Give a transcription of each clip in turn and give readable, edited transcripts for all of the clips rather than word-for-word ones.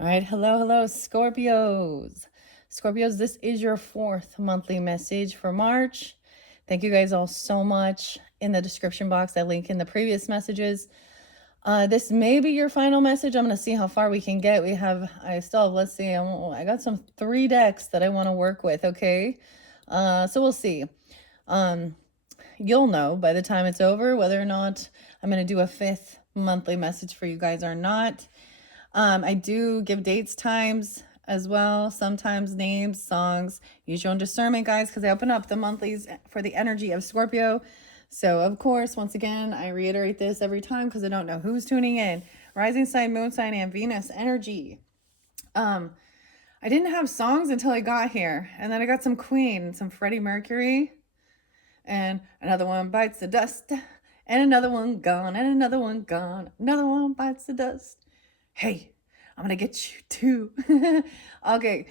All right, hello, Scorpios. Scorpios, this is your 4th monthly message for March. Thank you guys all so much. In the description box, I link in the previous messages. This may be your final message. I'm going to see how far we can get. I still have, let's see, I got some 3 decks that I want to work with, okay? So we'll see. You'll know by the time it's over whether or not I'm going to do a 5th monthly message for you guys or not. I do give dates, times as well, sometimes names, songs. Use your own discernment, guys, because I open up the monthlies for the energy of Scorpio. So, of course, once again, I reiterate this every time because I don't know who's tuning in. Rising sign, moon sign, and Venus energy. I didn't have songs until I got here. And then I got some Queen, some Freddie Mercury. And another one bites the dust. And another one gone. And another one gone. Another one bites the dust. Hey, I'm gonna get you too. Okay,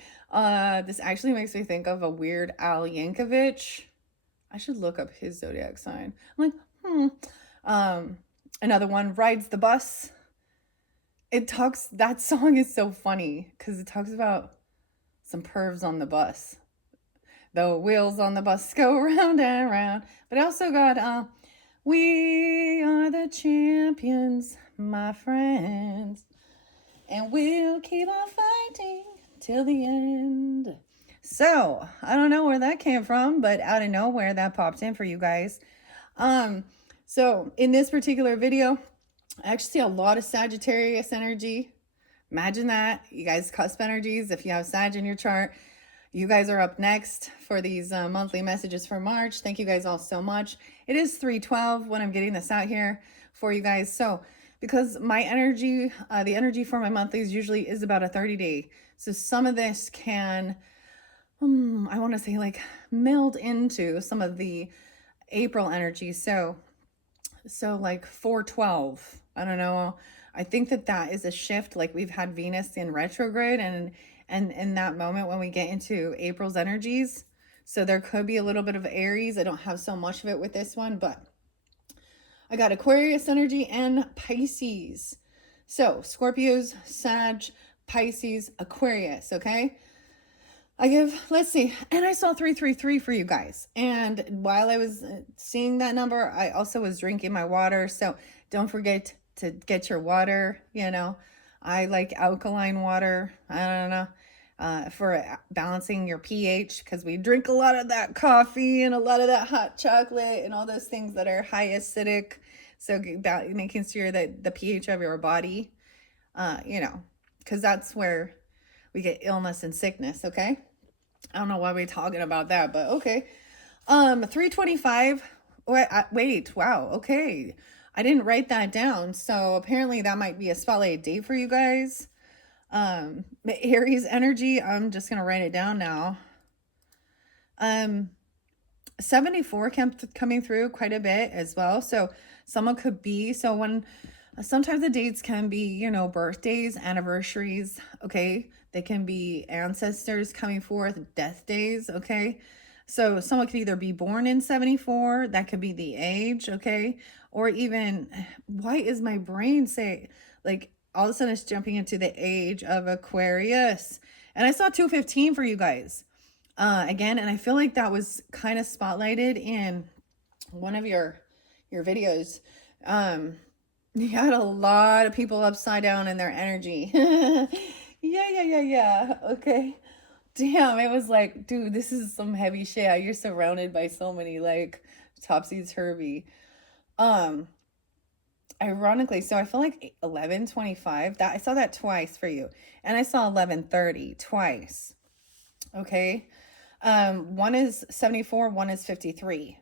this actually makes me think of a Weird Al Yankovic. I should look up his zodiac sign. I'm like, another one, Rides the Bus. That song is so funny because it talks about some pervs on the bus. The wheels on the bus go round and round. But I also got, we are the champions, my friends. And we'll keep on fighting till the end. So, I don't know where that came from, but out of nowhere that popped in for you guys. So in this particular video, I actually see a lot of Sagittarius energy. Imagine that. You guys, cusp energies. If you have Sag in your chart, you guys are up next for these monthly messages for March. Thank you guys all so much. It is 3:12 when I'm getting this out here for you guys. So, because my energy, the energy for my monthlies usually is about a 30-day. So some of this can, I want to say like meld into some of the April energy. So like 4/12, I don't know. I think that is a shift. Like we've had Venus in retrograde and in that moment when we get into April's energies. So there could be a little bit of Aries. I don't have so much of it with this one, but I got Aquarius energy and Pisces. So Scorpios, Sag, Pisces, Aquarius, okay? Let's see. And I saw 333 for you guys. And while I was seeing that number, I also was drinking my water. So don't forget to get your water, you know. I like alkaline water. I don't know. For balancing your pH, because we drink a lot of that coffee and a lot of that hot chocolate and all those things that are high acidic. So making sure that the pH of your body, you know, because that's where we get illness and sickness. Okay. I don't know why we're talking about that, but okay. 325. Wait, wow. Okay. I didn't write that down. So apparently that might be a spotlight date for you guys. Aries energy, I'm just gonna write it down now. 74 kept coming through quite a bit as well. So someone could be, sometimes the dates can be, you know, birthdays, anniversaries, okay? They can be ancestors coming forth, death days, okay? So someone could either be born in 74, that could be the age, okay? Or even, why is my brain say, like, all of a sudden it's jumping into the age of Aquarius. And I saw 215 for you guys. Again, and I feel like that was kind of spotlighted in one of your videos. You had a lot of people upside down in their energy. Yeah. Okay. Damn, it was like, dude, this is some heavy shit. You're surrounded by so many like topsy-turvy. Ironically, so I feel like 1125, that I saw that twice for you. And I saw 1130 twice. Okay. One is 74, one is 53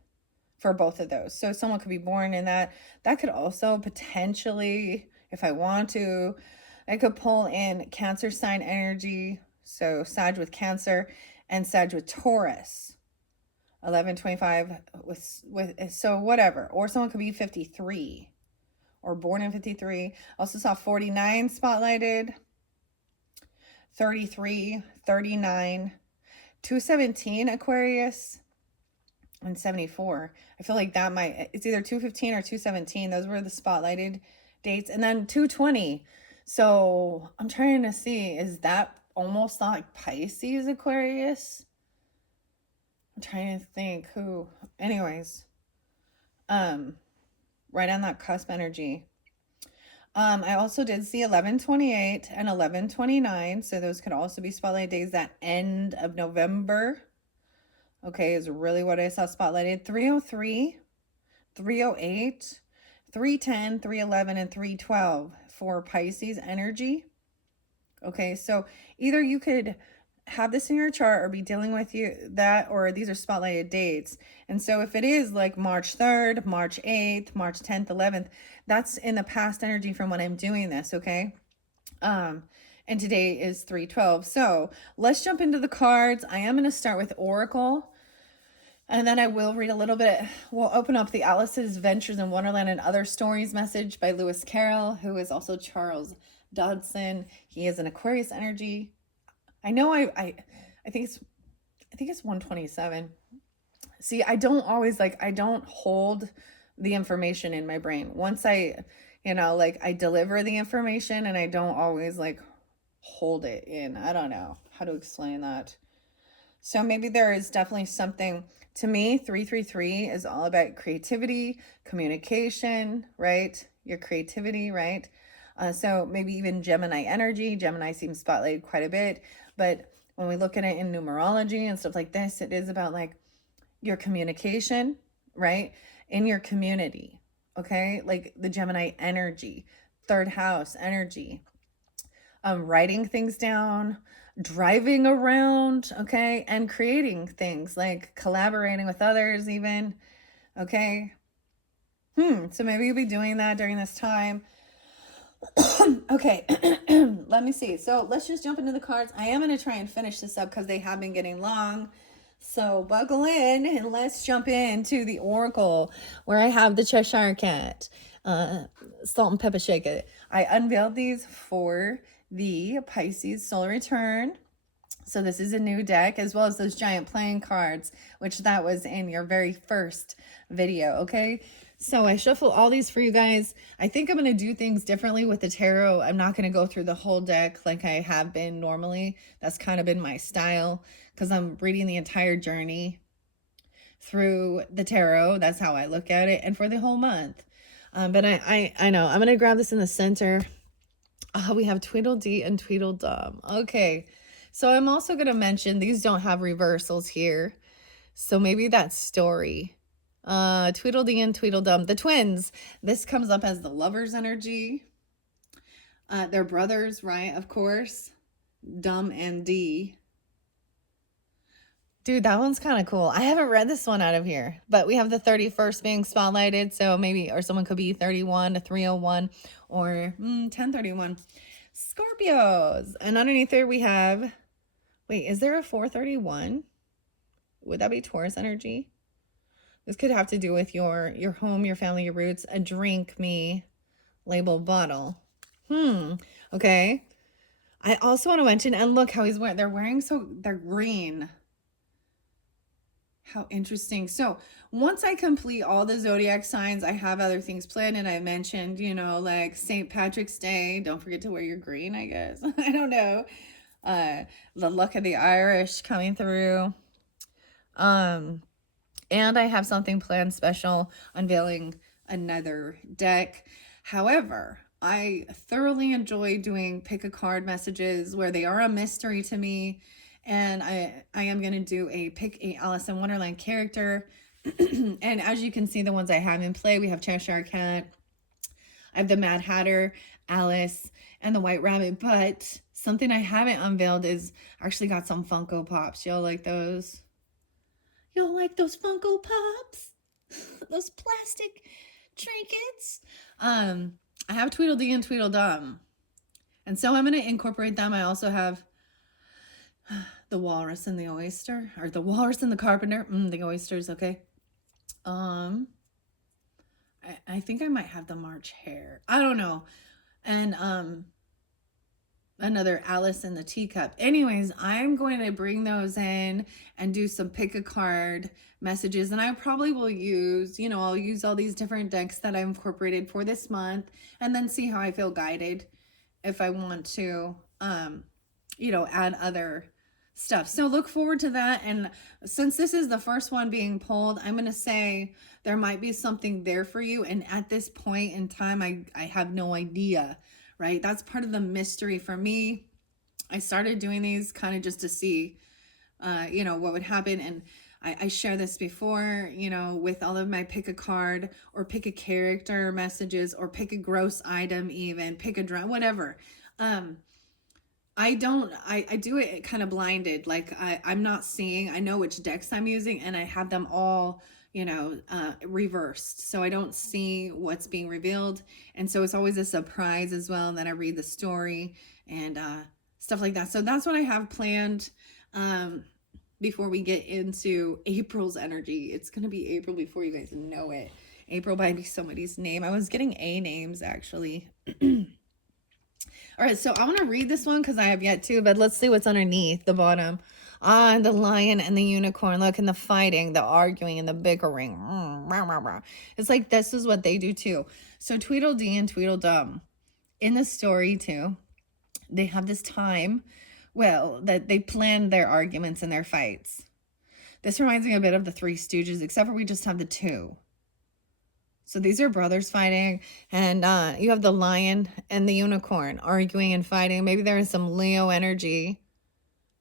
for both of those. So someone could be born in that. That could also potentially, if I want to, I could pull in Cancer sign energy. So Sag with Cancer and Sag with Taurus. 1125 with so whatever. Or someone could be 53 or born in 53. Also saw 49 spotlighted. 33, 39, 217 Aquarius, and 74. I feel like that it's either 215 or 217. Those were the spotlighted dates. And then 220. So I'm trying to see, is that almost like Pisces Aquarius? I'm trying to think who, anyways, um, right on that cusp energy. I also did see 11/28 and 11/29. So those could also be spotlight days that end of November. Okay, is really what I saw spotlighted. 303, 308, 310, 311, and 312 for Pisces energy. Okay, so either you could have this in your chart or be dealing with that, or these are spotlighted dates. And so if it is like March 3rd, March 8th, March 10th, 11th, that's in the past energy from when I'm doing this, okay? And today is 3/12. So let's jump into the cards. I am going to start with Oracle. And then I will read a little bit. We'll open up the Alice's Adventures in Wonderland and Other Stories message by Lewis Carroll, who is also Charles Dodson. He is an Aquarius energy. I know I think it's 127. See, I don't always I don't hold the information in my brain. Once I, I deliver the information and I don't always hold it in. I don't know how to explain that. So maybe there is definitely something. To me, 333 is all about creativity, communication, right? Your creativity, right? So maybe even Gemini energy. Gemini seems spotlighted quite a bit. But when we look at it in numerology and stuff like this, it is about your communication, right? In your community, okay? Like the Gemini energy, third house energy, writing things down, driving around, okay, and creating things, like collaborating with others even, okay? So maybe you'll be doing that during this time. Okay, let me see. So let's just jump into the cards. I am going to try and finish this up because they have been getting long. So buckle in and let's jump into the Oracle, where I have the Cheshire Cat, salt and pepper shaker. I unveiled these for the Pisces solar return. So this is a new deck, as well as those giant playing cards, which that was in your very first video, okay? So I shuffle all these for you guys. I think I'm going to do things differently with the tarot. I'm not going to go through the whole deck like I have been normally. That's kind of been my style because I'm reading the entire journey through the tarot. That's how I look at it, and for the whole month. But I know I'm going to grab this in the center. We have Tweedledee and Tweedledum. Okay. So I'm also going to mention these don't have reversals here. So maybe that's story. Tweedledee and Tweedledum. The twins. This comes up as the lover's energy. They're brothers, right? Of course. Dum and Dee. Dude, that one's kind of cool. I haven't read this one out of here, but we have the 31st being spotlighted. So maybe, or someone could be 31 to 301 or 1031. Scorpios. And underneath there we have, wait, is there a 431? Would that be Taurus energy? This could have to do with your home, your family, your roots. A drink me label bottle. Okay. I also want to mention, and look how he's wearing, they're green. How interesting. So once I complete all the zodiac signs, I have other things planned. And I mentioned, like St. Patrick's Day. Don't forget to wear your green, I guess. I don't know. The luck of the Irish coming through. And I have something planned special, unveiling another deck. However, I thoroughly enjoy doing pick a card messages where they are a mystery to me. And I am going to do a pick a Alice in Wonderland character. And as you can see, the ones I have in play, we have Cheshire Cat. I have the Mad Hatter, Alice, and the White Rabbit. But something I haven't unveiled is actually got some Funko Pops. Y'all like those? Y'all like those Funko Pops? Those plastic trinkets? I have Tweedledee and Tweedledum. And so I'm going to incorporate them. I also have the walrus and the oyster, or the walrus and the carpenter. The oysters, okay. I think I might have the March hare. I don't know. And another Alice in the teacup. Anyways, I'm going to bring those in and do some pick a card messages. And I probably will use, I'll use all these different decks that I incorporated for this month and then see how I feel guided if I want to, you know, add other stuff. So look forward to that. And since this is the first one being pulled, I'm going to say there might be something there for you. And at this point in time, I have no idea, right? That's part of the mystery for me. I started doing these kind of just to see, you know, what would happen. And I share this before, you know, with all of my pick a card or pick a character messages or pick a gross item, even pick a drum, whatever. I do it kind of blinded. Like I'm not seeing, I know which decks I'm using and I have them all, you know, reversed. So I don't see what's being revealed. And so it's always a surprise as well. And then I read the story and stuff like that. So that's what I have planned before we get into April's energy. It's going to be April before you guys know it. April might be somebody's name. I was getting A names actually. All right, so I want to read this one because I have yet to, but let's see what's underneath the bottom. Ah, the lion and the unicorn. Look, and the fighting, the arguing, and the bickering. It's like this is what they do too. So Tweedledee and Tweedledum in the story too, they have this time, well, that they plan their arguments and their fights. This reminds me a bit of the Three Stooges, except for we just have the two. So these are brothers fighting, and you have the lion and the unicorn arguing and fighting. Maybe there is some Leo energy.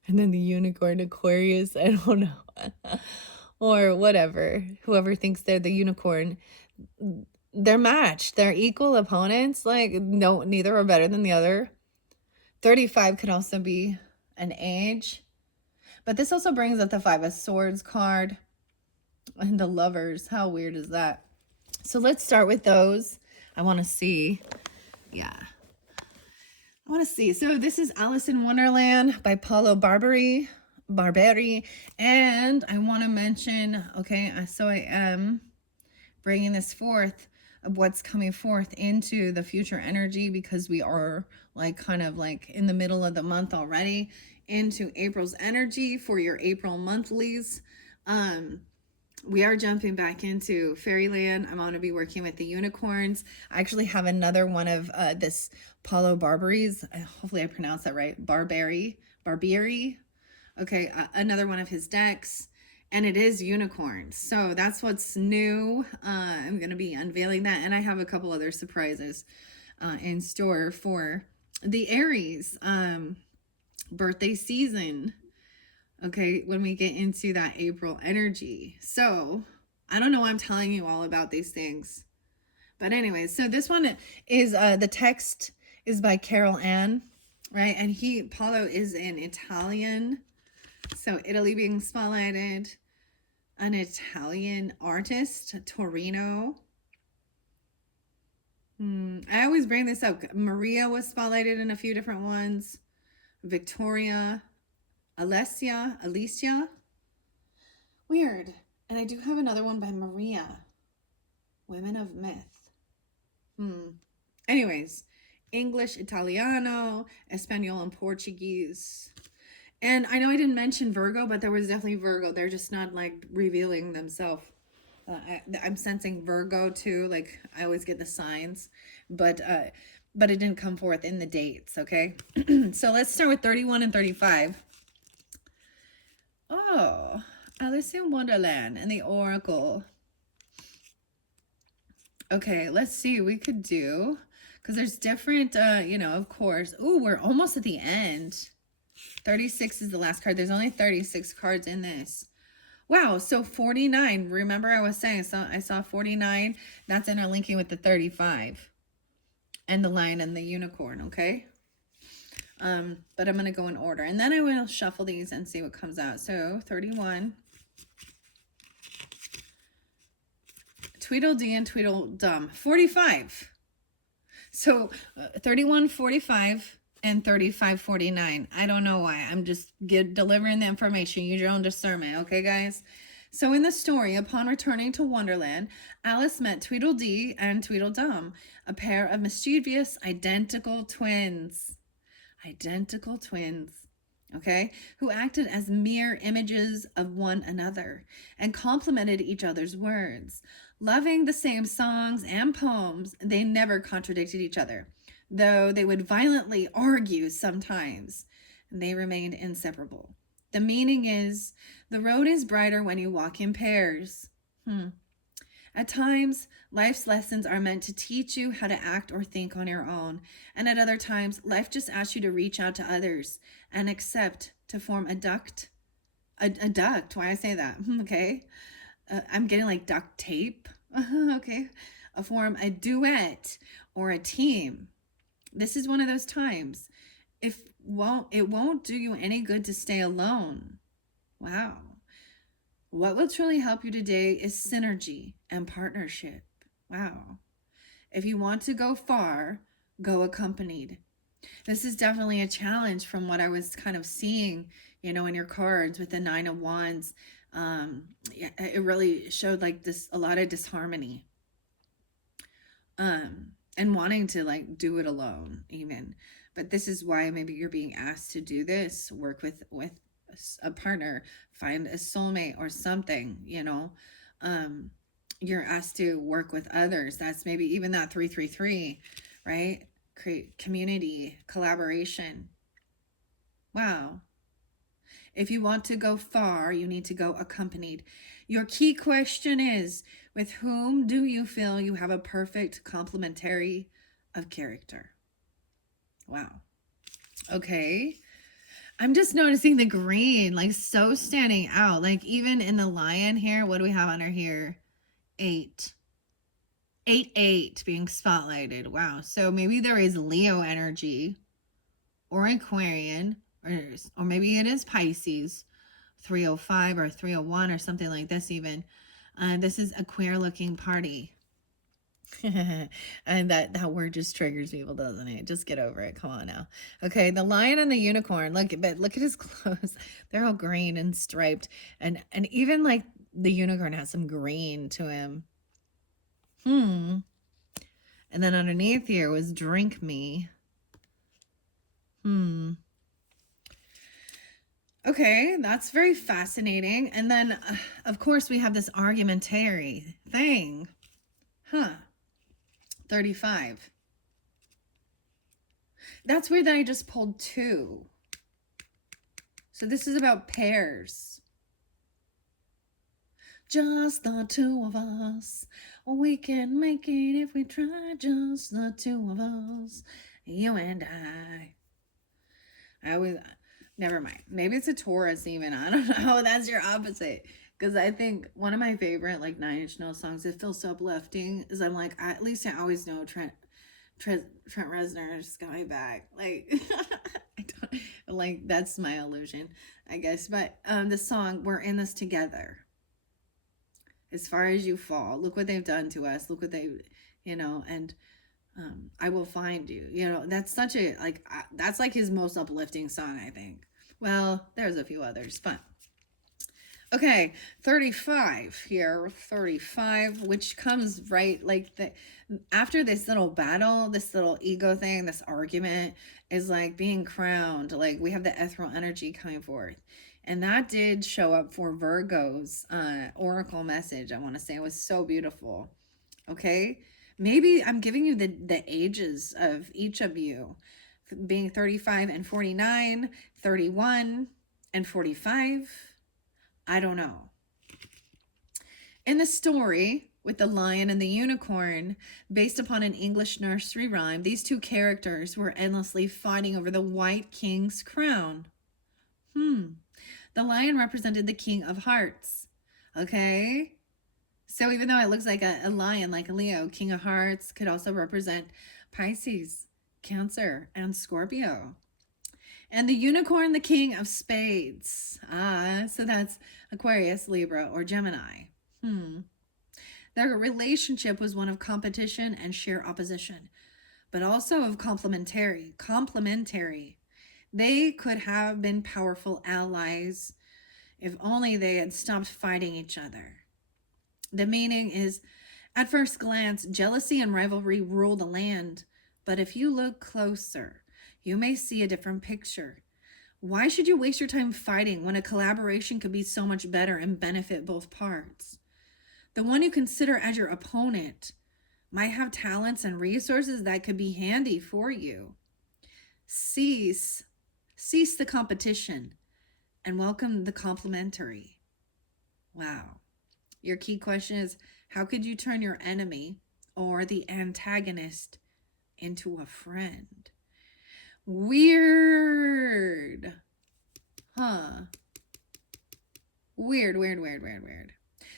And then the unicorn, Aquarius, I don't know. Or whatever. Whoever thinks they're the unicorn. They're matched. They're equal opponents. Like, no, neither are better than the other. 35 could also be an age. But this also brings up the Five of Swords card. And the Lovers. How weird is that? So let's start with those. I want to see. Yeah. I want to see. So this is Alice in Wonderland by Paulo Barberi. And I want to mention, okay, so I am bringing this forth of what's coming forth into the future energy because we are like kind of like in the middle of the month already into April's energy for your April monthlies. We are jumping back into fairyland. I'm going to be working with the unicorns. I actually have another one of this Paulo Barberi's. Hopefully I pronounced that right. Barberi. Okay, another one of his decks. And it is unicorns. So that's what's new. I'm going to be unveiling that. And I have a couple other surprises in store for the Aries birthday season. Okay, when we get into that April energy. So, I don't know why I'm telling you all about these things. But anyways, so this one is, the text is by Carol Ann, right? And Paulo is in Italian. So, Italy being spotlighted. An Italian artist, Torino. I always bring this up. Maria was spotlighted in a few different ones. Victoria. Alicia. Weird. And I do have another one by Maria. Women of Myth. Anyways, English, Italiano, Espanol, and Portuguese. And I know I didn't mention Virgo, but there was definitely Virgo. They're just not like revealing themselves. I'm sensing Virgo too. Like I always get the signs, but it didn't come forth in the dates. Okay. So let's start with 31 and 35. Oh, Alice in Wonderland and the Oracle. Okay, let's see. We could do, because there's different, you know, of course. Ooh, we're almost at the end. 36 is the last card. There's only 36 cards in this. Wow, so 49. Remember I was saying, I saw 49. That's interlinking with the 35. And the lion and the unicorn, okay? But I'm going to go in order. And then I will shuffle these and see what comes out. So, 31. Tweedledee and Tweedledum. 45. So, 31, 45, and 35, 49. I don't know why. I'm just delivering the information. Use your own discernment, okay, guys? So in the story, upon returning to Wonderland, Alice met Tweedledee and Tweedledum, a pair of mischievous, identical twins, okay, who acted as mere images of one another and complemented each other's words. Loving the same songs and poems, they never contradicted each other. though they would violently argue sometimes. They remained inseparable. The meaning is, the road is brighter when you walk in pairs. At times, life's lessons are meant to teach you how to act or think on your own. And at other times, life just asks you to reach out to others and accept to form a duct. A duct, why I say that? Okay. I'm getting like duct tape. Okay. Form a duet or a team. This is one of those times. It won't do you any good to stay alone. Wow. What will truly help you today is synergy and partnership. Wow. If you want to go far, go accompanied. This is definitely a challenge from what I was kind of seeing, in your cards with the Nine of Wands. It really showed like a lot of disharmony. And wanting to like do it alone even. But this is why maybe you're being asked to do this, work with a partner, find a soulmate or something, you're asked to work with others. That's maybe even that 333, right? Create community, collaboration. Wow. If you want to go far, you need to go accompanied. Your key question is, with whom do you feel you have a perfect complementary of character? Wow. Okay. I'm just noticing the green, like so standing out. Like even in the lion here, what do we have under here? 8. 8 being spotlighted. Wow. So maybe there is Leo energy or Aquarian, or maybe it is Pisces, 305 or 301 or something like this even. This is a queer looking party. And that word just triggers people, doesn't it? Just get over it. Come on now. Okay, the lion and the unicorn. Look at his clothes. They're all green and striped, and even like the unicorn has some green to him. And then underneath here was drink me. Okay, that's very fascinating. And then, of course, we have this argumentary thing. 35. That's weird that I just pulled 2. So this is about pairs. Just the two of us. We can make it if we try. Just the two of us. You and I. Never mind. Maybe it's a Taurus even. I don't know. That's your opposite. Because I think one of my favorite like Nine Inch Nails songs, it feels so uplifting, is I'm like, at least I always know Trent Reznor's got my back. Like, I don't, like, that's my illusion, I guess. But the song, We're in This Together. As far as you fall, look what they've done to us. Look what they, and I will find you. That's such a, like, that's like his most uplifting song, I think. Well, there's a few others, but okay, 35 here, 35, which comes right like after this little battle, this little ego thing, this argument is like being crowned. Like we have the ethereal energy coming forth. And that did show up for Virgo's oracle message. I want to say it was so beautiful. Okay, maybe I'm giving you the ages of each of you, being 35 and 49, 31 and 45. I don't know. In the story with the lion and the unicorn, based upon an English nursery rhyme, these two characters were endlessly fighting over the white king's crown. The lion represented the king of hearts. Okay? So even though it looks like a lion, like a Leo, king of hearts could also represent Pisces, Cancer, and Scorpio. And the unicorn, the king of spades. So that's Aquarius, Libra, or Gemini. Their relationship was one of competition and sheer opposition, but also of complementary. They could have been powerful allies if only they had stopped fighting each other. The meaning is, at first glance, jealousy and rivalry rule the land, but if you look closer, you may see a different picture. Why should you waste your time fighting when a collaboration could be so much better and benefit both parts? The one you consider as your opponent might have talents and resources that could be handy for you. Cease the competition and welcome the complementary. Wow. Your key question is, how could you turn your enemy or the antagonist into a friend? Weird. Huh. Weird, weird, weird, weird, weird.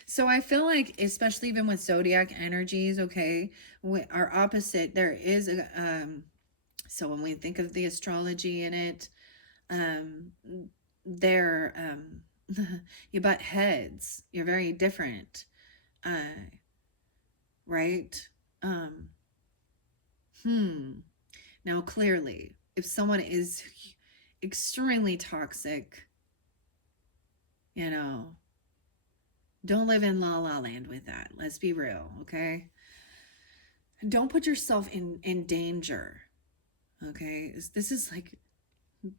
So I feel like, especially even with zodiac energies, okay, our opposite, there is a, so when we think of the astrology in it, um, they're, you butt heads. You're very different, right? Um, Now, clearly, if someone is extremely toxic, you know, don't live in la la land with that. Let's be real, okay? Don't put yourself in danger, okay? This is like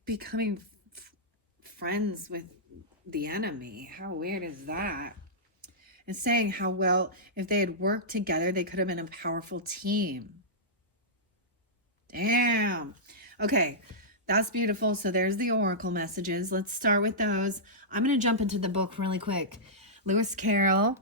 becoming friends with the enemy. How weird is that? And saying how, well, if they had worked together, they could have been a powerful team. Damn. Okay, that's beautiful. So there's the oracle messages. Let's start with those. I'm going to jump into the book really quick. Lewis Carroll,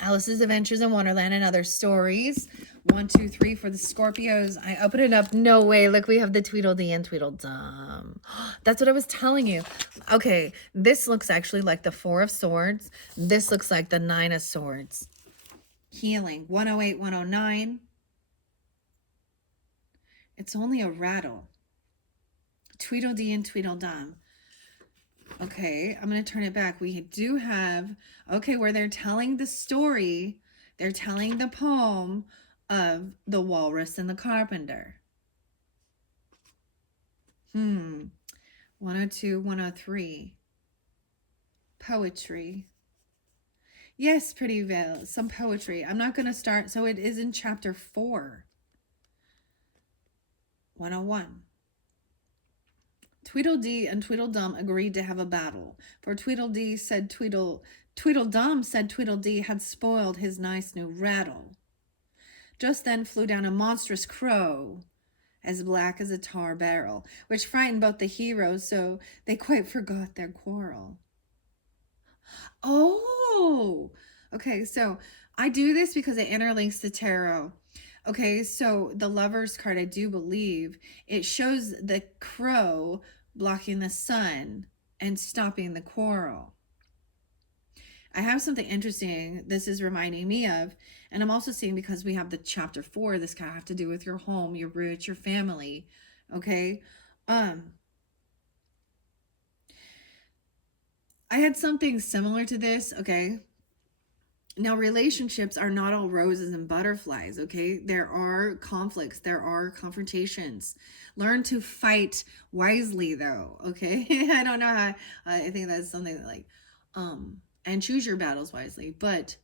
Alice's Adventures in Wonderland and Other Stories. 1, 2, 3 for the Scorpios. I open it up. No way. Look, we have the Tweedledee and Tweedledum. That's what I was telling you. Okay, this looks actually like the 4 of Swords. This looks like the 9 of Swords. Healing. 108, 109. It's only a rattle. Tweedledee and Tweedledum. Okay, I'm going to turn it back. We do have, okay, where they're telling the story, they're telling the poem of the walrus and the carpenter. 102, 103. Poetry. Yes, Pretty Veil, some poetry. I'm not going to start, so it is in chapter 4. 101. Tweedledee and Tweedledum agreed to have a battle, for Tweedledum said Tweedledee had spoiled his nice new rattle. Just then flew down a monstrous crow, as black as a tar barrel, which frightened both the heroes, so they quite forgot their quarrel. Oh, okay, so I do this because it interlinks the tarot. Okay, so the Lover's card, I do believe, it shows the crow blocking the sun and stopping the quarrel. I have something interesting this is reminding me of, and I'm also seeing, because we have the chapter 4, this kind of have to do with your home, your roots, your family, okay? I had something similar to this, okay? Now, relationships are not all roses and butterflies, okay? There are conflicts, there are confrontations. Learn to fight wisely, though, okay? I don't know how, I think that's something that, like, and choose your battles wisely. But,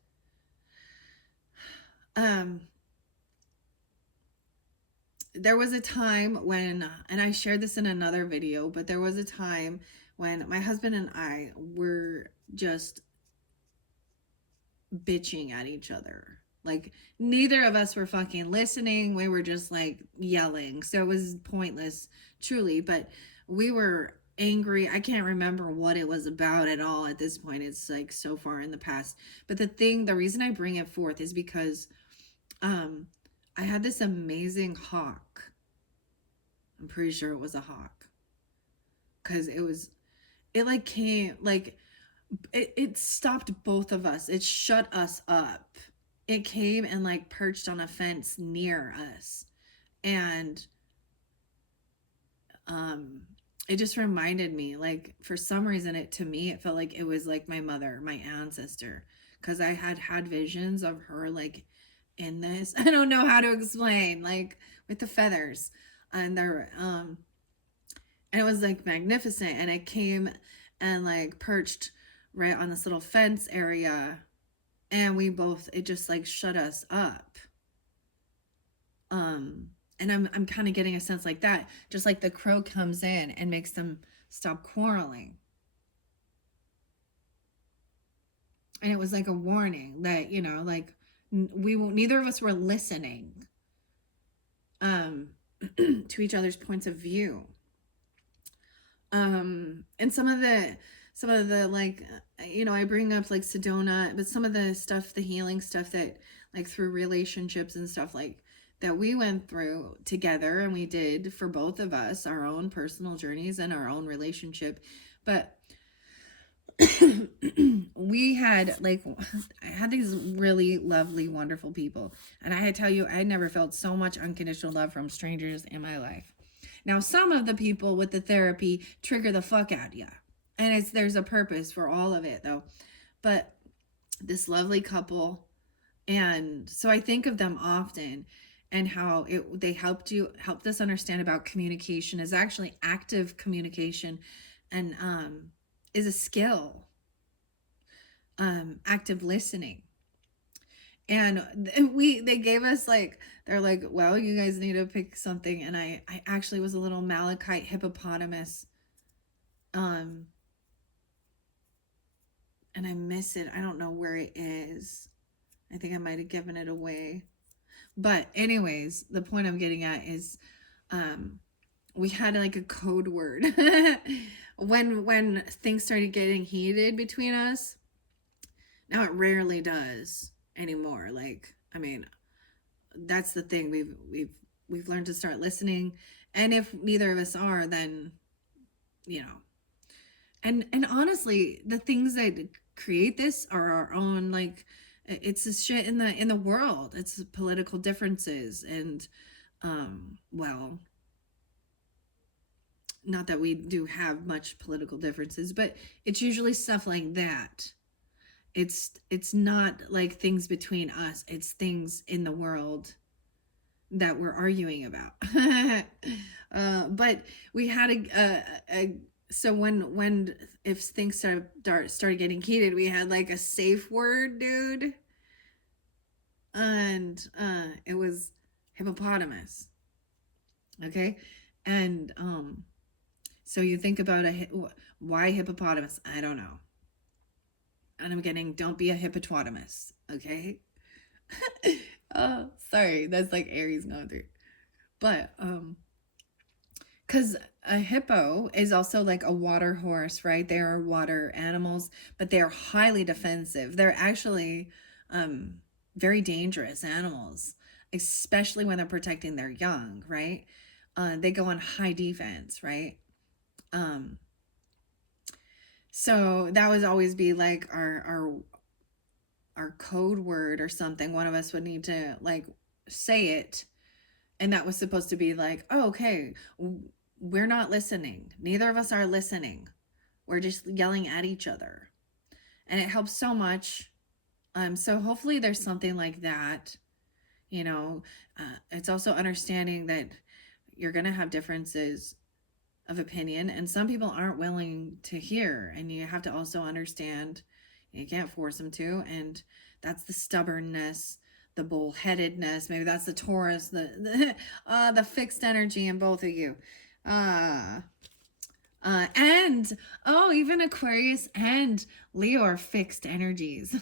there was a time when, and I shared this in another video, but there was a time when my husband and I were just bitching at each other. Like, neither of us were fucking listening. We were just like yelling. So it was pointless, truly. But we were angry. I can't remember what it was about at all at this point. It's like so far in the past. But the reason I bring it forth is because I had this amazing hawk. I'm pretty sure it was a hawk. Because it like came, like, it stopped both of us. It shut us up. It came and like perched on a fence near us. And it just reminded me, like, for some reason, to me it felt like it was like my mother, my ancestor, because I had visions of her like in this. I don't know how to explain, like with the feathers, and there and it was like magnificent, and it came and like perched right on this little fence area, and it just like shut us up. And I'm kind of getting a sense like that, just like the crow comes in and makes them stop quarreling. And it was like a warning that, like, neither of us were listening to each other's points of view. And some of the like, I bring up like Sedona, but some of the stuff, the healing stuff that like through relationships and stuff like that we went through together, and we did for both of us, our own personal journeys and our own relationship. But we had I had these really lovely, wonderful people. And I tell you, I never felt so much unconditional love from strangers in my life. Now, some of the people with the therapy trigger the fuck out of you. And there's a purpose for all of it though. But this lovely couple, and so I think of them often, and how they helped us understand about communication is actually active communication, and is a skill. Active listening. And they gave us they're like, well, you guys need to pick something. And I actually was a little malachite hippopotamus. And I miss it. I don't know where it is. I think I might have given it away. But anyways, the point I'm getting at is we had like a code word when things started getting heated between us. Now it rarely does anymore. That's the thing. We've learned to start listening, and if neither of us are, then and honestly, the things that create this are our own. It's this shit in the world. It's political differences, and well, not that we do have much political differences, but it's usually stuff like that. It's not like things between us. It's things in the world that we're arguing about. But we had so when if things started getting heated, we had like a safe word, dude. And it was hippopotamus. Okay? And so you think about why hippopotamus? I don't know. And I'm getting, don't be a hippopotamus, okay? Oh, sorry, that's like Aries going through. But because a hippo is also like a water horse, right? They are water animals, but they are highly defensive. They're actually very dangerous animals, especially when they're protecting their young, right? They go on high defense, right? So that would always be like our code word or something. One of us would need to like say it, and that was supposed to be like, oh, okay, we're not listening. Neither of us are listening. We're just yelling at each other, and it helps so much. So hopefully there's something like that. It's also understanding that you're gonna have differences of opinion, and some people aren't willing to hear, and you have to also understand you can't force them to. And that's the stubbornness, the bullheadedness. Maybe that's the Taurus, the fixed energy in both of you. And even Aquarius and Leo are fixed energies.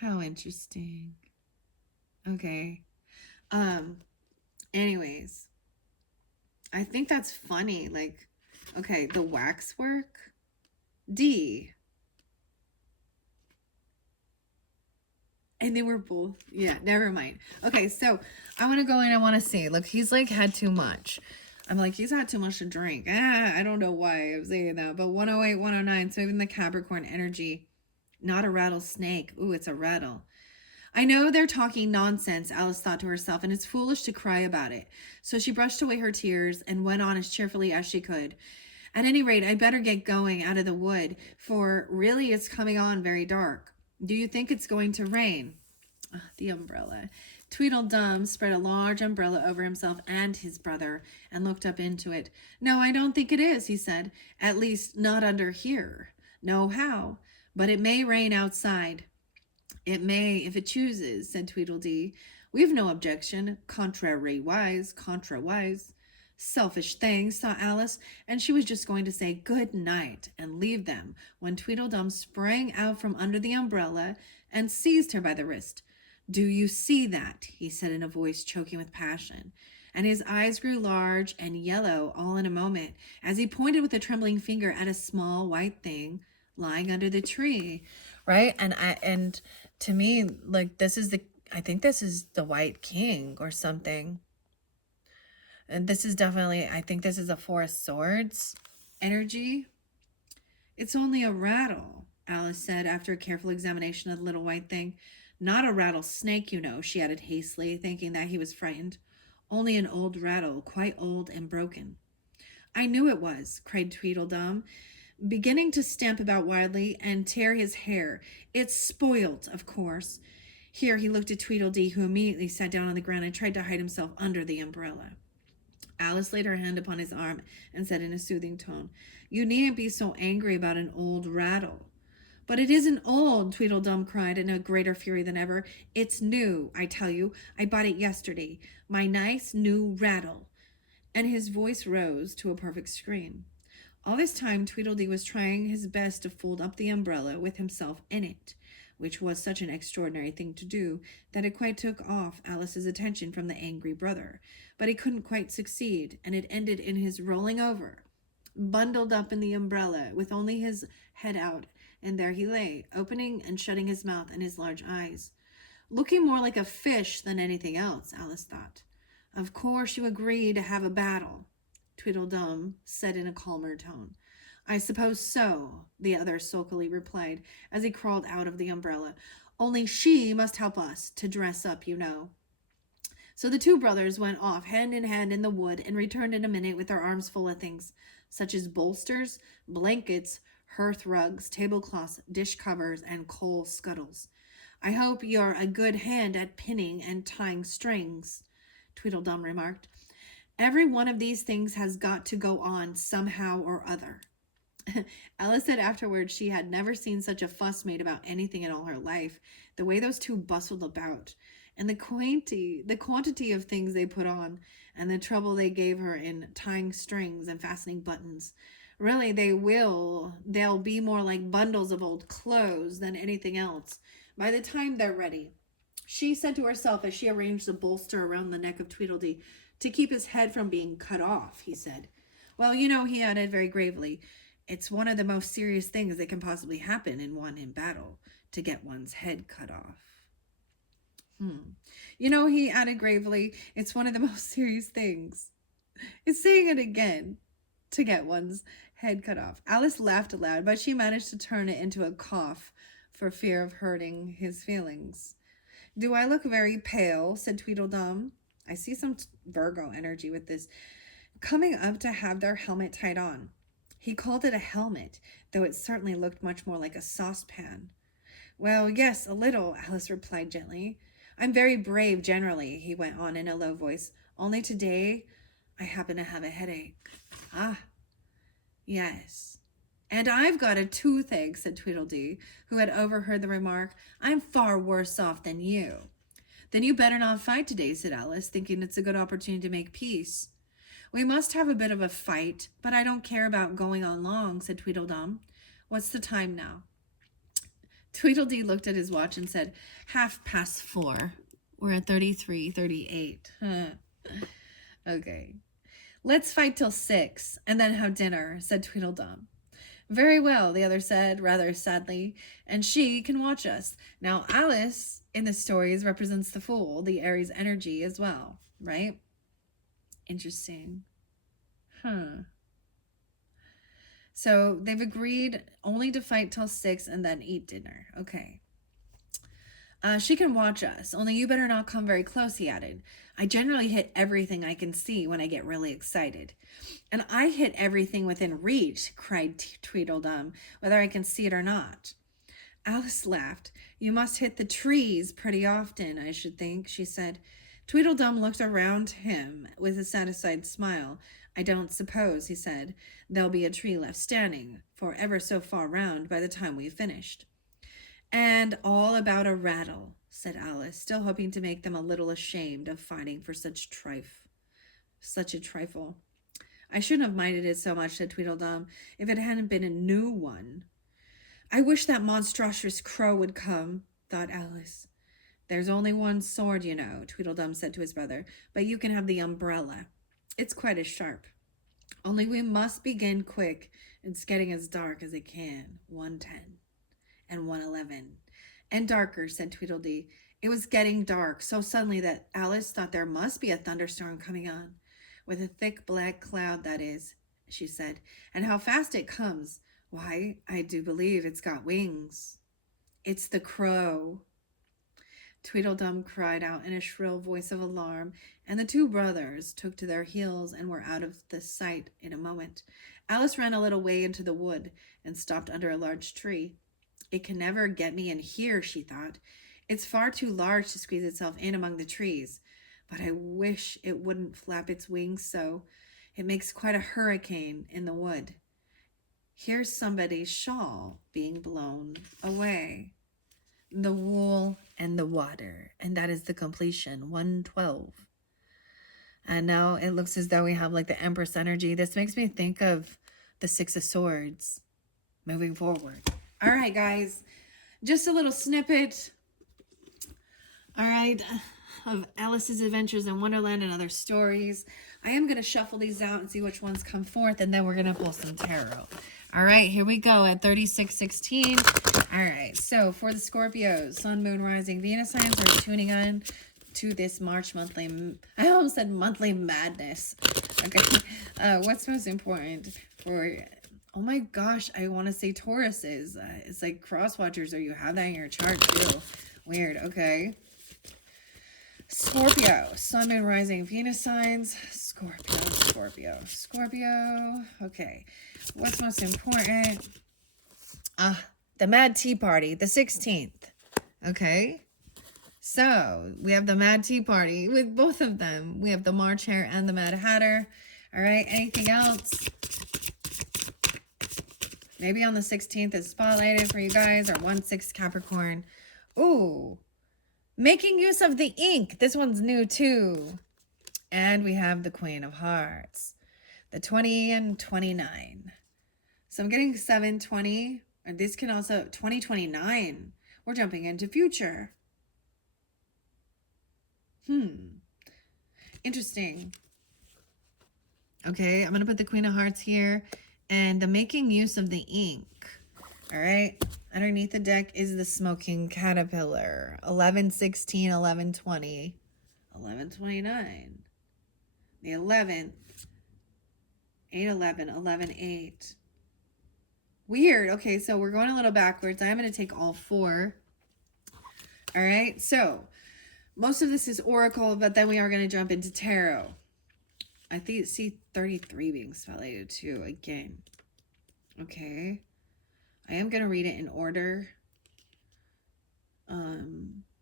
How interesting. Okay. Anyways, I think that's funny. Okay, the waxwork. D. And they were both. Yeah, never mind. Okay, so I want to go in. I want to see. Look, he's had too much. I'm like, he's had too much to drink. I don't know why I'm saying that. But 108, 109. So even the Capricorn energy. Not a rattlesnake. Ooh, it's a rattle. I know they're talking nonsense, Alice thought to herself, and it's foolish to cry about it. So she brushed away her tears and went on as cheerfully as she could. At any rate, I'd better get going out of the wood, for really it's coming on very dark. Do you think it's going to rain? The umbrella. Tweedledum spread a large umbrella over himself and his brother and looked up into it. No, I don't think it is, he said. At least not under here. No how. But it may rain outside. It may, if it chooses, said Tweedledee. We've no objection. Contrariwise. Selfish things, thought Alice, and she was just going to say good night and leave them when Tweedledum sprang out from under the umbrella and seized her by the wrist. Do you see that? He said in a voice choking with passion. And his eyes grew large and yellow all in a moment as he pointed with a trembling finger at a small white thing lying under the tree. Right? And to me, like, I think this is the White King or something. And this is definitely, I think this is a Four of Swords energy. It's only a rattle, Alice said after a careful examination of the little white thing. Not a rattlesnake, you know, she added hastily, thinking that he was frightened. Only an old rattle, quite old and broken. I knew it was, cried Tweedledum, beginning to stamp about wildly and tear his hair. It's spoilt, of course. Here he looked at Tweedledee, who immediately sat down on the ground and tried to hide himself under the umbrella. Alice laid her hand upon his arm and said in a soothing tone, You needn't be so angry about an old rattle. But it isn't old, Tweedledum cried in a greater fury than ever. It's new, I tell you. I bought it yesterday. My nice new rattle. And his voice rose to a perfect scream. All this time, Tweedledee was trying his best to fold up the umbrella with himself in it, which was such an extraordinary thing to do that it quite took off Alice's attention from the angry brother. But he couldn't quite succeed, and it ended in his rolling over, bundled up in the umbrella, with only his head out, and there he lay, opening and shutting his mouth and his large eyes. Looking more like a fish than anything else, Alice thought. Of course you agree to have a battle, Tweedledum said in a calmer tone. I suppose so, the other sulkily replied, as he crawled out of the umbrella. Only she must help us to dress up, you know. So the two brothers went off hand in hand in the wood and returned in a minute with their arms full of things, such as bolsters, blankets, hearth rugs, tablecloths, dish covers, and coal scuttles. I hope you're a good hand at pinning and tying strings, Tweedledum remarked. Every one of these things has got to go on somehow or other. Alice said afterwards she had never seen such a fuss made about anything in all her life. The way those two bustled about, and the quantity of things they put on, and the trouble they gave her in tying strings and fastening buttons. Really, they'll be more like bundles of old clothes than anything else by the time they're ready, she said to herself as she arranged the bolster around the neck of Tweedledee to keep his head from being cut off, he said. Well, you know, he added very gravely, it's one of the most serious things that can possibly happen in battle, to get one's head cut off. You know, he added gravely, it's one of the most serious things. It's saying it again, to get one's head cut off. Alice laughed aloud, but she managed to turn it into a cough for fear of hurting his feelings. Do I look very pale? Said Tweedledum. I see some Virgo energy with this. Coming up to have their helmet tied on. He called it a helmet, though it certainly looked much more like a saucepan. Well, yes, a little, Alice replied gently. I'm very brave generally, he went on in a low voice. Only today I happen to have a headache. Ah, yes. And I've got a toothache, said Tweedledee, who had overheard the remark. I'm far worse off than you. Then you better not fight today, said Alice, thinking it's a good opportunity to make peace. We must have a bit of a fight, but I don't care about going on long, said Tweedledum. What's the time now? Tweedledee looked at his watch and said, 4:30. We're at 33:38. Okay. Let's fight till 6 and then have dinner, said Tweedledum. Very well, the other said, rather sadly, and she can watch us. Now, Alice in the stories represents the Fool, the Aries energy as well, right? Interesting. So they've agreed only to fight till 6 and then eat dinner. Okay. She can watch us, only you better not come very close, he added. I generally hit everything I can see when I get really excited. And I hit everything within reach, cried Tweedledum, whether I can see it or not. Alice laughed. You must hit the trees pretty often, I should think, she said. Tweedledum looked around him with a satisfied smile. I don't suppose, he said, there'll be a tree left standing, for ever so far round by the time we've finished. And all about a rattle, said Alice, still hoping to make them a little ashamed of fighting for such a trifle. I shouldn't have minded it so much, said Tweedledum, if it hadn't been a new one. I wish that monstrous crow would come, thought Alice. There's only one sword, you know, Tweedledum said to his brother, but you can have the umbrella. It's quite as sharp. Only we must begin quick. It's getting as dark as it can. 110 and 111. And darker, said Tweedledee. It was getting dark so suddenly that Alice thought there must be a thunderstorm coming on. With a thick black cloud, that is, she said. And how fast it comes. Why, I do believe it's got wings. It's the crow. Tweedledum cried out in a shrill voice of alarm, and the two brothers took to their heels and were out of the sight in a moment. Alice ran a little way into the wood and stopped under a large tree. It can never get me in here, she thought. It's far too large to squeeze itself in among the trees. But I wish it wouldn't flap its wings so. It makes quite a hurricane in the wood. Here's somebody's shawl being blown away. The wool and the water. And that is the completion. 112. And now it looks as though we have like the Empress energy. This makes me think of the Six of Swords moving forward. All right, guys. Just a little snippet. All right. Of Alice's adventures in Wonderland and other stories. I am going to shuffle these out and see which ones come forth. And then we're going to pull some tarot. All right, here we go at 3616. All right, so for the Scorpios, Sun, Moon, Rising, Venus signs are tuning in to this March monthly, I almost said monthly madness. Okay, what's most important for, oh my gosh, I want to say Tauruses. It's like cross watchers, or you have that in your chart too. Weird, okay. Scorpio, Sun, Moon, Rising, Venus signs, Scorpio. Okay, what's most important? The Mad Tea Party, the 16th. Okay, so we have the Mad Tea Party with both of them. We have the March Hare and the Mad Hatter. All right, anything else? Maybe on the 16th is spotlighted for you guys, or 1/6 Capricorn. Ooh. Making use of the ink. This one's new too. And we have the Queen of Hearts. The 20 and 29. So I'm getting 720. And this can also 2029. We're jumping into future. Interesting. Okay, I'm going to put the Queen of Hearts here. And the making use of the ink. All right. Underneath the deck is the Smoking Caterpillar. 1116, 1120, 1129. The 11th. 811, 118. Weird. Okay, so we're going a little backwards. I'm going to take all four. All right. So most of this is Oracle, but then we are going to jump into Tarot. I see 33 being spotlighted too again. Okay. I am going to read it in order.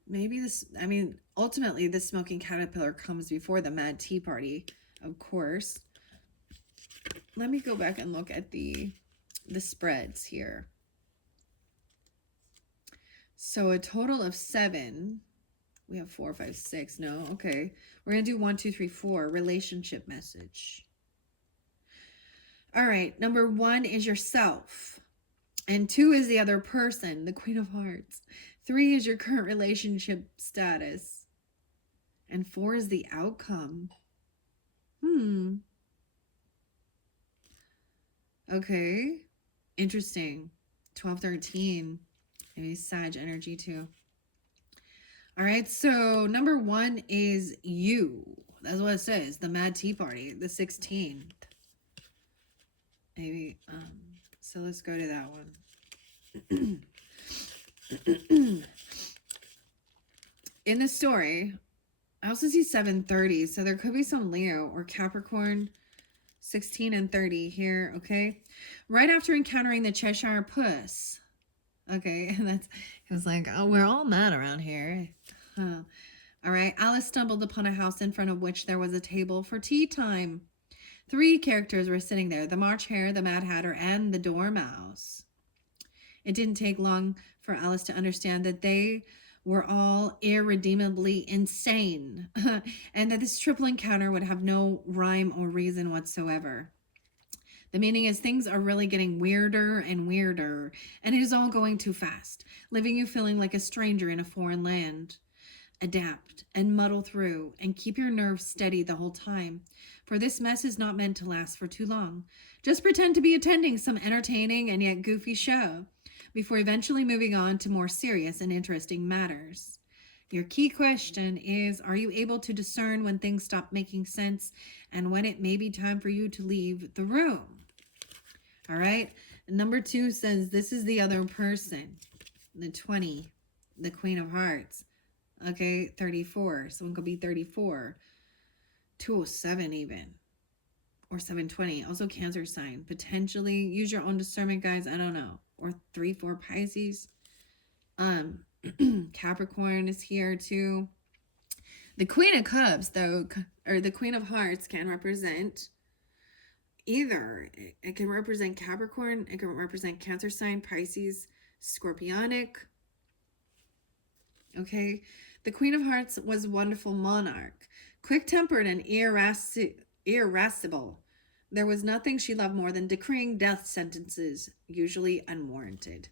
Maybe this, I mean, ultimately the Smoking Caterpillar comes before the Mad Tea Party, of course. Let me go back and look at the spreads here. So a total of 7. We have 4, 5, 6. No, okay. We're going to do 1, 2, 3, 4. Relationship message. All right. Number 1 is yourself. And 2 is the other person, the Queen of Hearts. 3 is your current relationship status. And 4 is the outcome. Okay. Interesting. 12, 13. Maybe Sag energy too. All right. So number 1 is you. That's what it says. The Mad Tea Party. The 16th. Maybe. So let's go to that one. In the story, I also see 730. So there could be some Leo or Capricorn. 16 and 30 here, okay? Right after encountering the Cheshire Puss. Okay, and it was like, oh, we're all mad around here. Huh. All right, Alice stumbled upon a house in front of which there was a table for tea time. 3 characters were sitting there, the March Hare, the Mad Hatter, and the Dormouse. It didn't take long for Alice to understand that they were all irredeemably insane, and that this triple encounter would have no rhyme or reason whatsoever. The meaning is things are really getting weirder and weirder, and it is all going too fast, leaving you feeling like a stranger in a foreign land. adapt, and muddle through, and keep your nerves steady the whole time, for this mess is not meant to last for too long. Just pretend to be attending some entertaining and yet goofy show before eventually moving on to more serious and interesting matters. Your key question is, are you able to discern when things stop making sense and when it may be time for you to leave the room? All right. Number 2 says this is the other person. The 20, the Queen of Hearts. Okay, 34. Someone could be 34. 207 even. Or 720. Also Cancer sign. Potentially. Use your own discernment, guys. I don't know. Or 3-4 Pisces. Capricorn is here too. The Queen of Cups, though, or the Queen of Hearts, can represent either. It can represent Capricorn. It can represent Cancer sign, Pisces, Scorpionic. Okay. The Queen of Hearts was a wonderful monarch, quick-tempered and irascible. There was nothing she loved more than decreeing death sentences, usually unwarranted.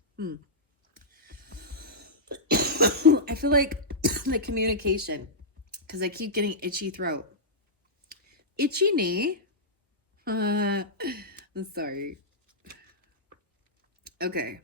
I feel like the communication, because I keep getting itchy throat. Itchy knee. I'm sorry. Okay.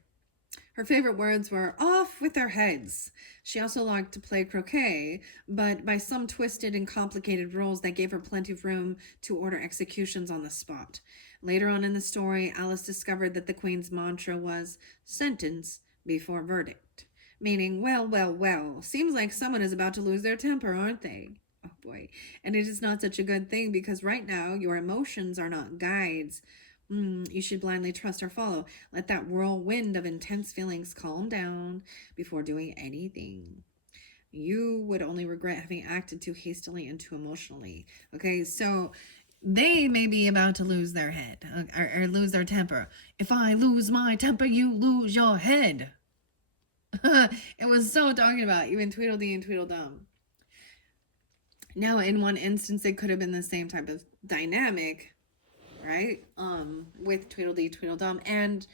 Her favorite words were off with their heads. She also liked to play croquet, but by some twisted and complicated rules that gave her plenty of room to order executions on the spot. Later on in the story, Alice discovered that the Queen's mantra was sentence before verdict, meaning, well, seems like someone is about to lose their temper, aren't they? Oh boy. And it is not such a good thing, because right now your emotions are not guides you should blindly trust or follow. Let that whirlwind of intense feelings calm down before doing anything. You would only regret having acted too hastily and too emotionally. Okay, so they may be about to lose their head or lose their temper. If I lose my temper, you lose your head. It was so talking about even Tweedledee and Tweedledum. Now, in one instance, it could have been the same type of dynamic, right? With Tweedledee, Tweedledum, and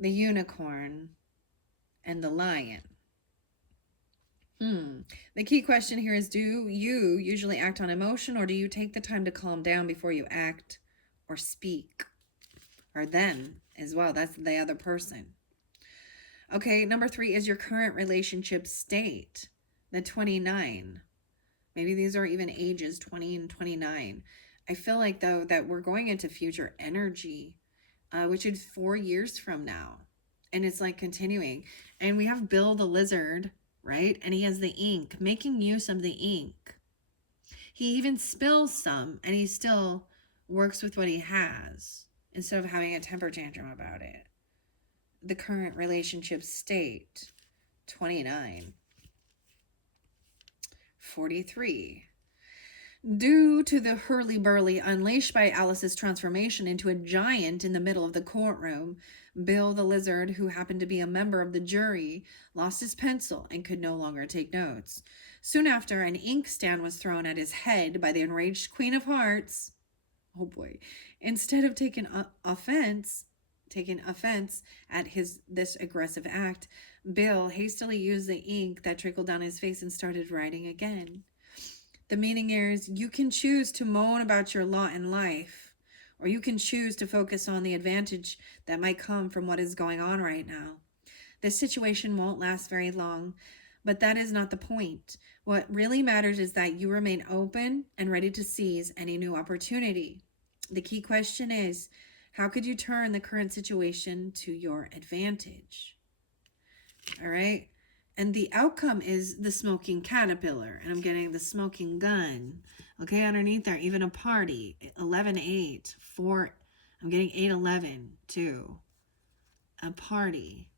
the unicorn and the lion. The key question here is, do you usually act on emotion, or do you take the time to calm down before you act or speak? Or them as well. That's the other person. Okay, number 3 is your current relationship state. The 29. Maybe these are even ages, 20 and 29. I feel like, though, that we're going into future energy, which is 4 years from now. And it's like continuing. And we have Bill the Lizard, right? And he has the ink, making use of the ink. He even spills some, and he still works with what he has instead of having a temper tantrum about it. The current relationship state, 29. 43. Due to the hurly-burly unleashed by Alice's transformation into a giant in the middle of the courtroom, Bill the Lizard, who happened to be a member of the jury, lost his pencil and could no longer take notes. Soon after, an inkstand was thrown at his head by the enraged Queen of Hearts. Oh boy. Instead of taking offense at this aggressive act, Bill hastily used the ink that trickled down his face and started writing again. The meaning is, you can choose to moan about your lot in life, or you can choose to focus on the advantage that might come from what is going on right now. This situation won't last very long, but that is not the point. What really matters is that you remain open and ready to seize any new opportunity. The key question is, how could you turn the current situation to your advantage? All right. And the outcome is the smoking caterpillar. And I'm getting the smoking gun. Okay, underneath there, even a party. 11-8. 4. I'm getting 8-11 too. A party.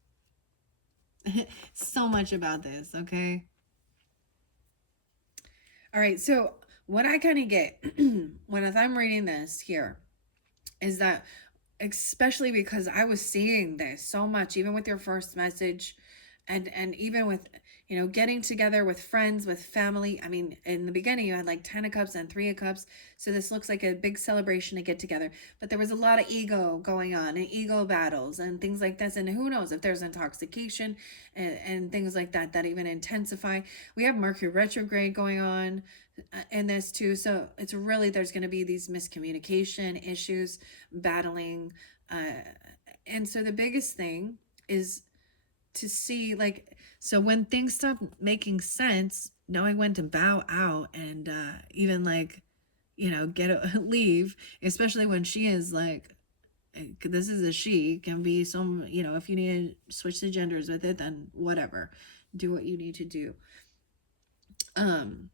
So much about this, okay? All right, so what I kind of get when I'm reading this here is that, especially because I was seeing this so much, even with your first message, and even with, you know, getting together with friends, with family. I mean, in the beginning, you had like 10 of Cups and 3 of Cups. So this looks like a big celebration to get together. But there was a lot of ego going on and ego battles and things like this. And who knows if there's intoxication and things like that, that even intensify. We have Mercury retrograde going on in this too. So it's really, there's going to be these miscommunication issues, battling. And so the biggest thing is to see, like, so when things stop making sense, knowing when to bow out and even like, you know, leave, especially when she is like, this is a she, can be some, you know, if you need to switch the genders with it, then whatever, do what you need to do. And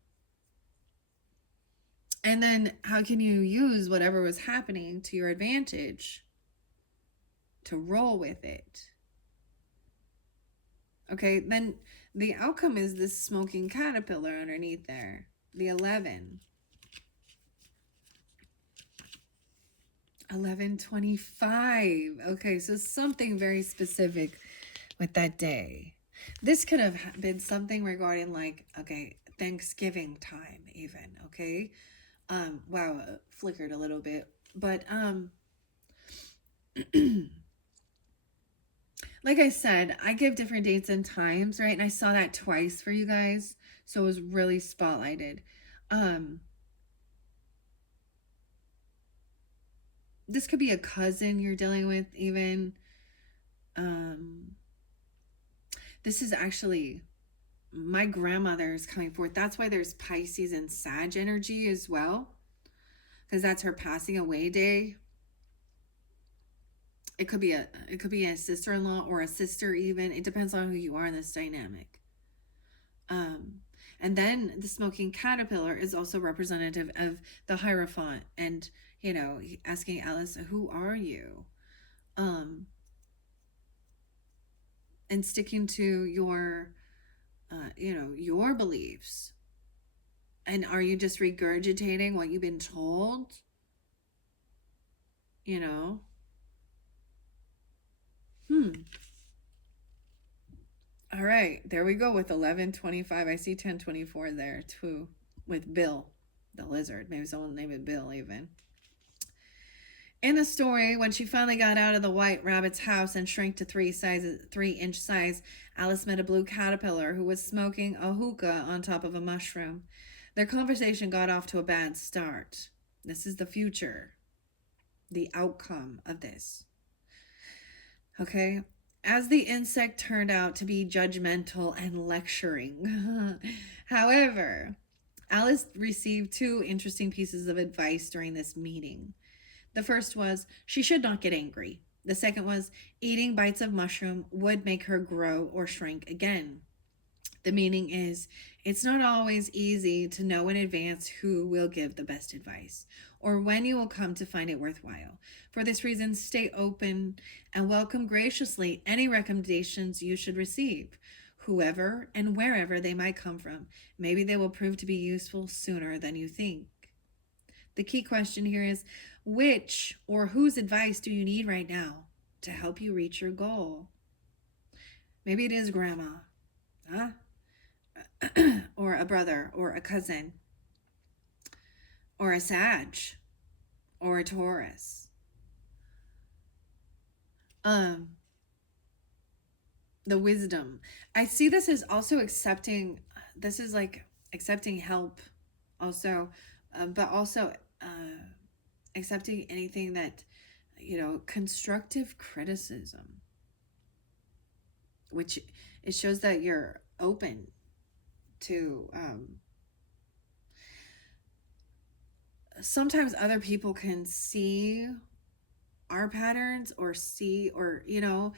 then how can you use whatever was happening to your advantage to roll with it? Okay, then the outcome is this smoking caterpillar underneath there, the 11. 1125. Okay, so something very specific with that day. This could have been something regarding like, okay, Thanksgiving time even, okay? Wow, it flickered a little bit. But like I said, I give different dates and times, right? And I saw that twice for you guys. So it was really spotlighted. This could be a cousin you're dealing with even. This is actually my grandmother's coming forth. That's why there's Pisces and Sag energy as well, because that's her passing away day. It could be a sister-in-law or a sister even. It depends on who you are in this dynamic. And then the smoking caterpillar is also representative of the Hierophant, and you know, asking Alice, who are you? And sticking to your you know, your beliefs. And are you just regurgitating what you've been told? You know? All right, there we go with 1125. I see 1024 there too with Bill, the lizard. Maybe someone named it Bill even. In the story, when she finally got out of the white rabbit's house and shrank to 3-inch size, Alice met a blue caterpillar who was smoking a hookah on top of a mushroom. Their conversation got off to a bad start. This is the future, the outcome of this. Okay? As the insect turned out to be judgmental and lecturing. However, Alice received 2 interesting pieces of advice during this meeting. The first was she should not get angry. The second was eating bites of mushroom would make her grow or shrink again. The meaning is it's not always easy to know in advance who will give the best advice or when you will come to find it worthwhile. For this reason, stay open and welcome graciously any recommendations you should receive, whoever and wherever they might come from. Maybe they will prove to be useful sooner than you think. The key question here is, which or whose advice do you need right now to help you reach your goal? Maybe it is grandma, huh? Or a brother, or a cousin, or a Sag, or a Taurus. The wisdom. I see this as also accepting. This is like accepting help, also, but also accepting anything that, you know, constructive criticism, which it shows that you're open to. Sometimes other people can see our patterns or see, or you know,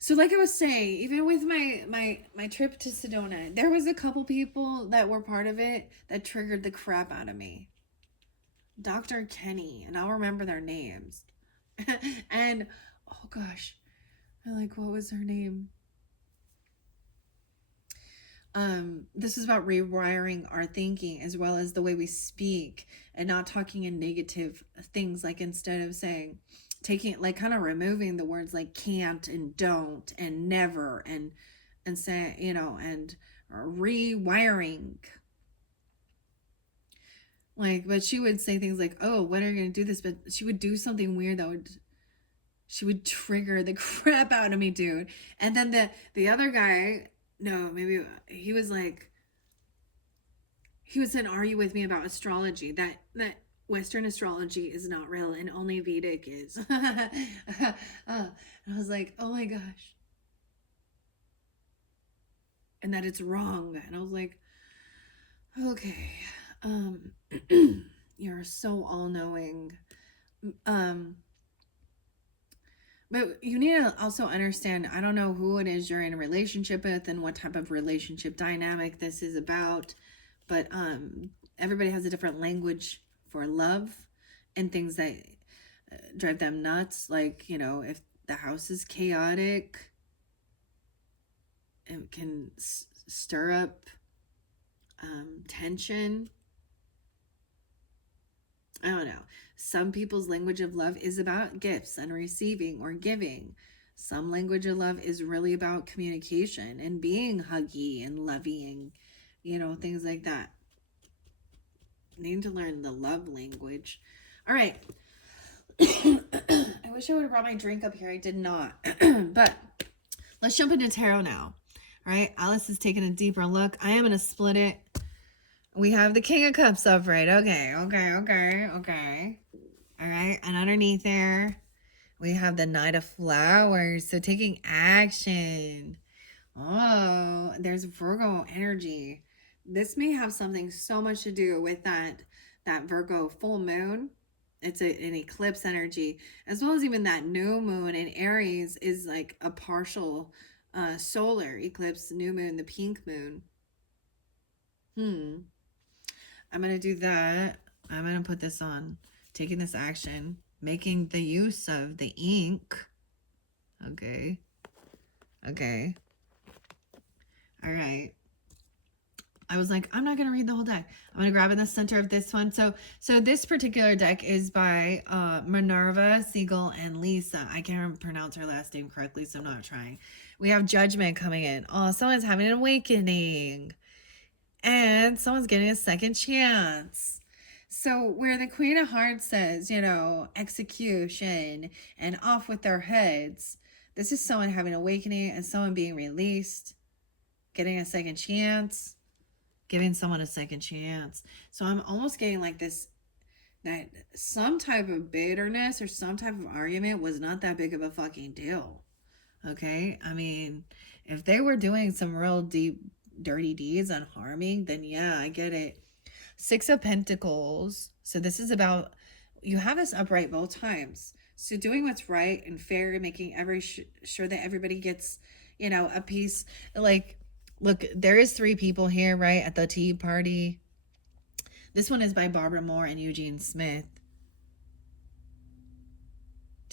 so like I was saying, even with my trip to Sedona, there was a couple people that were part of it that triggered the crap out of me. Dr. Kenny, and I'll remember their names. And oh gosh, what was her name? This is about rewiring our thinking as well as the way we speak and not talking in negative things. Like instead of saying, taking, like kind of removing the words like can't and don't and never and say, you know, and or rewiring. Like, but she would say things like, oh, when are you going to do this? But she would do something weird that would, she would trigger the crap out of me, dude. And then the other guy, no, maybe he was like, he was saying, are you with me about astrology? That Western astrology is not real and only Vedic is. And I was like, oh my gosh. And that it's wrong. And I was like, okay. You're so all-knowing. But you need to also understand, I don't know who it is you're in a relationship with and what type of relationship dynamic this is about, but everybody has a different language for love and things that drive them nuts. Like, you know, if the house is chaotic, it can stir up tension. I don't know. Some people's language of love is about gifts and receiving or giving. Some language of love is really about communication and being huggy and loving, you know, things like that. Need to learn the love language. All right. I wish I would have brought my drink up here. I did not. But let's jump into tarot now. All right. Alice is taking a deeper look. I am going to split it. We have the King of Cups upright. Okay. All right. And underneath there, we have the Knight of Flowers. So taking action. Oh, there's Virgo energy. This may have something so much to do with that Virgo full moon. It's an eclipse energy, as well as even that new moon in Aries is like a partial solar eclipse, new moon, the pink moon. I'm going to do that. I'm going to put this on, taking this action, making the use of the ink. Okay. All right. I was like, I'm not going to read the whole deck. I'm going to grab in the center of this one. So this particular deck is by Minerva, Siegel, and Lisa. I can't pronounce her last name correctly, so I'm not trying. We have Judgment coming in. Oh, someone's having an awakening. And someone's getting a second chance. So where the Queen of Hearts says, you know, execution and off with their heads, this is someone having an awakening and someone being released, getting a second chance, giving someone a second chance. So I'm almost getting like this, that some type of bitterness or some type of argument was not that big of a fucking deal. Okay? I mean, if they were doing some real deep dirty deeds and harming, then yeah, I get it. Six of Pentacles. So this is about, you have this upright both times. So doing what's right and fair and making sure that everybody gets, you know, a piece. Like, look, there is 3 people here, right, at the tea party. This one is by Barbara Moore and Eugene Smith.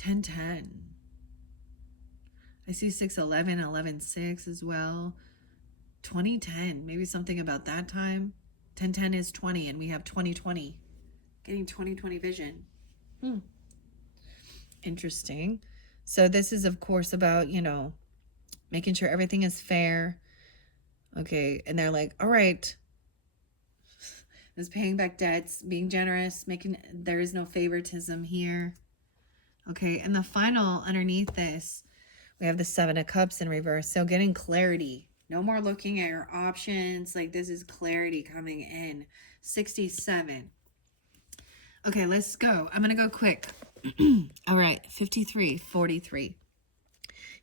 1010. I see 611, 11:6 as well. 2010, maybe something about that time. 1010 is 20 and we have 2020. Getting 2020 vision. Interesting. So this is of course about, you know, making sure everything is fair. Okay, and they're like, all right, is paying back debts, being generous, making, there is no favoritism here. Okay, and the final underneath this, we have the 7 of Cups in reverse. So getting clarity. No more looking at your options. Like, this is clarity coming in. 67. Okay, let's go. I'm going to go quick. All right, 53, 43.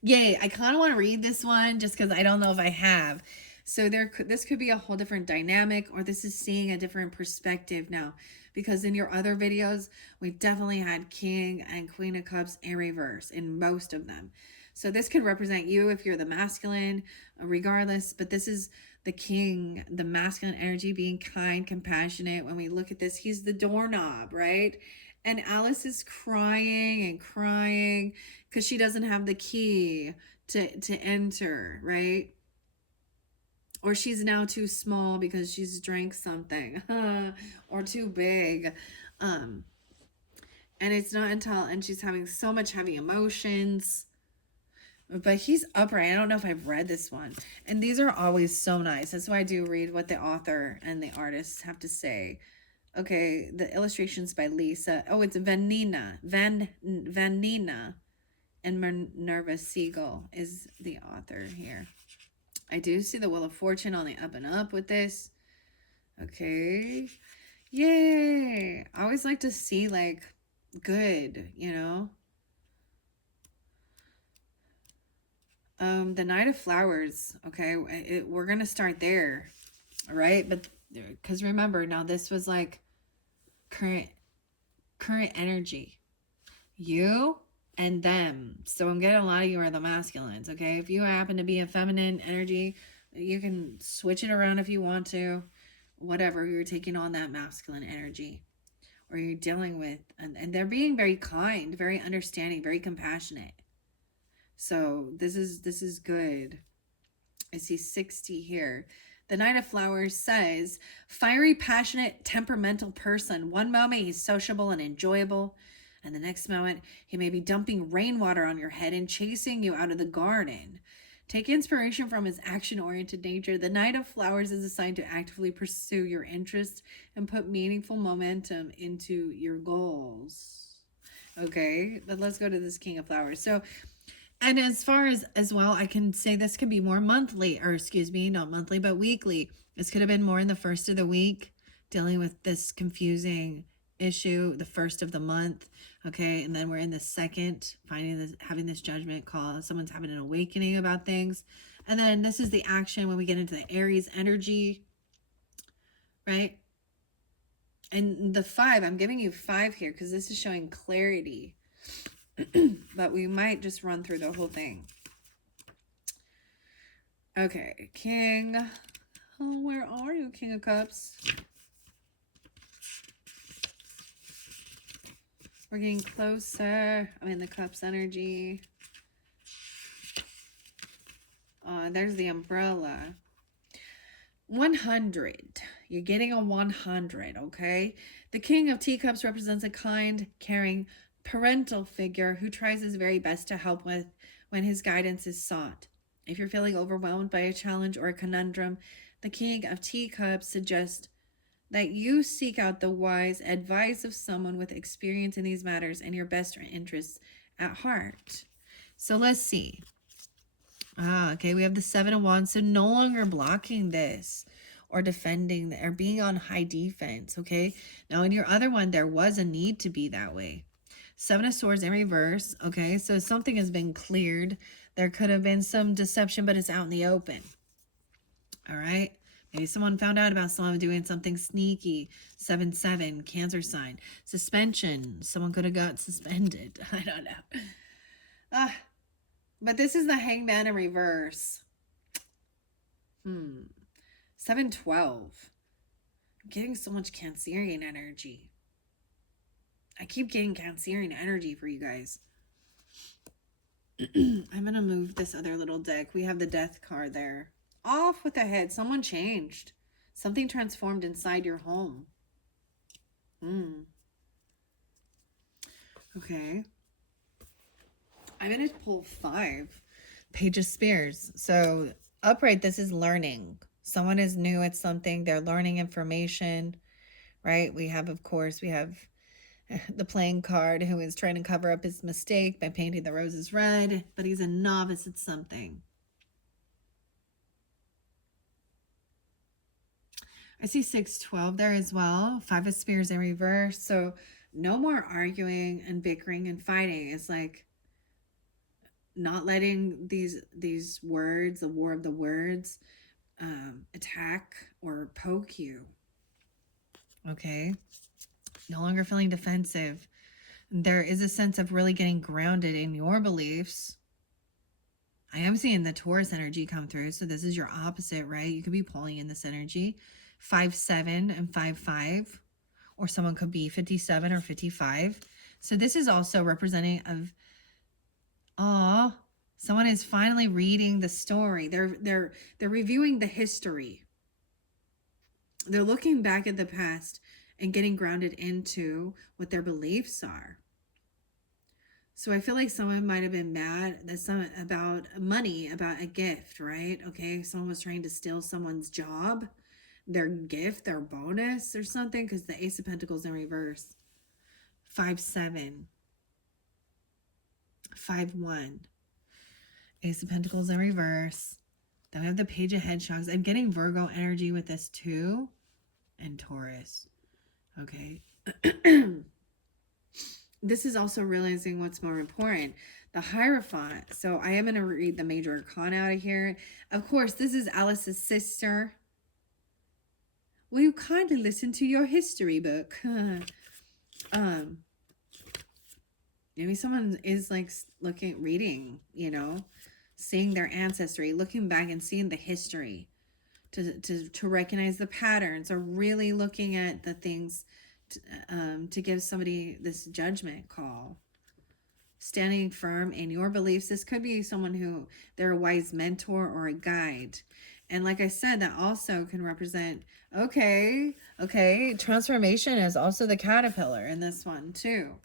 Yay, I kind of want to read this one just because I don't know if I have. So this could be a whole different dynamic, or this is seeing a different perspective now. Because in your other videos, we definitely had King and Queen of Cups in reverse in most of them. So this could represent you if you're the masculine, regardless. But this is the king, the masculine energy, being kind, compassionate. When we look at this, he's the doorknob, right? And Alice is crying and crying because she doesn't have the key to enter, right? Or she's now too small because she's drank something or too big. And it's not until, and she's having so much heavy emotions. But he's upright. I don't know if I've read this one. And these are always so nice. That's why I do read what the author and the artist have to say. Okay, the illustrations by Lisa. Oh, it's Vanina. Vanina and Minerva Siegel is the author here. I do see the Wheel of Fortune on the up and up with this. Okay. Yay. I always like to see like good, you know. The Knight of Flowers. Okay, we're gonna start there. All right, but because remember, now this was like current energy, you and them. So I'm getting a lot of you are the masculines. Okay, if you happen to be a feminine energy, you can switch it around if you want to. Whatever, you're taking on that masculine energy, or you're dealing with, and they're being very kind, very understanding, very compassionate. So this is good. I see 60 here. The Knight of Flowers says, fiery, passionate, temperamental person. One moment he's sociable and enjoyable, and the next moment he may be dumping rainwater on your head and chasing you out of the garden. Take inspiration from his action-oriented nature. The Knight of Flowers is assigned to actively pursue your interests and put meaningful momentum into your goals. Okay, but let's go to this King of Flowers. So, and as far as well, I can say this could be more monthly, or excuse me, not monthly, but weekly. This could have been more in the first of the week, dealing with this confusing issue, the first of the month. Okay, and then we're in the second, having this judgment call. Someone's having an awakening about things. And then this is the action when we get into the Aries energy, right? And the 5, I'm giving you 5 here because this is showing clarity. But we might just run through the whole thing. Okay, King. Oh, where are you, King of Cups? We're getting closer. I'm in the Cups energy. There's the umbrella. 100. You're getting a 100, okay? The King of Teacups represents a kind, caring, parental figure who tries his very best to help when his guidance is sought. If you're feeling overwhelmed by a challenge or a conundrum, the King of Teacups suggests that you seek out the wise advice of someone with experience in these matters and your best interests at heart. So let's see. Okay, we have the 7 of Wands, so no longer blocking this or defending or being on high defense, okay? Now in your other one, there was a need to be that way. 7 of Swords in reverse, okay? So something has been cleared. There could have been some deception, but it's out in the open. All right? Maybe someone found out about someone doing something sneaky. 7-7, Cancer sign. Suspension. Someone could have got suspended. I don't know. But this is the Hangman in reverse. 7-12. I'm getting so much Cancerian energy. I keep getting Cancerian energy for you guys. I'm going to move this other little deck. We have the Death card there. Off with the head. Someone changed. Something transformed inside your home. Okay. I'm going to pull 5. Page of Spears. So upright, this is learning. Someone is new at something. They're learning information, right? We have, of course, we have the playing card who is trying to cover up his mistake by painting the roses red, but he's a novice at something. I see 6-12 there as well. 5 of Spears in reverse. So no more arguing and bickering and fighting. It's like not letting these words, the war of the words, attack or poke you. Okay? No longer feeling defensive. There is a sense of really getting grounded in your beliefs. I am seeing the Taurus energy come through. So this is your opposite, right? You could be pulling in this energy. 5-7 and 5-5. Or someone could be 57 or 55. So this is also representing of, someone is finally reading the story. They're reviewing the history. They're looking back at the past and getting grounded into what their beliefs are. So I feel like someone might have been mad about money, about a gift, right? Okay, someone was trying to steal someone's job, their gift, their bonus or something, because the Ace of Pentacles in reverse. 5-7. 5-1. Ace of Pentacles in reverse. Then we have the Page of Headshots. I'm getting Virgo energy with this too. And Taurus. Okay. This is also realizing what's more important. The Hierophant. So I am going to read the Major Arcana out of here. Of course, this is Alice's sister. Will you kindly listen to your history book? Maybe someone is like reading, you know, seeing their ancestry, looking back and seeing the history to recognize the patterns, or really looking at the things to give somebody this judgment call. Standing firm in your beliefs. This could be someone who they're a wise mentor or a guide. And like I said, that also can represent, okay, transformation is also the caterpillar in this one too.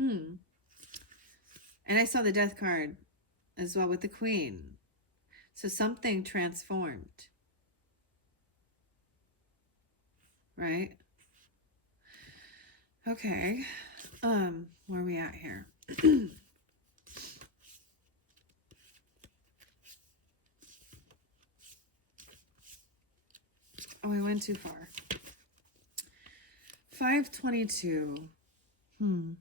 And I saw the Death card as well with the Queen. So something transformed. Right? Okay. Where are we at here? Oh, I went too far. 522. And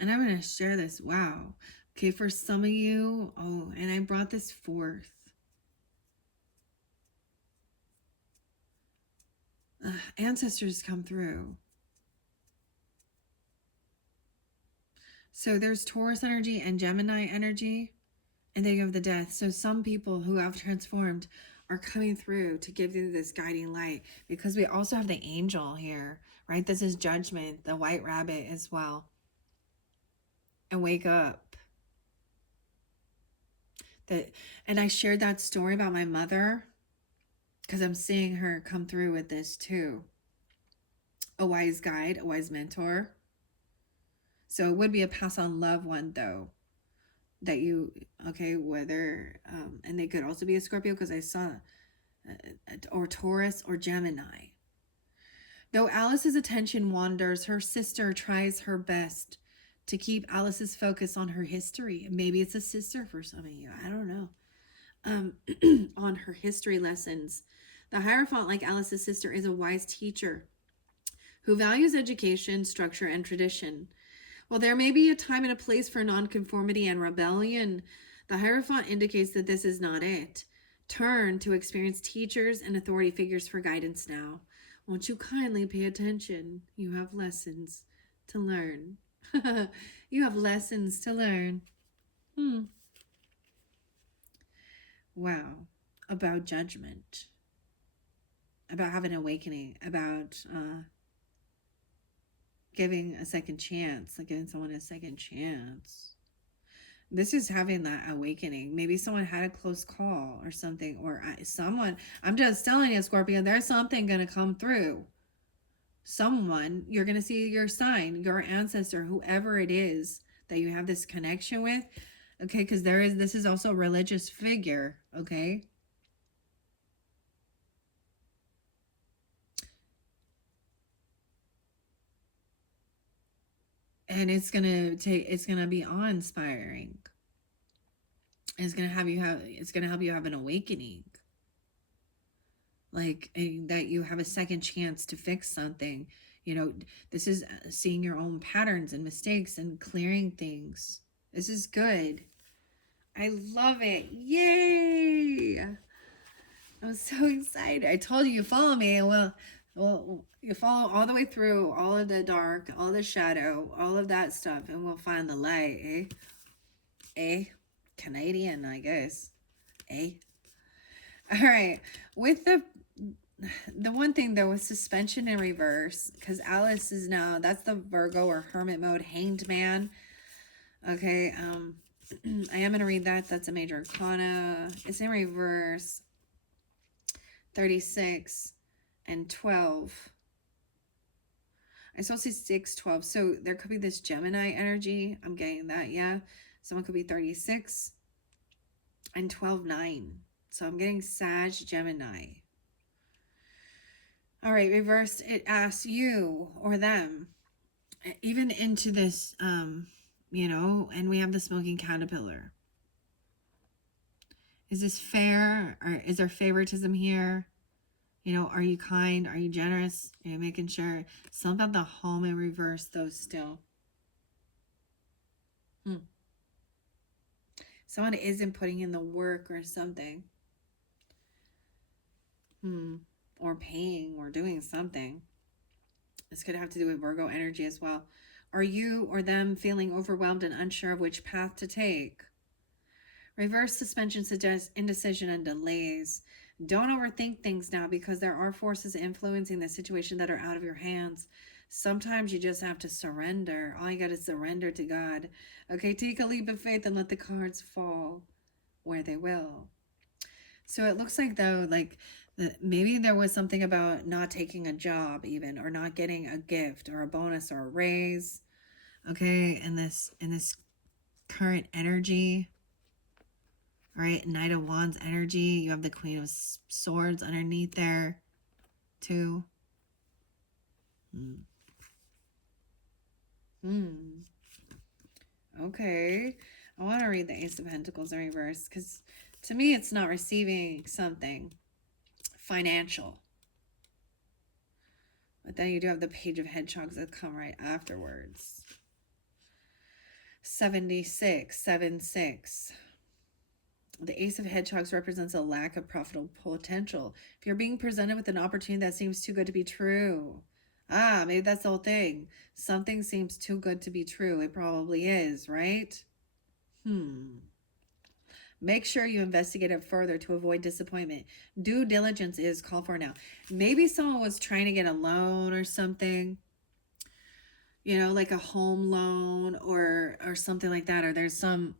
I'm going to share this. Wow. Okay, for some of you, oh, and I brought this forth. Ancestors come through. So there's Taurus energy and Gemini energy, and then you have the Death. So some people who have transformed are coming through to give you this guiding light, because we also have the angel here, right? This is Judgment, the White Rabbit as well. And wake up. And I shared that story about my mother because I'm seeing her come through with this too. A wise guide, a wise mentor. So it would be a pass on loved one though, that you, okay, whether, and they could also be a Scorpio, because I saw, or Taurus or Gemini. Though Alice's attention wanders, her sister tries her best to keep Alice's focus on her history. Maybe it's a sister for some of you. I don't know. On her history lessons. The Hierophant, like Alice's sister, is a wise teacher who values education, structure, and tradition. While there may be a time and a place for nonconformity and rebellion, the Hierophant indicates that this is not it. Turn to experienced teachers and authority figures for guidance now. Won't you kindly pay attention? You have lessons to learn. You have lessons to learn. Wow. About judgment. About having an awakening. About giving a second chance. Like giving someone a second chance. This is having that awakening. Maybe someone had a close call or something. Or someone. I'm just telling you, Scorpio, there's something going to come through. Someone, you're going to see your sign, your ancestor, whoever it is that you have this connection with. Okay, because this is also a religious figure. Okay. And it's going to be awe-inspiring. It's going to help you have an awakening. Like that you have a second chance to fix something. You know, this is seeing your own patterns and mistakes and clearing things. This is good. I love it. Yay! I'm so excited. I told you follow me. Well, you follow all the way through all of the dark, all the shadow, all of that stuff, and we'll find the light, Canadian, I guess. All right. With the one thing though was suspension in reverse, because Alice is now, that's the Virgo or hermit mode, hanged man. Okay. I am going to read that. That's a major arcana. It's in reverse. 36 and 12. I still see 612. So there could be this Gemini energy. I'm getting that, yeah. Someone could be 36 and 12-9. So I'm getting Sag, Gemini. All right, reversed, it asks you or them, even into this, you know, and we have the smoking caterpillar. Is this fair, or is there favoritism here? You know, are you kind? Are you generous? Are you making sure? Something about the home in reverse, though, still. Someone isn't putting in the work or something. Or paying or doing something. This could have to do with Virgo energy as well. Are you or them feeling overwhelmed and unsure of which path to take? Reverse suspension suggests indecision and delays. Don't overthink things now, because there are forces influencing the situation that are out of your hands. Sometimes you just have to surrender. All you got to surrender to God. Okay, take a leap of faith and let the cards fall where they will. So it looks like, though, like maybe there was something about not taking a job even, or not getting a gift or a bonus or a raise. Okay, in this current energy. All right, Knight of Wands energy. You have the Queen of Swords underneath there, too. Okay. I want to read the Ace of Pentacles in reverse, because to me it's not receiving something financial. But then you do have the Page of Hedgehogs that come right afterwards. 76, 7-6. The Ace of Hedgehogs represents a lack of profitable potential. If you're being presented with an opportunity that seems too good to be true. Maybe that's the whole thing. Something seems too good to be true. It probably is, right? Make sure you investigate it further to avoid disappointment. Due diligence is called for now. Maybe someone was trying to get a loan or something. You know, like a home loan or something like that. Or there's some...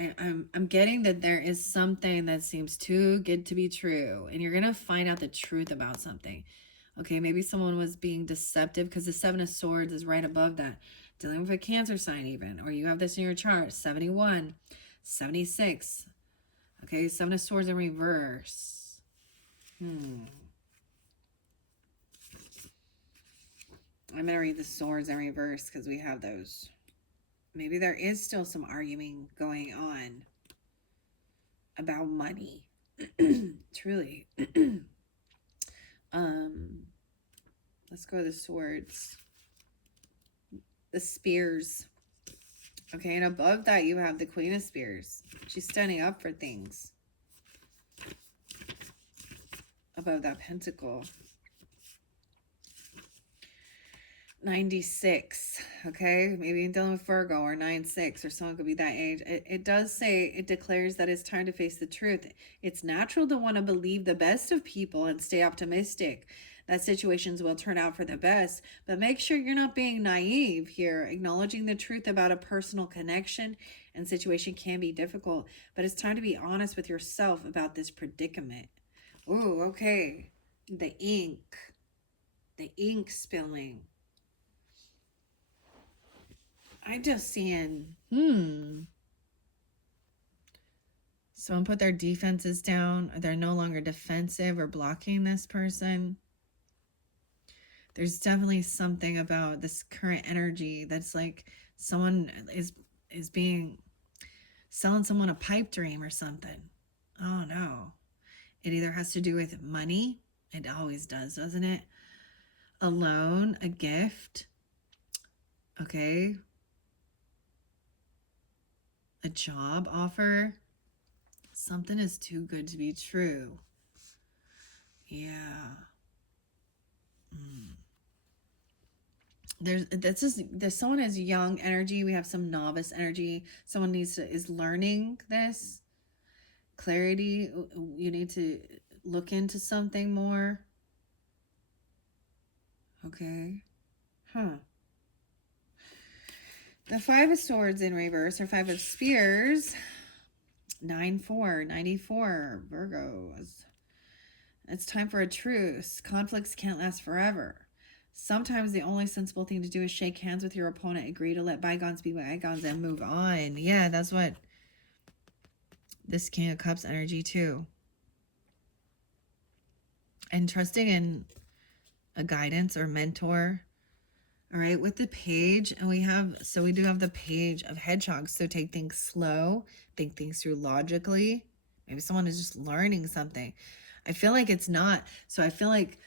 I'm getting that there is something that seems too good to be true, and you're going to find out the truth about something. Okay, maybe someone was being deceptive, because the Seven of Swords is right above that. Dealing with a Cancer sign even, or you have this in your chart, 71, 76. Okay, Seven of Swords in reverse. I'm going to read the Swords in reverse because we have those. Maybe there is still some arguing going on about money. Truly. Let's go to the Swords. The Spears. Okay, and above that you have the Queen of Spears. She's standing up for things. Above that Pentacle. 96. Okay, maybe you're dealing with Virgo, or 9-6, or someone could be that age. It does say, it declares that it's time to face the truth. It's natural to want to believe the best of people and stay optimistic that situations will turn out for the best, but make sure you're not being naive here. Acknowledging the truth about a personal connection and situation can be difficult, but it's time to be honest with yourself about this predicament. Ooh, okay. The ink spilling. I'm just seeing, someone put their defenses down. They're no longer defensive or blocking this person. There's definitely something about this current energy that's like someone is being, selling someone a pipe dream or something. Oh no. It either has to do with money. It always does, doesn't it? A loan, a gift. Okay. A job offer. Something is too good to be true. Yeah. There's someone has young energy. We have some novice energy. Someone is learning this. Clarity. You need to look into something more. Okay. The Five of Swords in reverse, or Five of Spears. 9-4, 94, Virgos. It's time for a truce. Conflicts can't last forever. Sometimes the only sensible thing to do is shake hands with your opponent, agree to let bygones be bygones, and move on. Yeah, that's what this King of Cups energy too. And trusting in a guidance or mentor. All right, with the page, and we do have the page of hedgehogs. So take things slow, think things through logically. Maybe someone is just learning something. I feel like it's not. So I feel like,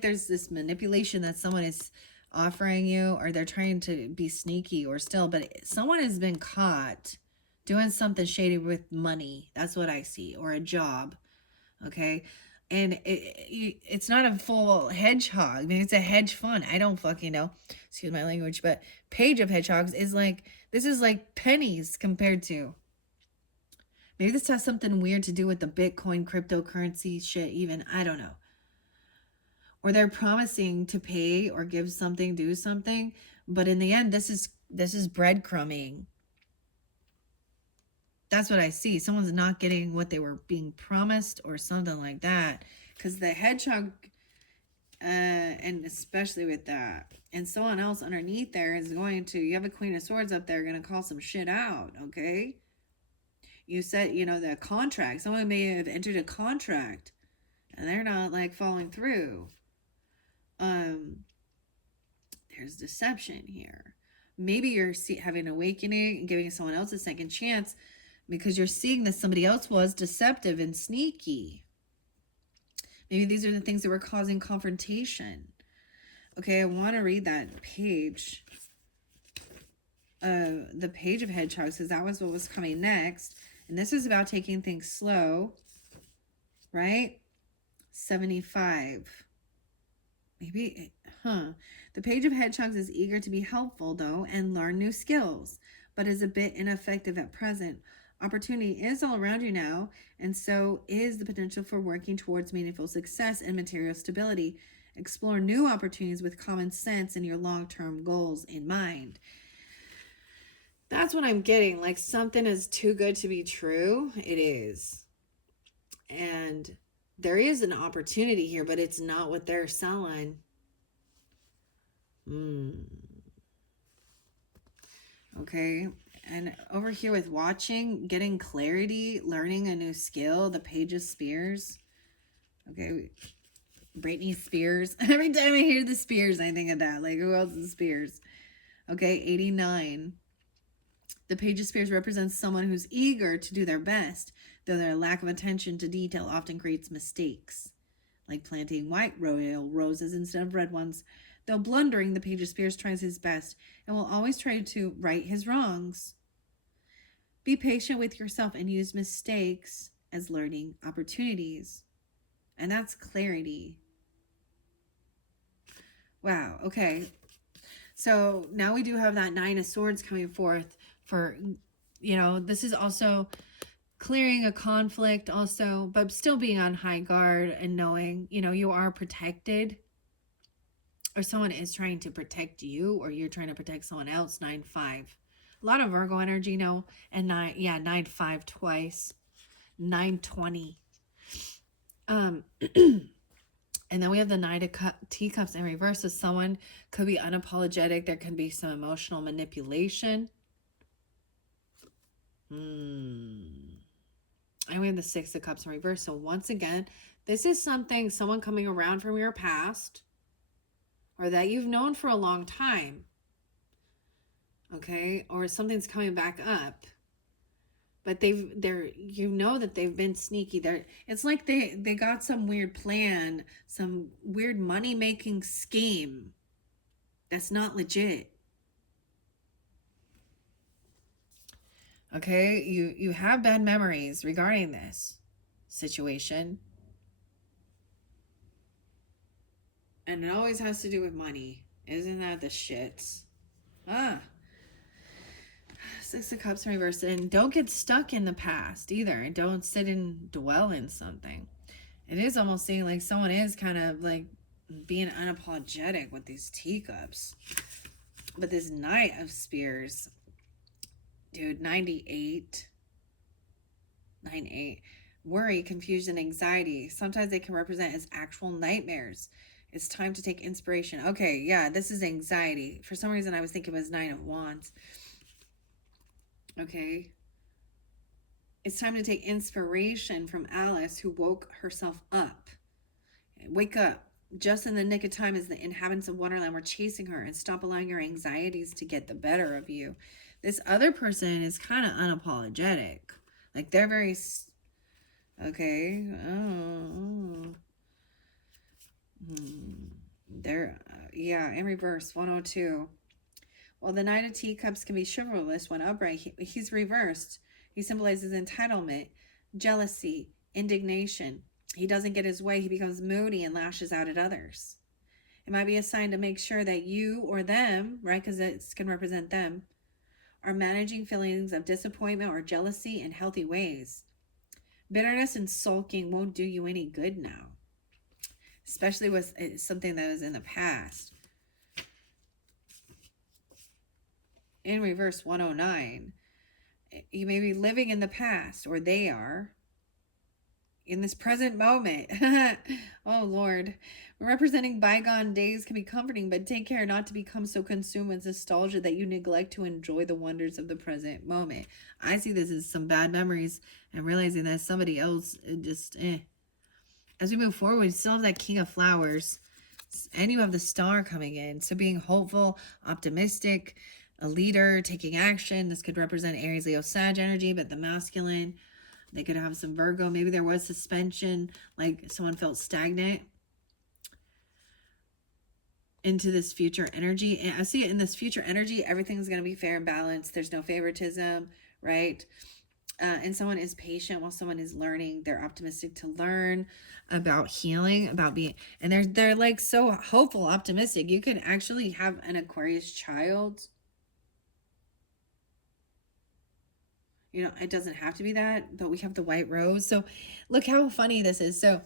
there's this manipulation that someone is offering you, or they're trying to be sneaky or still, but someone has been caught doing something shady with money. That's what I see, or a job. Okay. And it's not a full hedgehog. Maybe it's a hedge fund. I don't fucking know. Excuse my language. But page of hedgehogs is like, this is like pennies compared to. Maybe this has something weird to do with the Bitcoin cryptocurrency shit even. I don't know. Or they're promising to pay or give something, do something. But in the end, this is breadcrumbing. That's what I see. Someone's not getting what they were being promised or something like that. Because the hedgehog, and especially with that, and someone else underneath there is going to, you have a Queen of Swords up there, going to call some shit out, okay? You said, the contract. Someone may have entered a contract and they're not like following through. There's deception here. Maybe you're having an awakening and giving someone else a second chance, because you're seeing that somebody else was deceptive and sneaky. Maybe these are the things that were causing confrontation. Okay, I want to read that page. The page of hedgehogs, because that was what was coming next. And this is about taking things slow. Right? 75. Maybe, The page of hedgehogs is eager to be helpful, though, and learn new skills, but is a bit ineffective at present. Opportunity is all around you now, and so is the potential for working towards meaningful success and material stability. Explore new opportunities with common sense and your long-term goals in mind. That's what I'm getting. Like, something is too good to be true. It is. And there is an opportunity here, but it's not what they're selling. Okay. And over here with watching, getting clarity, learning a new skill, the Page of Spears. Okay. Britney Spears. Every time I hear the Spears, I think of that. Like, who else is Spears? Okay. 89. The Page of Spears represents someone who's eager to do their best, though their lack of attention to detail often creates mistakes, like planting white royal roses instead of red ones. Though blundering, the Page of Spears tries his best and will always try to right his wrongs. Be patient with yourself and use mistakes as learning opportunities. And that's clarity. Wow, okay. So now we do have that Nine of Swords coming forth for, this is also clearing a conflict also, but still being on high guard and knowing, you are protected, or someone is trying to protect you, or you're trying to protect someone else. 9-5. A lot of Virgo energy, no. And 9-5 twice. 9-20. And then we have the Knight of Teacups in reverse. So someone could be unapologetic. There can be some emotional manipulation. And we have the Six of Cups in reverse. So once again, this is someone coming around from your past, or that you've known for a long time. Okay? Or something's coming back up. But that they've been sneaky. It's like they got some weird plan, some weird money-making scheme that's not legit. Okay? You have bad memories regarding this situation. And it always has to do with money. Isn't that the shits? Six of Cups in reverse. And don't get stuck in the past either. And don't sit and dwell in something. It is almost seeming like someone is kind of like being unapologetic with these teacups. But this Knight of Spears, dude, 98. 9-8. Worry, confusion, anxiety. Sometimes they can represent as actual nightmares. It's time to take inspiration. Okay, yeah, this is anxiety. For some reason, I was thinking it was 9 of Wands. Okay. It's time to take inspiration from Alice, who woke herself up. Wake up just in the nick of time as the inhabitants of Wonderland were chasing her, and stop allowing your anxieties to get the better of you. This other person is kind of unapologetic. Like, they're very... Okay. Oh. They're, yeah, in reverse, 102. Well, the Knight of Teacups can be chivalrous when upright. He's reversed. He symbolizes entitlement, jealousy, indignation. He doesn't get his way. He becomes moody and lashes out at others. It might be a sign to make sure that you or them, right, because it can represent them, are managing feelings of disappointment or jealousy in healthy ways. Bitterness and sulking won't do you any good now, especially with something that was in the past. In reverse, 109. You may be living in the past, or they are, in this present moment. Oh, Lord. Representing bygone days can be comforting, but take care not to become so consumed with nostalgia that you neglect to enjoy the wonders of the present moment. I see this as some bad memories and realizing that somebody else just, As we move forward, we still have that King of Flowers, and you have the Star coming in. So being hopeful, optimistic, a leader, taking action. This could represent Aries, Leo, Sag energy, but the masculine. They could have some Virgo. Maybe there was suspension, like someone felt stagnant into this future energy. And I see it in this future energy, everything's going to be fair and balanced. There's no favoritism, right? And someone is patient while someone is learning. They're optimistic to learn about healing, about being, and they're like so hopeful, optimistic. You could actually have an Aquarius child. You know, it doesn't have to be that, but we have the white rose. So look how funny this is. So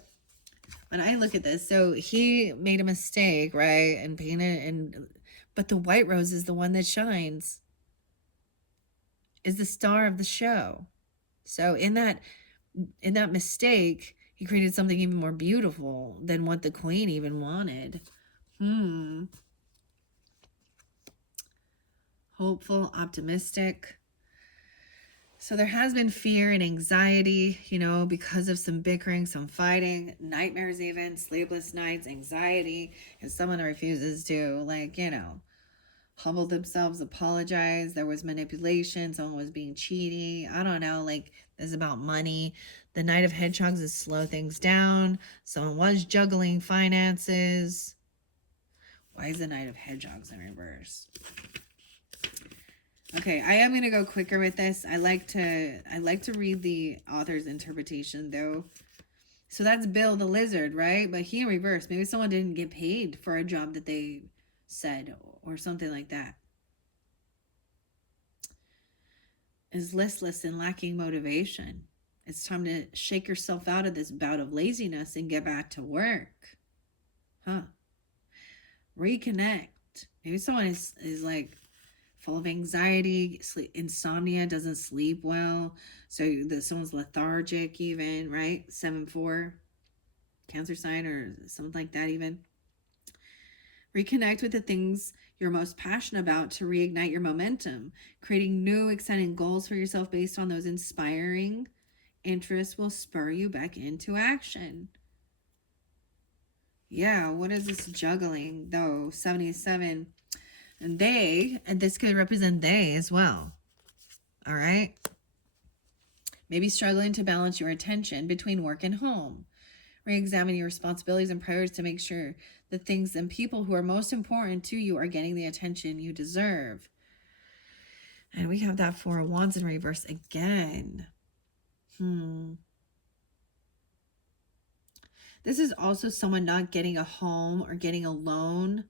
when I look at this, so he made a mistake, right? And painted, but the white rose is the one that shines, is the star of the show. So in that mistake, he created something even more beautiful than what the queen even wanted. Hopeful, optimistic. So there has been fear and anxiety, you know, because of some bickering, some fighting, nightmares even, sleepless nights, anxiety, and someone refuses to, like, you know, humble themselves, apologize. There was manipulation. Someone was being cheating. I don't know, like, this is about money. The Knight of Hedgehogs is slow things down. Someone was juggling finances. Why is the Knight of Hedgehogs in reverse? Okay, I am going to go quicker with this. I like to read the author's interpretation, though. So that's Bill the Lizard, right? But he in reverse. Maybe someone didn't get paid for a job that they said, or something like that. Is listless and lacking motivation. It's time to shake yourself out of this bout of laziness and get back to work. Reconnect. Maybe someone is like full of anxiety, insomnia, doesn't sleep well. So someone's lethargic even, right? 7-4, Cancer sign or something like that even. Reconnect with the things you're most passionate about to reignite your momentum. Creating new, exciting goals for yourself based on those inspiring interests will spur you back into action. Yeah, what is this juggling, though? 77. And this could represent they as well. All right? Maybe struggling to balance your attention between work and home. Re-examine your responsibilities and priorities to make sure the things and people who are most important to you are getting the attention you deserve. And we have that Four of Wands in reverse again. This is also someone not getting a home or getting a loan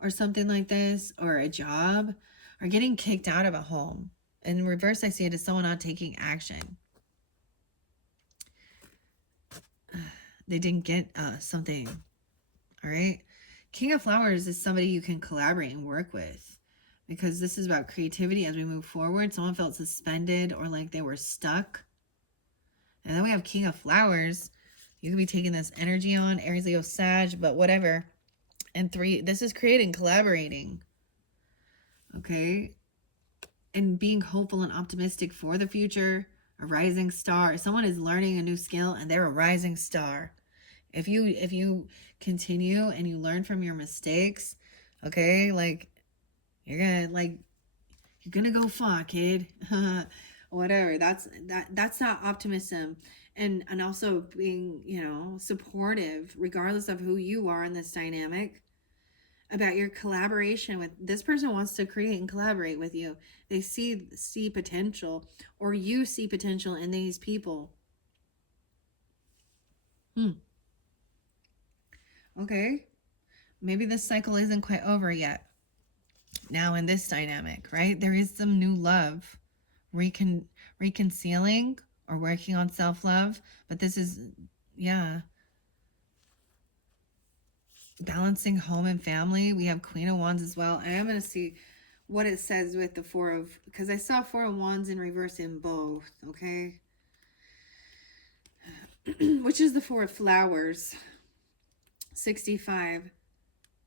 or something like this, or a job, or getting kicked out of a home. In reverse, I see it as someone not taking action. They didn't get something. All right. King of Flowers is somebody you can collaborate and work with, because this is about creativity as we move forward. Someone felt suspended or like they were stuck. And then we have King of Flowers. You could be taking this energy on, Aries, Leo, Sag, but whatever. And 3, this is creating, collaborating. Okay. And being hopeful and optimistic for the future. A rising star. Someone is learning a new skill and they're a rising star. If you continue and you learn from your mistakes, okay, like you're gonna go far, kid. Whatever. That's that optimism. And also being, you know, supportive regardless of who you are in this dynamic, about your collaboration with this person. Wants to create and collaborate with you. They see potential, or you see potential in these people. Okay. Maybe this cycle isn't quite over yet. Now in this dynamic, right? There is some new love, reconciling or working on self-love, but this is, yeah, balancing home and family. We have Queen of Wands as well. I am going to see what it says with the because I saw 4 of Wands in reverse in both, okay? Which is the 4 of Flowers. 65.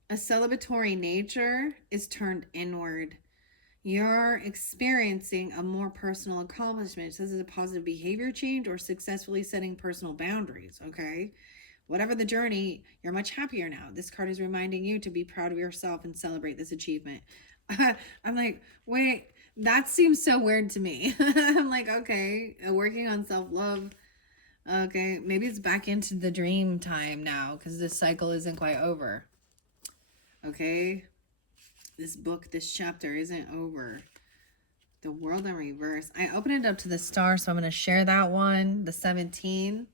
A celebratory nature is turned inward. You're experiencing a more personal accomplishment. So this is a positive behavior change or successfully setting personal boundaries, okay? Whatever the journey, you're much happier now. This card is reminding you to be proud of yourself and celebrate this achievement. I'm like, wait, that seems so weird to me. I'm like, okay, working on self-love. Okay, maybe it's back into the dream time now because this cycle isn't quite over. Okay, this chapter isn't over. The World in Reverse. I opened it up to the star, so I'm going to share that one. The 17.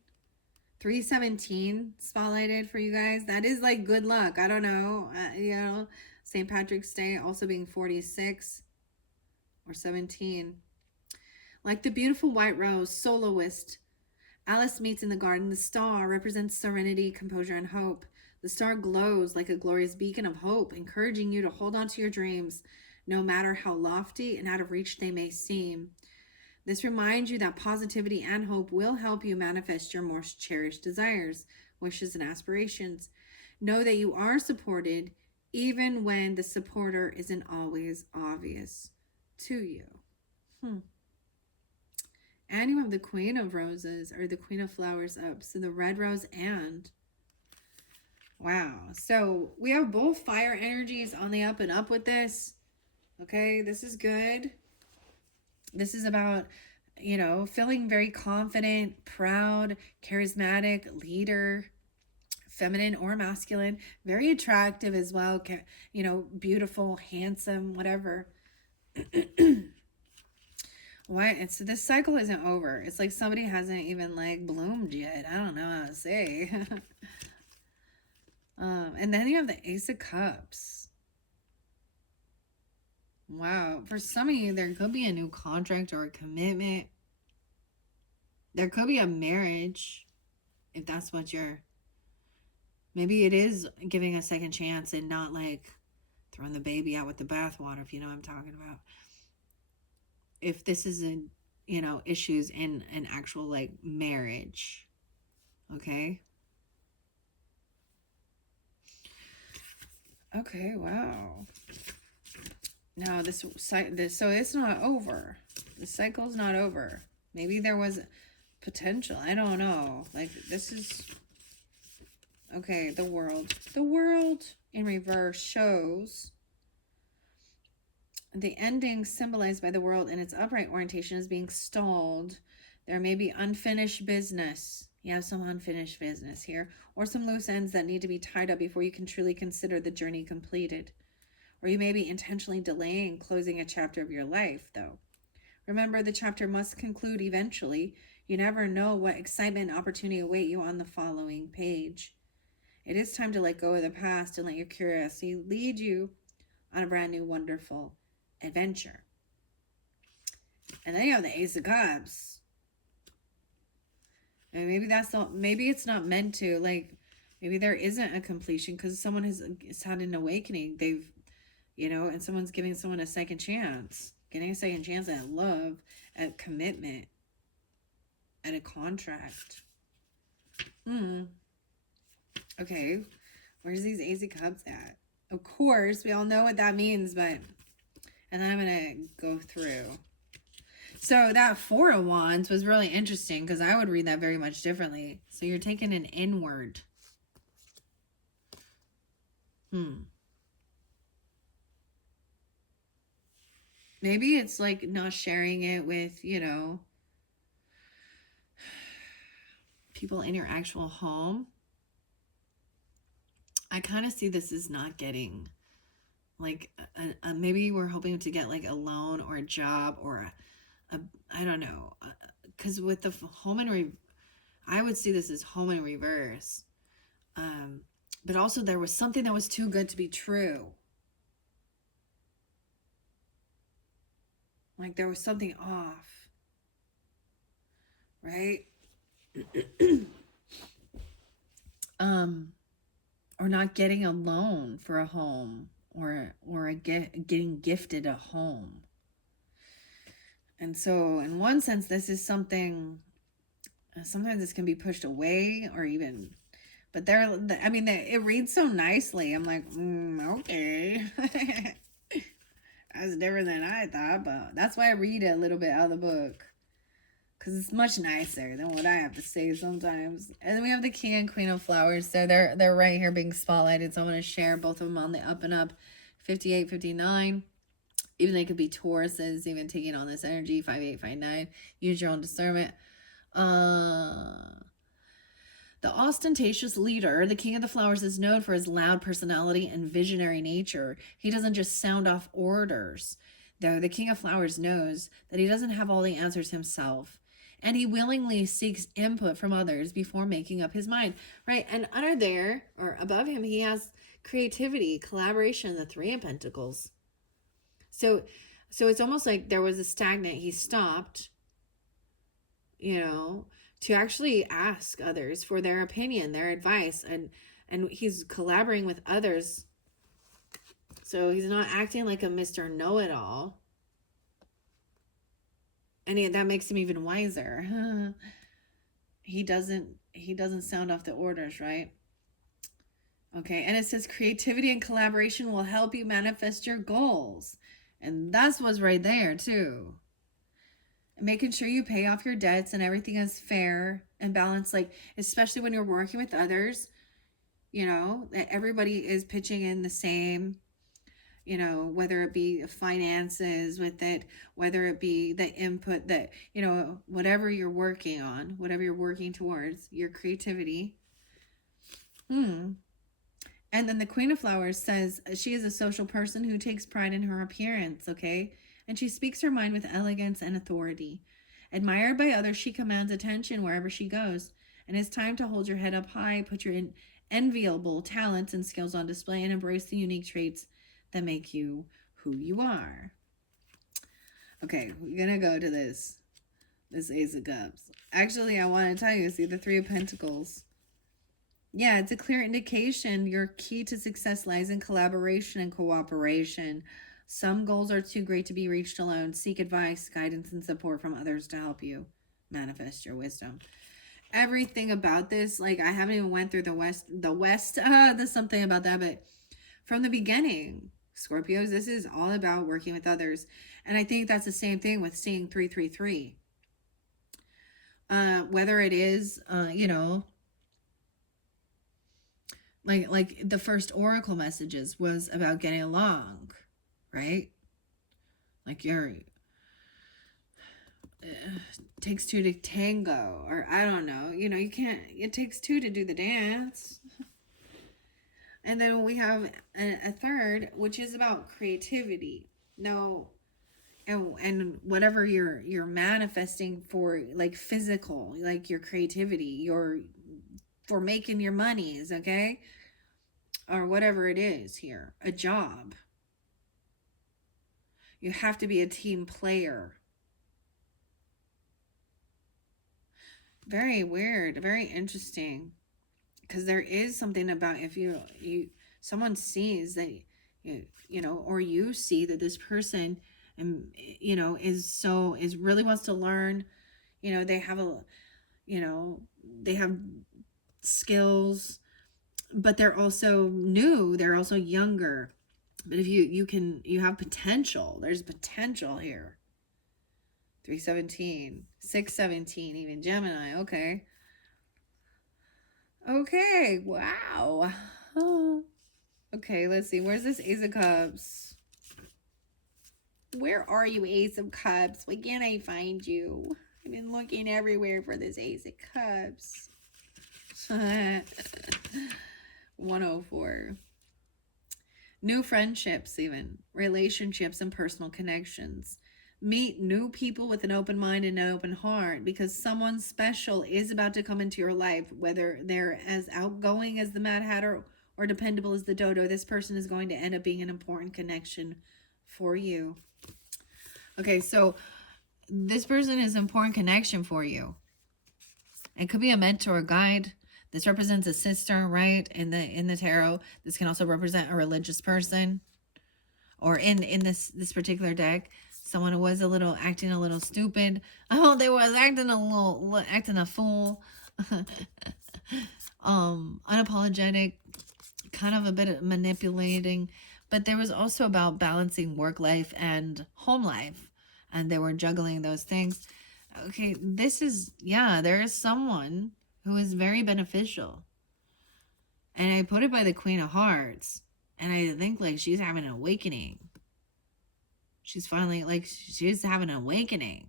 317 spotlighted for you guys. That is like good luck. I don't know. You know, St. Patrick's Day also being 46 or 17. Like the beautiful white rose, soloist. Alice meets in the garden. The star represents serenity, composure, and hope. The star glows like a glorious beacon of hope, encouraging you to hold on to your dreams, no matter how lofty and out of reach they may seem. This reminds you that positivity and hope will help you manifest your most cherished desires, wishes, and aspirations. Know that you are supported, even when the supporter isn't always obvious to you. And you have the Queen of Roses, or the Queen of Flowers up. So the red rose and... Wow. So we have both fire energies on the up and up with this. Okay, this is good. This is about, you know, feeling very confident, proud, charismatic, leader, feminine or masculine, very attractive as well, you know, beautiful, handsome, whatever. What? And so this cycle isn't over. It's like somebody hasn't even like bloomed yet. I don't know how to say. And then you have the Ace of Cups. Wow. For some of you, there could be a new contract or a commitment. There could be a marriage, if that's what you're... Maybe it is giving a second chance and not like throwing the baby out with the bathwater, if you know what I'm talking about. If this isn't, you know, issues in an actual like marriage. Okay. Okay, wow. No, so it's not over. The cycle's not over. Maybe there was potential. I don't know. Like, this is... Okay, the world. The world in reverse shows the ending symbolized by the world in its upright orientation is being stalled. There may be unfinished business. You have some unfinished business here. Or some loose ends that need to be tied up before you can truly consider the journey completed. Or you may be intentionally delaying closing a chapter of your life, though. Remember, the chapter must conclude eventually. You never know what excitement and opportunity await you on the following page. It is time to let go of the past and let your curiosity lead you on a brand new, wonderful adventure. And then you have the Ace of Cups. And maybe it's not meant to, like, maybe there isn't a completion because someone has had an awakening. They've, you know, and someone's giving someone a second chance. Getting a second chance at love, at commitment, at a contract. Okay. Where's these Ace of Cups at? Of course, we all know what that means, but... And then I'm going to go through. So that Four of Wands was really interesting because I would read that very much differently. So you're taking an inward. Maybe it's like not sharing it with, you know, people in your actual home. I kind of see this as not getting like maybe we're hoping to get like a loan or a job or a I don't know, because with the home and I would see this as home in reverse, but also there was something that was too good to be true. Like there was something off, right? Or not getting a loan for a home, or getting gifted a home. And so in one sense, this is something, sometimes this can be pushed away or even, but it reads so nicely. I'm like, okay. That's different than I thought, but that's why I read a little bit out of the book. Because it's much nicer than what I have to say sometimes. And then we have the King and Queen of Flowers. So they're right here being spotlighted. So I'm going to share both of them on the up and up. 58, 59. Even they could be Tauruses, even taking on this energy. 58, 59. Use your own discernment. The ostentatious leader, the King of the Flowers, is known for his loud personality and visionary nature. He doesn't just sound off orders. Though the King of Flowers knows that he doesn't have all the answers himself. And he willingly seeks input from others before making up his mind. Right? And under there, or above him, he has creativity, collaboration, the Three of Pentacles. So it's almost like there was a stagnant. He stopped, you know, to actually ask others for their opinion, their advice, and he's collaborating with others. So he's not acting like a Mr. Know-it-all. And that makes him even wiser. He doesn't sound off the orders, right? Okay, and it says creativity and collaboration will help you manifest your goals. And that's what's right there too. Making sure you pay off your debts and everything is fair and balanced, like especially when you're working with others, you know, that everybody is pitching in the same, you know, whether it be finances with it, whether it be the input that, you know, whatever you're working on, whatever you're working towards, your creativity. And then the Queen of Flowers says she is a social person who takes pride in her appearance, okay? And she speaks her mind with elegance and authority. Admired by others, she commands attention wherever she goes. And it's time to hold your head up high, put your enviable talents and skills on display, and embrace the unique traits that make you who you are. Okay, we're going to go to this Ace of Cups. Actually, I want to tell you, see the Three of Pentacles. Yeah, it's a clear indication your key to success lies in collaboration and cooperation. Some goals are too great to be reached alone. Seek advice, guidance, and support from others to help you manifest your wisdom. Everything about this, like I haven't even went through the West, there's something about that, but from the beginning, Scorpios, this is all about working with others. And I think that's the same thing with seeing 333. Whether it is, you know, like the first oracle messages was about getting along, right? Like takes two to tango, or I don't know, you know, you can't, it takes two to do the dance. And then we have a third, which is about creativity. No, and whatever you're manifesting for, like physical, like your creativity, for making your monies, okay? Or whatever it is here, a job. You have to be a team player. Very weird, very interesting. Because there is something about if someone sees that, you know, or you see that this person, you know, is really wants to learn, you know, they have they have skills, but they're also new. They're also younger. But if you have potential. There's potential here. 317, 617, even Gemini. Okay. Okay. Wow. Oh. Okay, let's see. Where's this Ace of Cups? Where are you, Ace of Cups? Why can't I find you? I've been looking everywhere for this Ace of Cups. 104. New friendships, even relationships and personal connections. Meet new people with an open mind and an open heart, because someone special is about to come into your life, whether they're as outgoing as the Mad Hatter or dependable as the Dodo. This person is going to end up being an important connection for you. Okay, so this person is an important connection for you. It could be a mentor, a guide. This represents a sister, right? In the tarot. This can also represent a religious person. Or in this particular deck, someone who was acting a little stupid. Oh, they was acting a fool. Unapologetic, kind of a bit of manipulating. But there was also about balancing work life and home life. And they were juggling those things. Okay, there is someone who is very beneficial. And I put it by the Queen of Hearts. And I think, like, she's having an awakening. She's finally, like, she's having an awakening.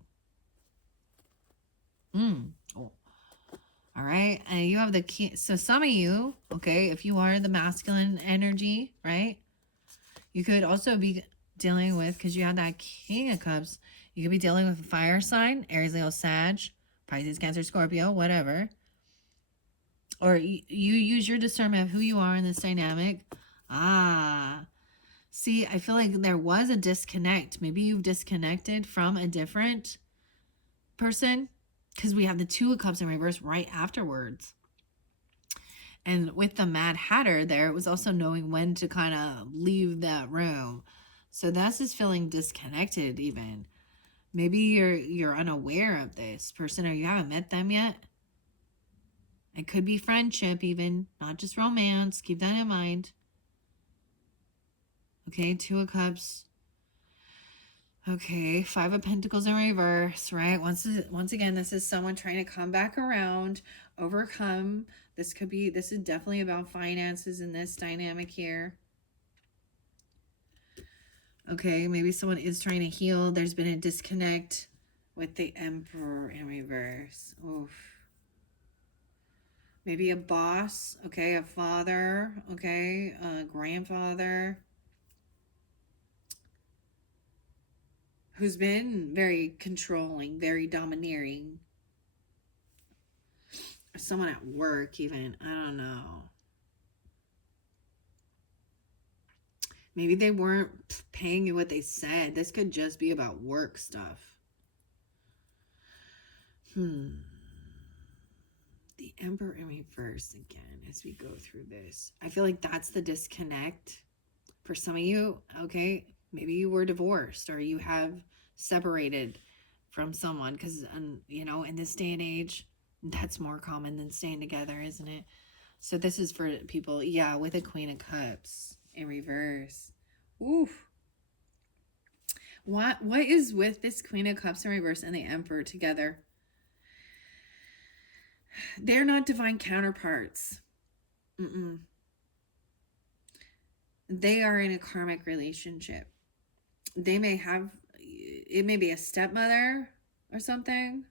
Oh. All right. And you have the key. So some of you, okay, if you are the masculine energy, right? You could also be dealing with, because you have that King of Cups, you could be dealing with a fire sign, Aries, Leo, Sag, Pisces, Cancer, Scorpio, whatever. Or you use your discernment of who you are in this dynamic. See, I feel like there was a disconnect. Maybe you've disconnected from a different person, because we have the Two of Cups in reverse right afterwards. And with the Mad Hatter there, it was also knowing when to kind of leave that room. So that's just feeling disconnected even. Maybe you're unaware of this person, or you haven't met them yet. It could be friendship even, not just romance. Keep that in mind. Okay, Two of Cups. Okay, Five of Pentacles in reverse, right? Once again, this is someone trying to come back around, overcome. This is definitely about finances in this dynamic here. Okay, maybe someone is trying to heal. There's been a disconnect with the Emperor in reverse. Oof. Maybe a boss, okay, a father, okay, a grandfather, who's been very controlling, very domineering. Someone at work even, I don't know. Maybe they weren't paying you what they said. This could just be about work stuff. The Emperor in reverse again as we go through this. I feel like that's the disconnect for some of you. Okay, maybe you were divorced or you have separated from someone, because in this day and age, that's more common than staying together, isn't it? So this is for people, yeah, with a Queen of Cups in reverse. Oof. What is with this Queen of Cups in reverse and the Emperor together? They're not divine counterparts. They are in a karmic relationship. It may be a stepmother or something.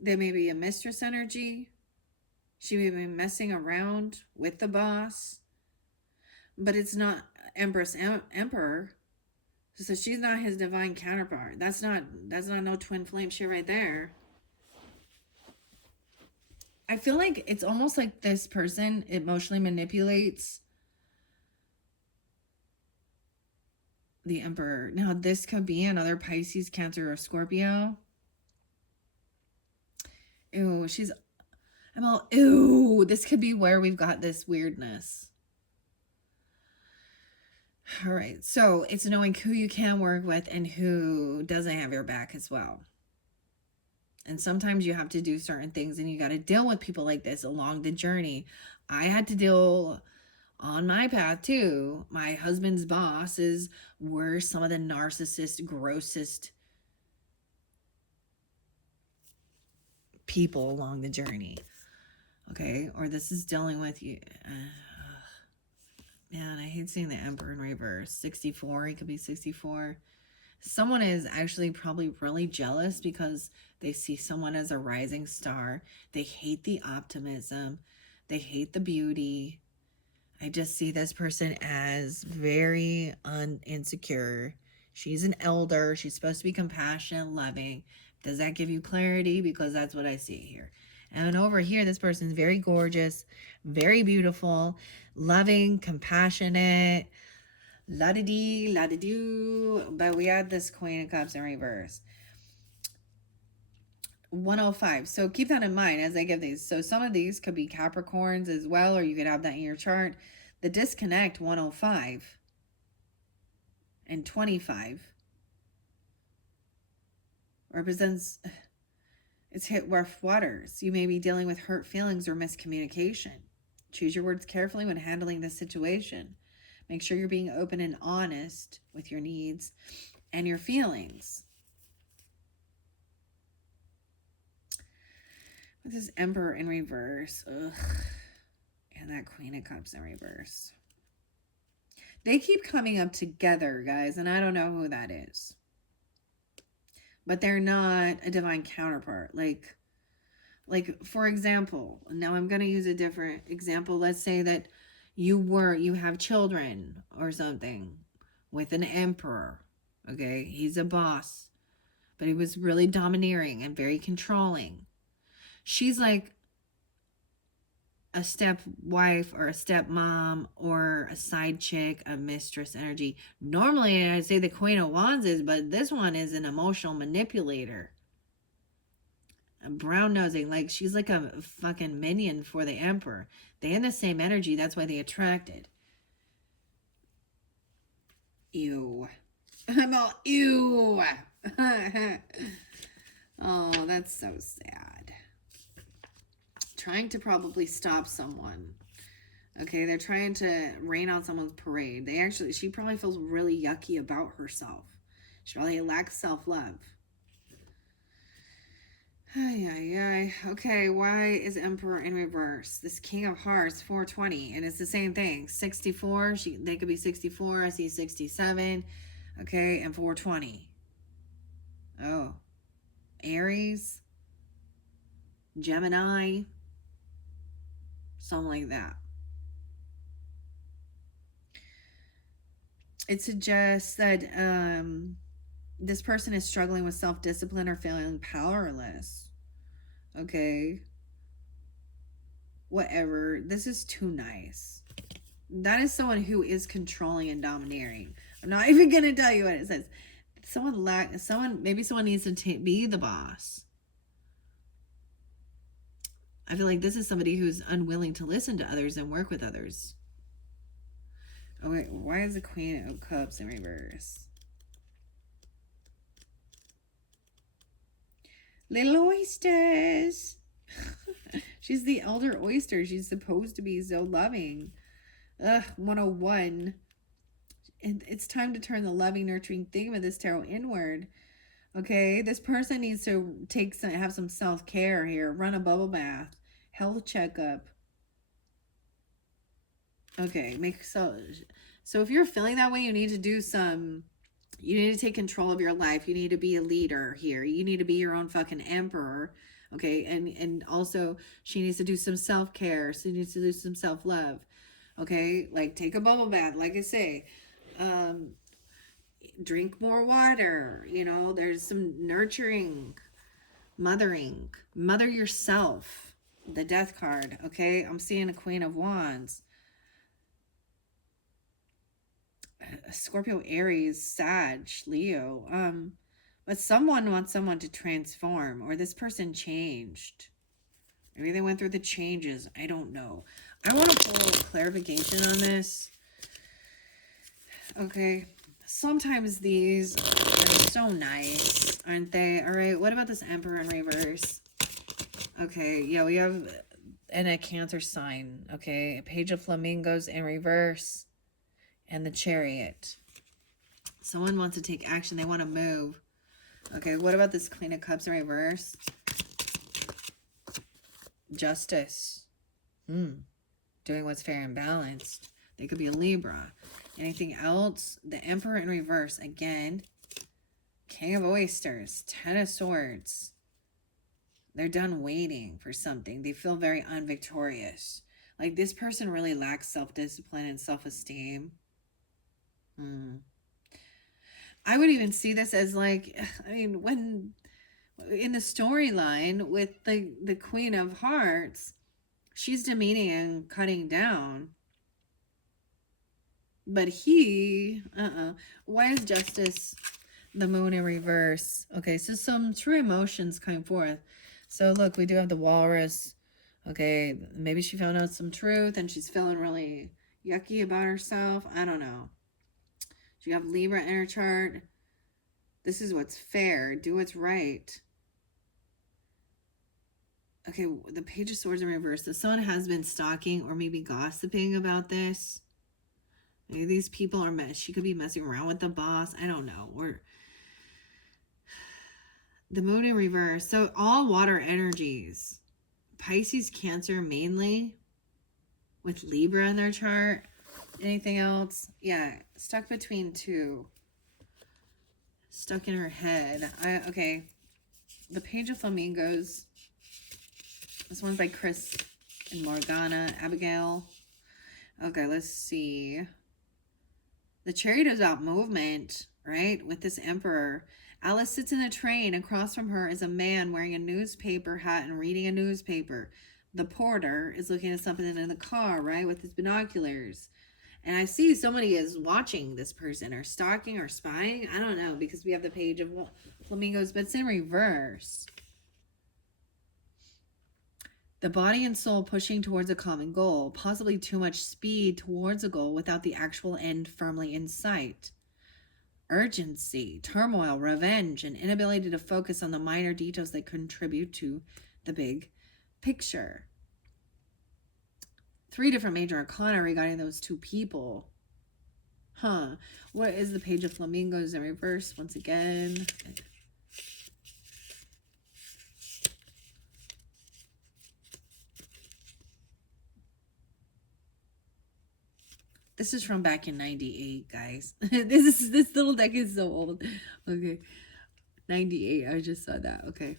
There may be a mistress energy. She may be messing around with the boss. But it's not Emperor. So she's not his divine counterpart. That's not no twin flame shit right there. I feel like it's almost like this person emotionally manipulates the Emperor. Now, this could be another Pisces, Cancer, or Scorpio. Ew, this could be where we've got this weirdness. All right, so it's knowing who you can work with and who doesn't have your back as well. And sometimes you have to do certain things and you got to deal with people like this along the journey. I had to deal on my path too. My husband's bosses were some of the narcissist, grossest people along the journey. Okay, or this is dealing with you. Man, I hate seeing the Emperor in reverse. 64, he could be 64. Someone is actually probably really jealous because they see someone as a rising star. They hate the optimism. They hate the beauty. I just see this person as very insecure. She's an elder. She's supposed to be compassionate, loving. Does that give you clarity? Because that's what I see here. And over here, this person's very gorgeous, very beautiful, loving, compassionate, la-da-dee, la-da-doo. But we had this Queen of Cups in reverse. 105. So keep that in mind as I give these. So some of these could be Capricorns as well, or you could have that in your chart. The disconnect, 105 and 25, represents it's hit rough waters. You may be dealing with hurt feelings or miscommunication. Choose your words carefully when handling this situation. Make sure you're being open and honest with your needs and your feelings. With this Emperor in reverse, ugh, and that Queen of Cups in reverse. They keep coming up together, guys, and I don't know who that is. But they're not a divine counterpart. Like for example, now I'm going to use a different example. Let's say that you have children or something with an emperor. Okay, he's a boss, but he was really domineering and very controlling. She's like a step wife or a step mom or a side chick, a mistress energy. Normally I'd say the Queen of Wands is, but this one is an emotional manipulator. A brown nosing, like she's like a fucking minion for the Emperor. They have the same energy, that's why they attracted. Ew. I'm all ew. Oh, that's so sad. Trying to probably stop someone. Okay, they're trying to rain on someone's parade. She probably feels really yucky about herself. She probably lacks self-love. Okay, why is Emperor in reverse? This King of Hearts, 420, and it's the same thing. 64, they could be 64, I see 67, okay, and 420. Oh, Aries, Gemini, something like that. It suggests that this person is struggling with self-discipline or feeling powerless. Okay. Whatever. This is too nice. That is someone who is controlling and domineering. I'm not even going to tell you what it says. Maybe someone needs to be the boss. I feel like this is somebody who's unwilling to listen to others and work with others. Oh, wait. Why is the Queen of Cups in reverse? Little oysters. She's the elder oyster. She's supposed to be so loving. 101. It's time to turn the loving, nurturing theme of this tarot inward. Okay, this person needs to have some self-care here. Run a bubble bath. Health checkup. Okay, so if you're feeling that way, you need to take control of your life. You need to be a leader here. You need to be your own fucking emperor. Okay, and also she needs to do some self-care. She needs to do some self-love. Okay, like take a bubble bath, like I say. Drink more water. You know, there's some nurturing, mothering. Mother yourself. The Death card. Okay, I'm seeing a Queen of Wands. Scorpio, Aries, Sag, Leo. But someone wants someone to transform, or this person changed. Maybe they went through the changes. I don't know. I want to pull clarification on this. Okay. Sometimes these are so nice, aren't they? All right, what about this Emperor in reverse? Okay, yeah, we have a Cancer sign. Okay, a Page of Flamingos in reverse, and the Chariot. Someone wants to take action. They want to move. Okay, what about this Queen of Cups in reverse? Justice. Doing what's fair and balanced. They could be a Libra. Anything else? The Emperor in reverse again. King of Oysters. Ten of Swords. They're done waiting for something. They feel very unvictorious. Like this person really lacks self-discipline and self-esteem. I would even see this as like, I mean, when in the storyline with the Queen of Hearts, she's demeaning and cutting down. But he, why is Justice the Moon in reverse? Okay, so some true emotions coming forth. So look, we do have the Walrus. Okay, maybe she found out some truth and she's feeling really yucky about herself. I don't know. You have Libra in her chart. This is what's fair. Do what's right. Okay, the Page of Swords in reverse. So someone has been stalking or maybe gossiping about this. Maybe these people are she could be messing around with the boss. I don't know. Or the Moon in reverse. So all water energies. Pisces, Cancer mainly. With Libra in their chart. Anything else? Yeah, stuck between two. Stuck in her head. Okay. The Page of Flamingos. This one's by Chris and Morgana Abigail. Okay, let's see. The Chariot is about movement, right? With this Emperor. Alice sits in a train. Across from her is a man wearing a newspaper hat and reading a newspaper. The porter is looking at something in the car, right? With his binoculars. And I see somebody is watching this person or stalking or spying. I don't know, because we have the Page of Flamingos, but it's in reverse. The body and soul pushing towards a common goal, possibly too much speed towards a goal without the actual end firmly in sight. Urgency, turmoil, revenge, and inability to focus on the minor details that contribute to the big picture. 3 different major arcana regarding those two people. What is the Page of Flamingos in reverse once again? This is from back in 98, guys. This little deck is so old. Okay. 98. I just saw that. Okay.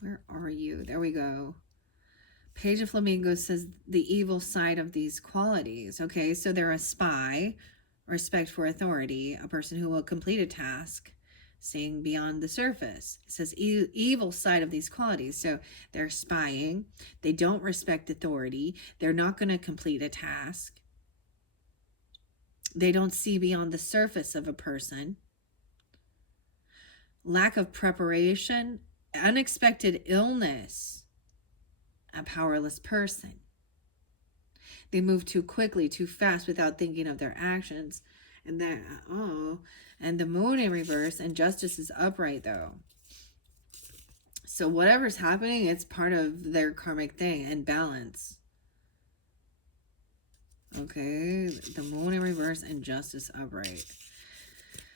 Where are you? There we go. Page of Flamingos says the evil side of these qualities. Okay, so they're a spy, respect for authority, a person who will complete a task, seeing beyond the surface. It says evil side of these qualities. So they're spying. They don't respect authority. They're not going to complete a task. They don't see beyond the surface of a person. Lack of preparation, unexpected illness, a powerless person. They move too quickly, too fast without thinking of their actions. And then, and the Moon in reverse, and Justice is upright though. So whatever's happening, it's part of their karmic thing and balance. Okay, the Moon in reverse and Justice upright.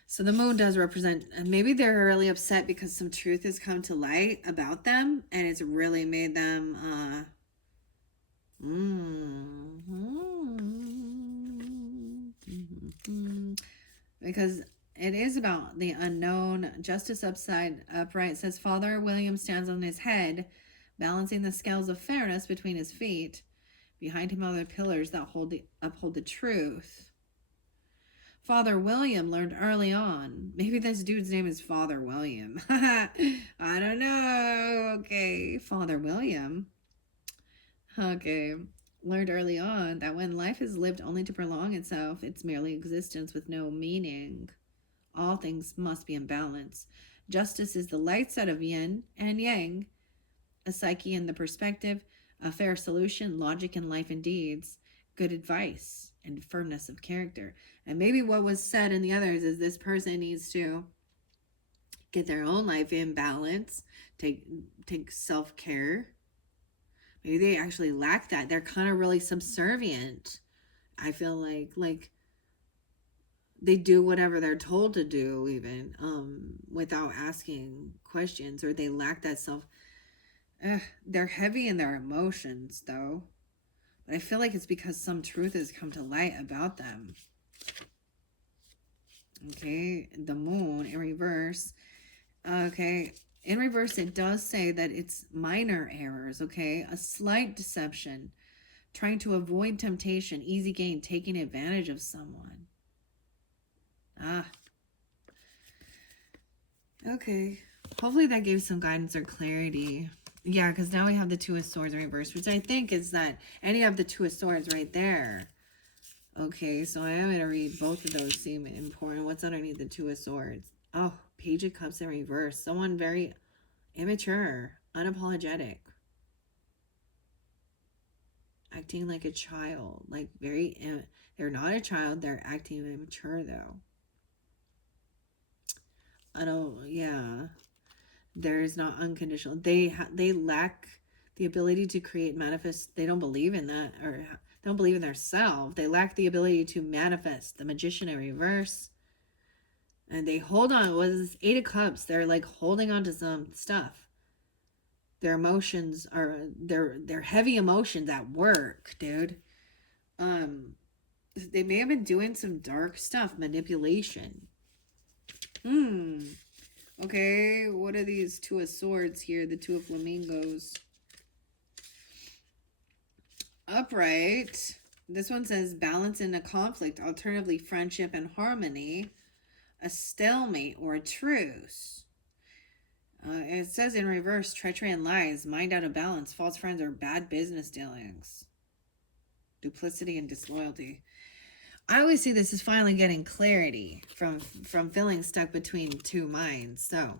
So the Moon does represent, and maybe they're really upset because some truth has come to light about them and it's really made them because it is about the unknown. Justice upright says Father William stands on his head, balancing the scales of fairness between his feet. Behind him are the pillars that uphold the truth. Father William learned early on. Maybe this dude's name is Father William. I don't know. Okay, Father William. Okay, learned early on that when life is lived only to prolong itself, it's merely existence with no meaning. All things must be in balance. Justice is the light side of yin and yang, a psyche in the perspective A fair solution, logic in life and deeds, good advice, and firmness of character. And maybe what was said in the others is this person needs to get their own life in balance, take self-care. Maybe they actually lack that. They're kind of really subservient. I feel like they do whatever they're told to do, even without asking questions, or they lack that self. They're heavy in their emotions, though. But I feel like it's because some truth has come to light about them. Okay, the moon in reverse. Okay, in reverse, it does say that it's minor errors, okay? A slight deception, trying to avoid temptation, easy gain, taking advantage of someone. Okay. Hopefully that gave some guidance or clarity. Yeah, because now we have the Two of Swords in reverse, which I think is that, and you have the Two of Swords right there. Okay, so I am going to read both of those seem important. What's underneath the Two of Swords? Oh, Page of Cups in reverse. Someone very immature, unapologetic. Acting like a child. Like they're not a child, they're acting immature though. Yeah. There is not unconditional. They lack the ability to create, manifest. They don't believe in that, or they don't believe in their self. They lack the ability to manifest. The Magician in reverse. And they hold on. What is this? Eight of Cups. They're like holding on to some stuff. Their emotions are they're heavy emotions at work, dude. They may have been doing some dark stuff, manipulation. Okay, what are these Two of Swords here? The Two of Flamingos. Upright. This one says balance in a conflict, alternatively friendship and harmony, a stalemate or a truce. It says in reverse, treachery and lies, mind out of balance, false friends, or bad business dealings, duplicity and disloyalty. I always see this as finally getting clarity from feeling stuck between two minds. So,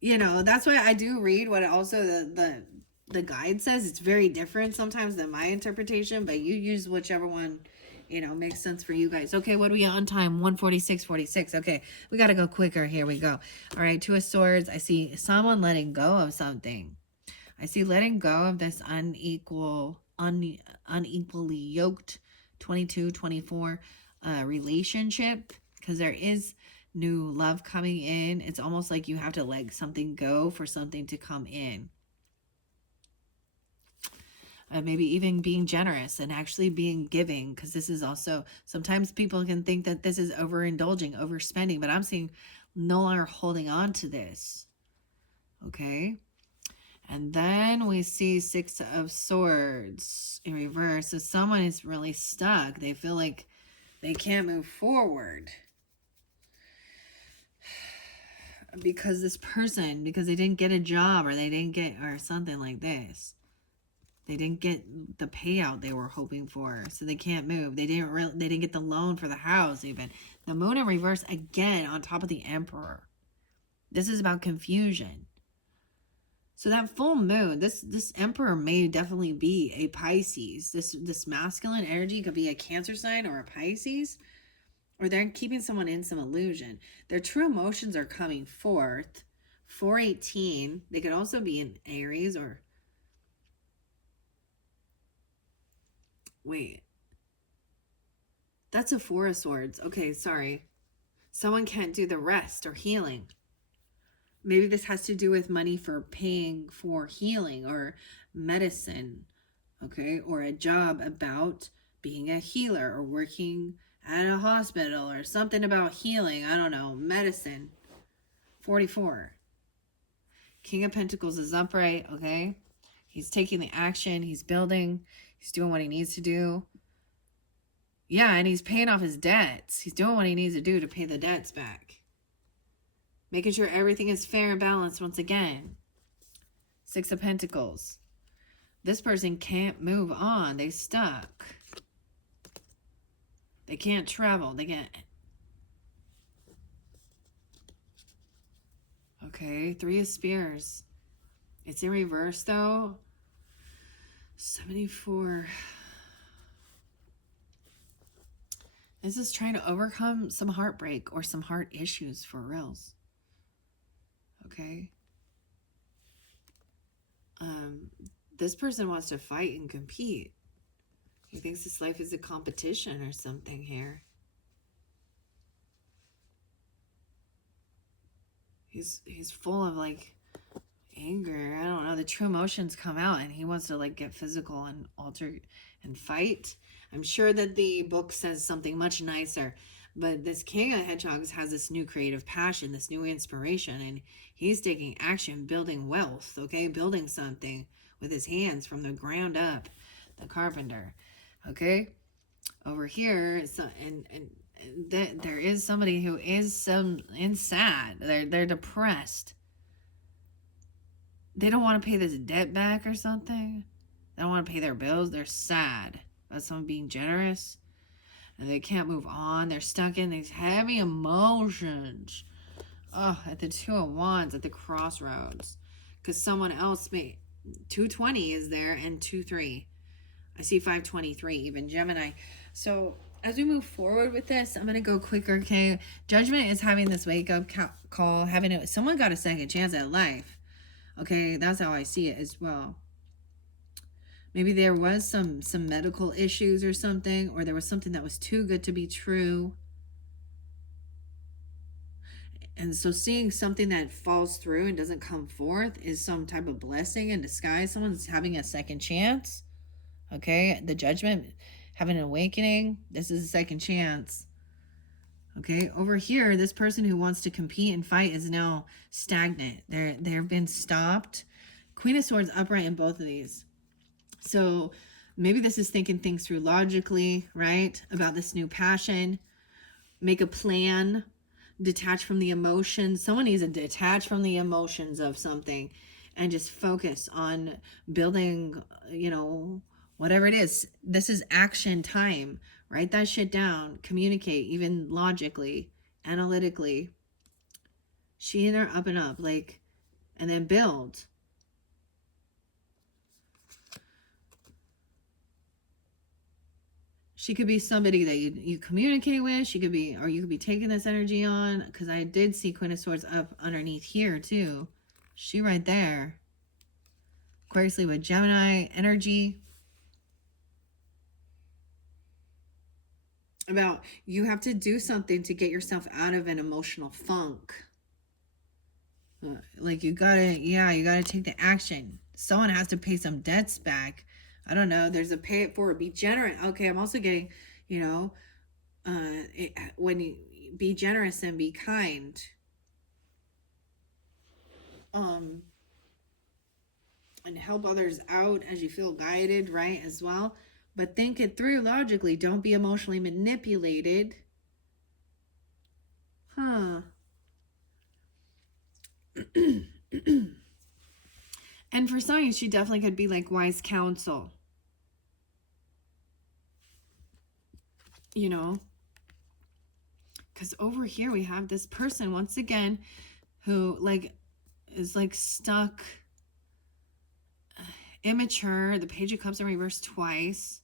you know, that's why I do read what also the guide says. It's very different sometimes than my interpretation, but you use whichever one, you know, makes sense for you guys. Okay, what are we on time? 1:46:46. Okay, we got to go quicker. Here we go. All right, Two of Swords. I see someone letting go of something. I see letting go of this unequally yoked 22-24 relationship, because there is new love coming in. It's almost like you have to let something go for something to come in. Maybe even being generous and actually being giving, because this is also, sometimes people can think that this is overindulging, overspending, but I'm seeing no longer holding on to this. Okay. And then we see Six of Swords in reverse. So someone is really stuck. They feel like they can't move forward. Because this person, because they didn't get a job, or they didn't get, or something like this. They didn't get the payout they were hoping for, so they can't move. They didn't get the loan for the house even. The Moon in reverse again on top of the Emperor. This is about confusion. So that full moon, this Emperor may definitely be a Pisces. This masculine energy could be a Cancer sign or a Pisces, or they're keeping someone in some illusion. Their true emotions are coming forth. 418. They could also be in Aries or... Wait. That's a Four of Swords. Okay, sorry. Someone can't do the rest or healing. Maybe this has to do with money for paying for healing or medicine, okay? Or a job about being a healer or working at a hospital or something about healing. I don't know. Medicine. 44. King of Pentacles is upright, okay? He's taking the action. He's building. He's doing what he needs to do. Yeah, and he's paying off his debts. He's doing what he needs to do to pay the debts back. Making sure everything is fair and balanced once again. Six of Pentacles. This person can't move on. They stuck. They can't travel. They can't... Okay, Three of Spears. It's in reverse, though. 74. This is trying to overcome some heartbreak or some heart issues for reals. Okay. This person wants to fight and compete. He thinks his life is a competition or something here. He's full of like anger. I don't know. The true emotions come out and he wants to like get physical and alter and fight. I'm sure that the book says something much nicer, but this King of Hedgehogs has this new creative passion, this new inspiration, and he's taking action, building wealth, okay? Building something with his hands from the ground up, the carpenter, okay? Over here, there is somebody who is sad. They're depressed. They don't want to pay this debt back or something. They don't want to pay their bills. They're sad about someone being generous. And they can't move on. They're stuck in these heavy emotions. Oh, at the Two of Wands, at the crossroads. Because someone else may... 220 is there and 2-3. I see 523, even Gemini. So as we move forward with this, I'm going to go quicker, okay? Judgment is having this wake-up call. Someone got a second chance at life. Okay, that's how I see it as well. Maybe there was some medical issues or something, or there was something that was too good to be true. And so seeing something that falls through and doesn't come forth is some type of blessing in disguise. Someone's having a second chance. Okay, the Judgment, having an awakening. This is a second chance. Okay, over here, this person who wants to compete and fight is now stagnant. They've been stopped. Queen of Swords upright in both of these. So maybe this is thinking things through logically, right? About this new passion. Make a plan. Detach from the emotions. Someone needs to detach from the emotions of something and just focus on building, whatever it is. This is action time. Write that shit down. Communicate, even logically, analytically. She and her up and up, and then build. She could be somebody that you communicate with. She could be, or you could be taking this energy on. Because I did see Queen of Swords up underneath here too. She right there. Aquarius with Gemini energy. About you have to do something to get yourself out of an emotional funk. You gotta take the action. Someone has to pay some debts back. I don't know. There's a pay it forward. Be generous. Okay, I'm also getting, when you be generous and be kind. And help others out as you feel guided, right, as well. But think it through logically. Don't be emotionally manipulated. Huh. And for some of you, she definitely could be like wise counsel. Because over here we have this person once again who is stuck, immature. The Page of Cups in reverse twice.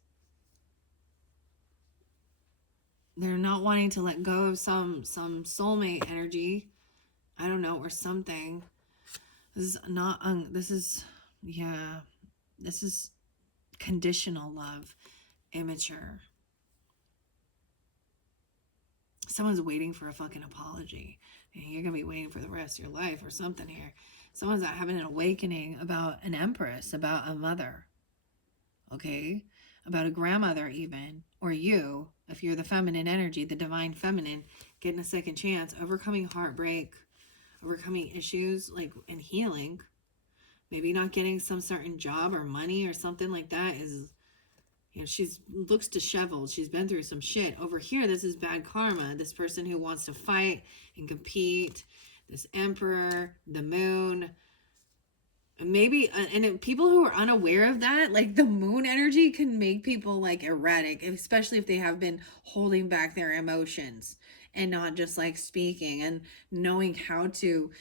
They're not wanting to let go of some soulmate energy. I don't know, or something. This is not, this is conditional love, immature. Someone's waiting for a fucking apology. And you're going to be waiting for the rest of your life or something here. Someone's not having an awakening about an empress, about a mother. Okay? About a grandmother even. Or you, if you're the feminine energy, the divine feminine, getting a second chance, overcoming heartbreak, overcoming issues, and healing. Maybe not getting some certain job or money or something like that is, she's looks disheveled. She's been through some shit. Over here, this is bad karma. This person who wants to fight and compete. This Emperor, the Moon. Maybe, and people who are unaware of that, the Moon energy can make people erratic, especially if they have been holding back their emotions and not just speaking and knowing how to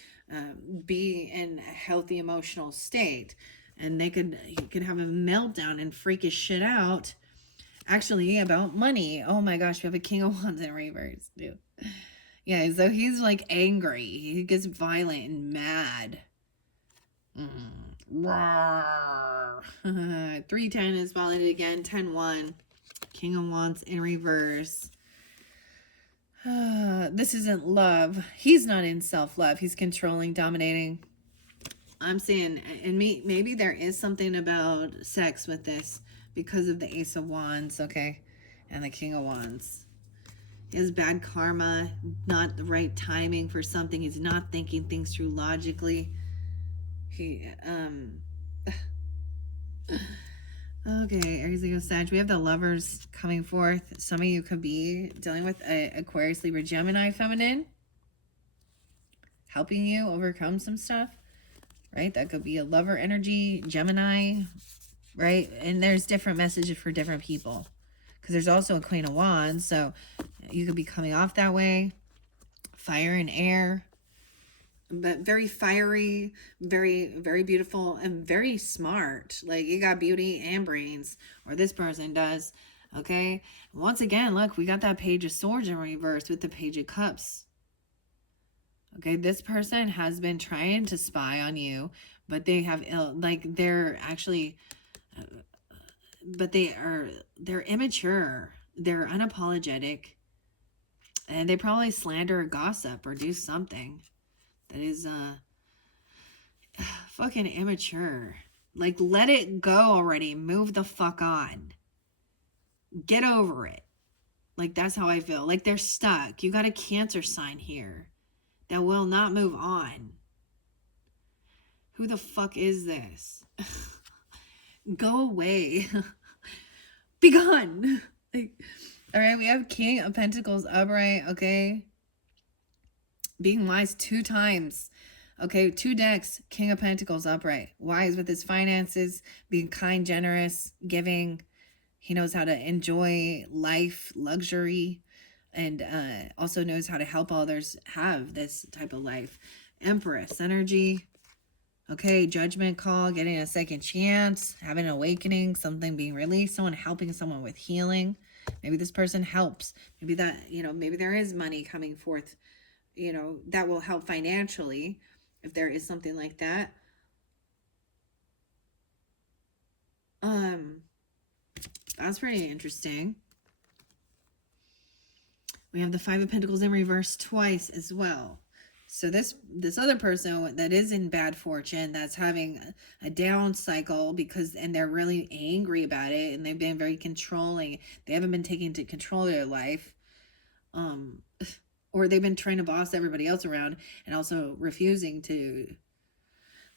be in a healthy emotional state. And he could have a meltdown and freak his shit out. Actually, about money. Oh my gosh, we have a King of Wands in reverse, dude. Yeah, so he's like angry. He gets violent and mad. 310 is validated again. 10-1. King of Wands in reverse. This isn't love. He's not in self-love. He's controlling, dominating. I'm saying, and maybe there is something about sex with this because of the Ace of Wands, okay? And the King of Wands. He has bad karma, not the right timing for something. He's not thinking things through logically. Okay, Aries, Leo, Sag. We have the Lovers coming forth. Some of you could be dealing with Aquarius, Libra, Gemini, Feminine, helping you overcome some stuff, right? That could be a lover energy, Gemini, right? And there's different messages for different people because there's also a Queen of Wands, so you could be coming off that way. Fire and air, but very fiery, very, very beautiful, and very smart. Like, you got beauty and brains, or this person does, okay? Once again, look, we got that Page of Swords in reverse with the Page of Cups. Okay, this person has been trying to spy on you, but they have, they're actually, but they're immature. They're unapologetic, and they probably slander or gossip or do something that is fucking immature. Like, let it go already. Move the fuck on. Get over it. Like, that's how I feel. Like, they're stuck. You got a Cancer sign here that will not move on. Who the fuck is this? Go away. Be gone. Like, all right, we have King of Pentacles upright, okay? Being wise 2 times. Okay, 2 decks, King of Pentacles upright. Wise with his finances, being kind, generous, giving. He knows how to enjoy life, luxury, and also knows how to help others have this type of life. Empress energy. Okay, judgment call, getting a second chance, having an awakening, something being released, someone helping someone with healing. Maybe this person helps. Maybe that, maybe there is money coming forth, that will help financially, if there is something like that. That's pretty interesting. We have the 5 of Pentacles in reverse twice as well. So this other person that is in bad fortune, that's having a down cycle and they're really angry about it, and they've been very controlling. They haven't been taking control of their life. Or they've been trying to boss everybody else around and also refusing to,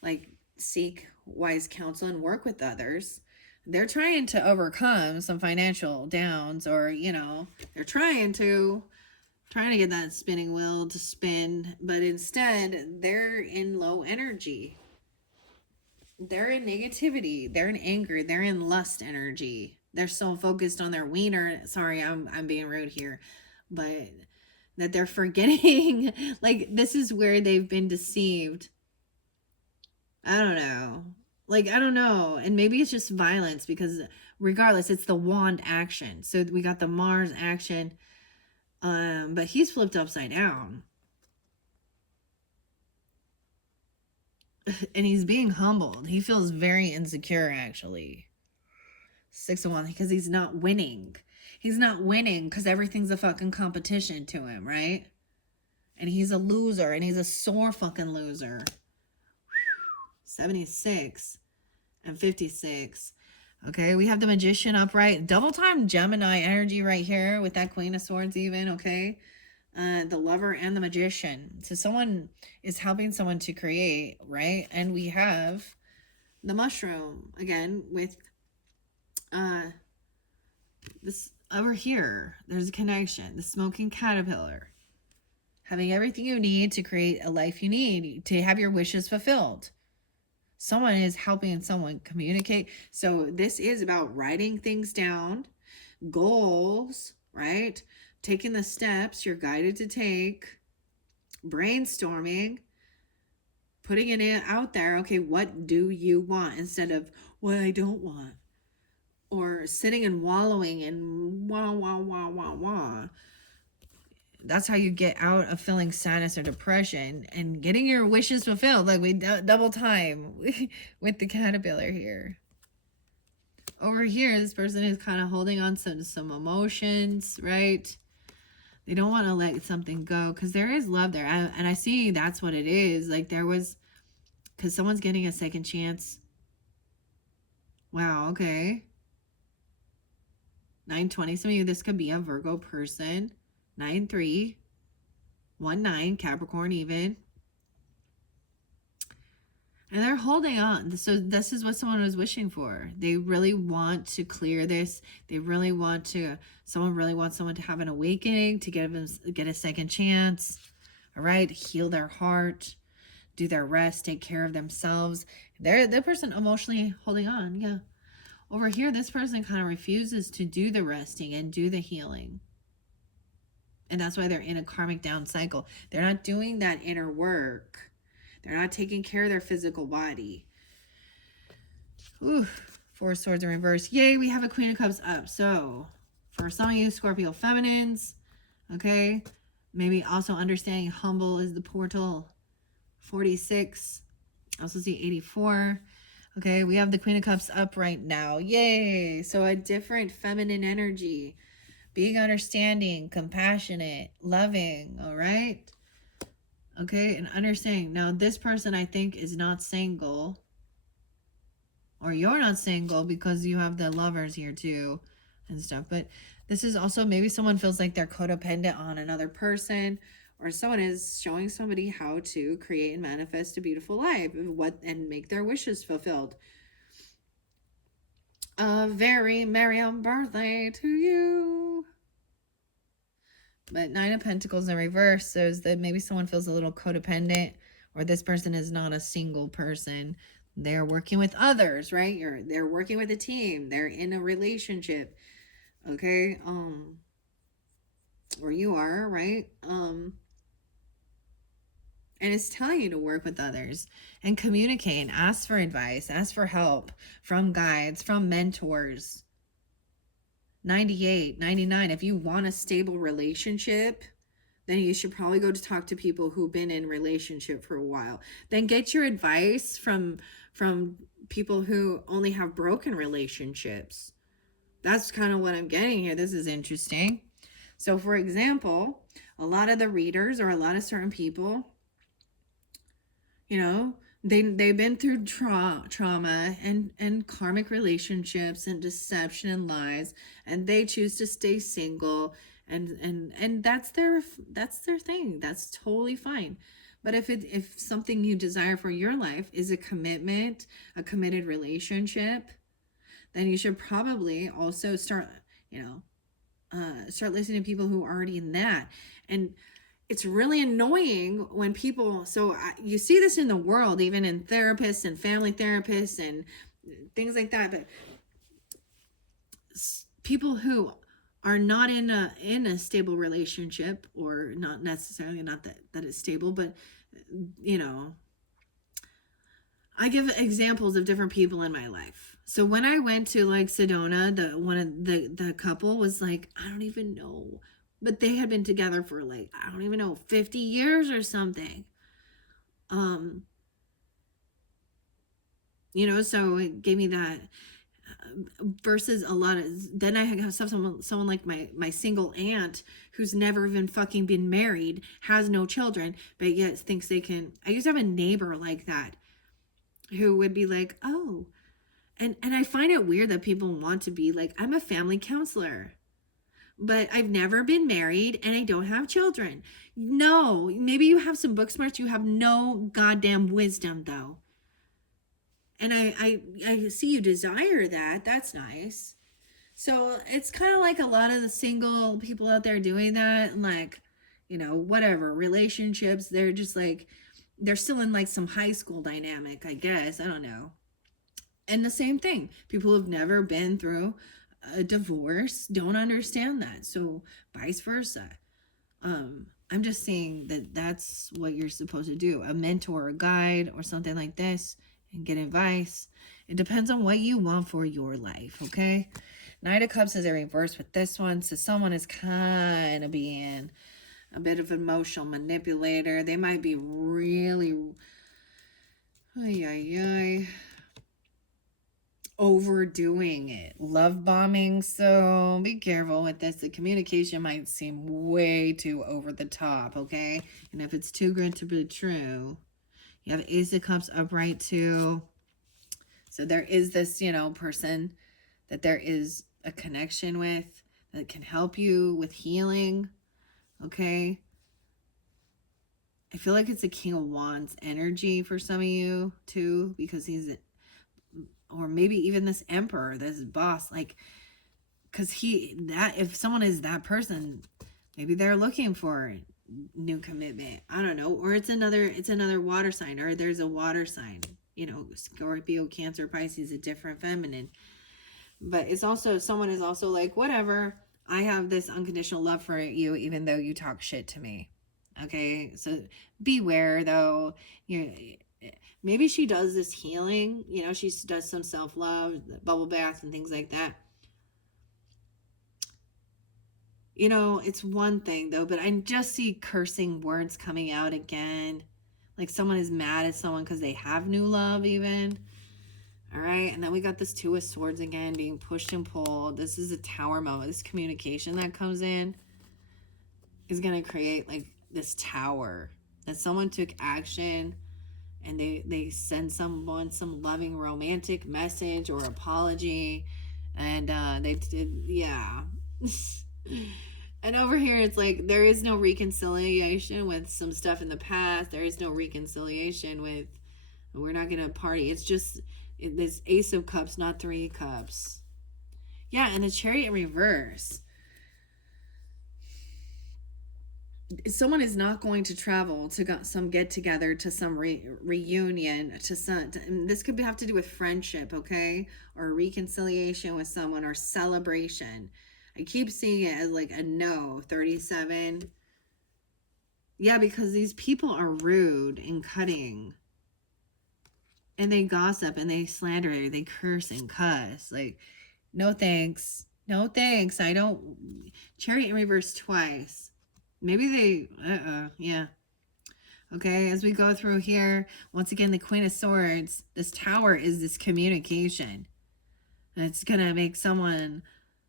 like, seek wise counsel and work with others. They're trying to overcome some financial downs, or, they're trying to get that spinning wheel to spin, but instead they're in low energy. They're in negativity. They're in anger. They're in lust energy. They're so focused on their wiener. Sorry, I'm being rude here, but that they're forgetting, like, this is where they've been deceived. I don't know. Like, I don't know. And maybe it's just violence, because regardless, it's the wand action. So we got the Mars action, but he's flipped upside down. And he's being humbled. He feels very insecure, actually. 6 of Wands, because he's not winning. He's not winning because everything's a fucking competition to him, right? And he's a loser, and he's a sore fucking loser. 76 and 56. Okay, we have the Magician upright. Double time Gemini energy right here with that Queen of Swords even, okay? The Lover and the Magician. So someone is helping someone to create, right? And we have the Mushroom again with this over here. There's a connection. The Smoking Caterpillar. Having everything you need to create a life you need to have your wishes fulfilled. Someone is helping someone communicate. So this is about writing things down, goals, right? Taking the steps you're guided to take, brainstorming, putting it out there. Okay, what do you want, instead of what I don't want, or sitting and wallowing and wah wah wah wah wah. That's how you get out of feeling sadness or depression and getting your wishes fulfilled. Like we double time with the caterpillar here. Over here, this person is kind of holding on to some emotions, right? They don't want to let something go because there is love there. And I see that's what it is. Like there was, because someone's getting a second chance. Wow, okay. 920. Some of you, this could be a Virgo person. 9-3. 1-9. Capricorn even. And they're holding on. So this is what someone was wishing for. They really want to clear this. They really want to, someone really wants someone to have an awakening, to get a second chance. All right. Heal their heart, do their rest, take care of themselves. They're the person emotionally holding on. Yeah. Over here, this person kind of refuses to do the resting and do the healing. And that's why they're in a karmic down cycle. They're not doing that inner work. They're not taking care of their physical body. Ooh, 4 of Swords in reverse. Yay, we have a Queen of Cups up. So, for some of you Scorpio feminines, okay, maybe also understanding humble is the portal. 46. I also see 84. Okay, we have the Queen of Cups up right now. Yay! So a different feminine energy. Being understanding, compassionate, loving, all right? Okay, and understanding. Now, this person, I think, is not single. Or you're not single because you have the lovers here too and stuff. But this is also, maybe someone feels like they're codependent on another person, or someone is showing somebody how to create and manifest a beautiful life and make their wishes fulfilled. A very merry birthday to you. But 9 of Pentacles in reverse shows that maybe someone feels a little codependent, or this person is not a single person. They're working with others, right? They're working with a team. They're in a relationship. Okay? Or you are, right? And it's telling you to work with others and communicate and ask for advice, ask for help from guides, from mentors. 98, 99. If you want a stable relationship, then you should probably go to talk to people who've been in relationship for a while. Then get your advice from people who only have broken relationships. That's kind of what I'm getting here. This is interesting. So for example, a lot of the readers, or a lot of certain people, you know, they've been through trauma and karmic relationships and deception and lies, and they choose to stay single, and that's their thing. That's totally fine. But if something you desire for your life is a commitment, a committed relationship, then you should probably also start listening to people who are already in that. And it's really annoying when people, you see this in the world, even in therapists and family therapists and things like that, but people who are not in a stable relationship, or not necessarily, not that it's stable, but I give examples of different people in my life. So when I went to like Sedona, the couple was like, I don't even know, but they had been together for like, I don't even know, 50 years or something. So it gave me that versus a lot of, then I have someone like my single aunt who's never even fucking been married, has no children, but yet thinks they can. I used to have a neighbor like that who would be like, oh, and I find it weird that people want to be like, I'm a family counselor, but I've never been married and I don't have children. No, maybe you have some book smarts, you have no goddamn wisdom though. And I see you desire that. That's nice. So it's kind of like a lot of the single people out there doing that, and like, whatever, relationships, they're just like, they're still in like some high school dynamic, I guess. I don't know. And the same thing, people who've never been through a divorce don't understand that. So vice versa. I'm just saying that that's what you're supposed to do. A mentor, a guide, or something like this, and get advice. It depends on what you want for your life, okay? Knight of Cups is a reverse with this one. So someone is kind of being a bit of an emotional manipulator. They might be really overdoing it, love bombing. So be careful with this. The communication might seem way too over the top, okay? And if it's too good to be true, you have Ace of Cups upright too. So there is this, person that there is a connection with that can help you with healing, okay? I feel like it's a King of Wands energy for some of you too, because or maybe even this Emperor, this boss, like, because if someone is that person, maybe they're looking for new commitment. I don't know. Or it's another water sign, or there's a water sign, Scorpio, Cancer, Pisces, a different feminine. But it's also, someone is also like, whatever, I have this unconditional love for you, even though you talk shit to me. Okay, so beware though. Maybe she does this healing, she does some self-love, bubble bath and things like that. It's one thing though, but I just see cursing words coming out again. Like someone is mad at someone because they have new love even. All right, and then we got this Two of Swords again, being pushed and pulled. This is a Tower moment. This communication that comes in is going to create like this tower that someone took action and they send someone some loving romantic message or apology, and they did, yeah. And over here it's like there is no reconciliation with some stuff in the past. There is no reconciliation with, we're not gonna party. It's just this Ace of Cups, not Three Cups. Yeah, and the Chariot in reverse. Someone is not going to travel to some get together, to some reunion, to some. This could have to do with friendship, okay, or reconciliation with someone, or celebration. I keep seeing it as like a no. 37. Yeah, because these people are rude and cutting, and they gossip and they slander, they curse and cuss. Like, no thanks, no thanks. I don't. Chariot in reverse twice. Maybe they, yeah. Okay, as we go through here, once again, the Queen of Swords, this Tower is this communication. And it's going to make someone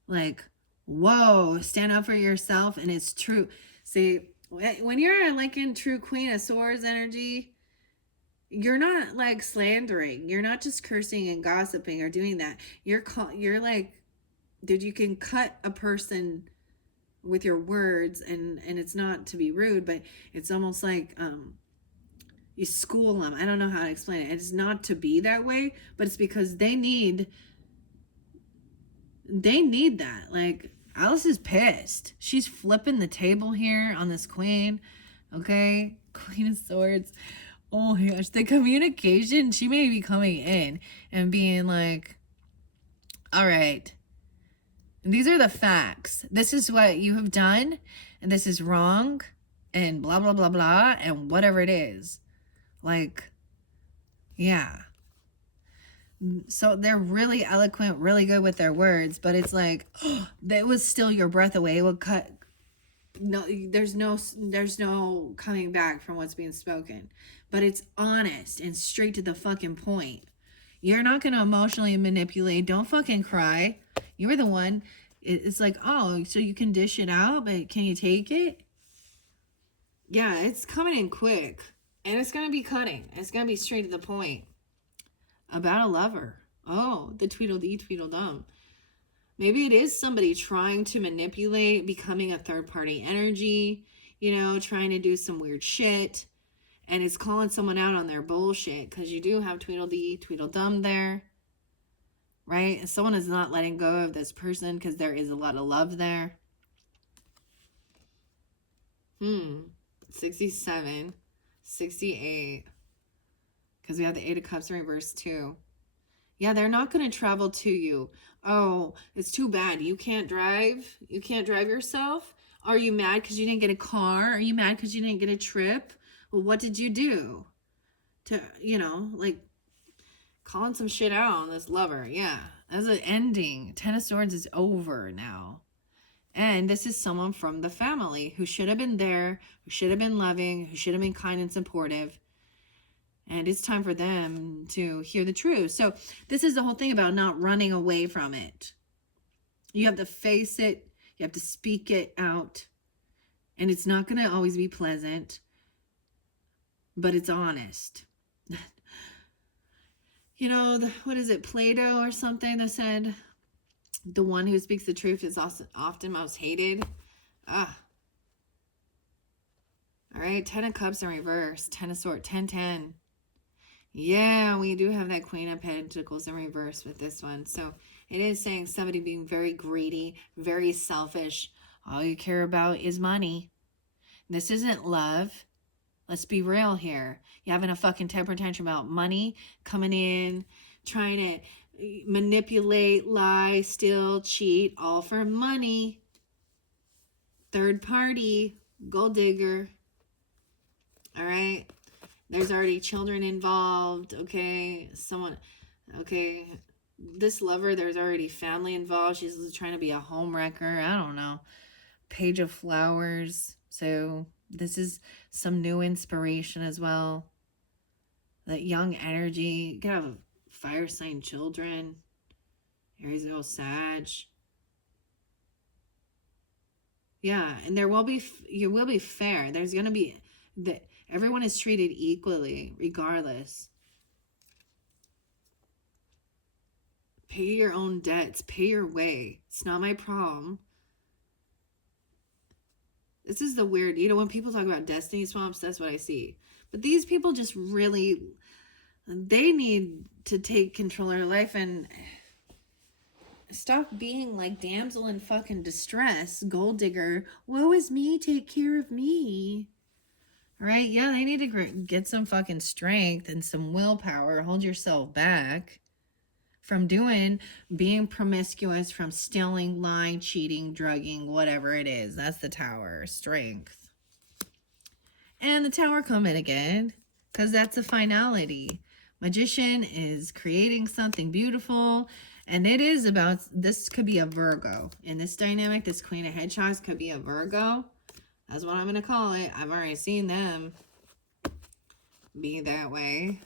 like, whoa, stand up for yourself. And it's true. See, when you're like in true Queen of Swords energy, you're not like slandering. You're not just cursing and gossiping or doing that. You're like, dude, you can cut a person with your words, and it's not to be rude, but it's almost like you school them. I don't know how to explain it. It's not to be that way, but it's because they need that. Like, Alice is pissed. She's flipping the table here on this queen. Okay, Queen of Swords. Oh my gosh, the communication. She may be coming in and being like, all right, these are the facts. This is what you have done, and this is wrong, and blah, blah, blah, blah, and whatever it is. Like, yeah. So they're really eloquent, really good with their words, but it's like, oh, that was still your breath away. It would cut. No, there's no coming back from what's being spoken, but it's honest and straight to the fucking point. You're not going to emotionally manipulate. Don't fucking cry. You were the one. It's like, oh, so you can dish it out, but can you take it? Yeah, it's coming in quick. And it's going to be cutting. It's going to be straight to the point. About a lover. Oh, the Tweedledee Tweedledum. Maybe it is somebody trying to manipulate, becoming a third-party energy, trying to do some weird shit. And it's calling someone out on their bullshit, because you do have Tweedledee Tweedledum there. Right? And someone is not letting go of this person because there is a lot of love there. 67, 68. Because we have the Eight of Cups in reverse too. Yeah, they're not going to travel to you. Oh, it's too bad. You can't drive? You can't drive yourself? Are you mad because you didn't get a car? Are you mad because you didn't get a trip? Well, what did you do to, you know, like calling some shit out on this lover? Yeah, as an ending. Ten of Swords is over now. And this is someone from the family who should have been there, who should have been loving, who should have been kind and supportive. And it's time for them to hear the truth. So this is the whole thing about not running away from it. You have to face it. You have to speak it out. And it's not going to always be pleasant, but it's honest. You know, what is it, Plato or something that said, the one who speaks the truth is often most hated. All right, 10 of Cups in reverse, 10 of Swords, 10-10. Yeah, we do have that Queen of Pentacles in reverse with this one. So it is saying somebody being very greedy, very selfish. All you care about is money. This isn't love. Let's be real here. You're having a fucking temper tantrum about money coming in, trying to manipulate, lie, steal, cheat, all for money. Third party, gold digger. All right. There's already children involved. Okay. Okay. This lover, there's already family involved. She's trying to be a home wrecker. I don't know. Page of Flowers. So this is some new inspiration as well. That young energy. You can have fire sign children. Aries, Sag. Yeah, and you will be fair. There's going to be that everyone is treated equally regardless. Pay your own debts, pay your way. It's not my problem. This is the weird, you know, when people talk about destiny swamps, that's what I see. But these people just really, they need to take control of their life and stop being like damsel in fucking distress, gold digger. Woe is me, take care of me. All right, yeah, they need to get some fucking strength and some willpower. Hold yourself back from being promiscuous, from stealing, lying, cheating, drugging, whatever it is. That's the Tower, strength. And the Tower coming again, because that's a finality. Magician is creating something beautiful, and it is about, this could be a Virgo. In this dynamic, this Queen of Hedgehogs could be a Virgo. That's what I'm going to call it. I've already seen them be that way.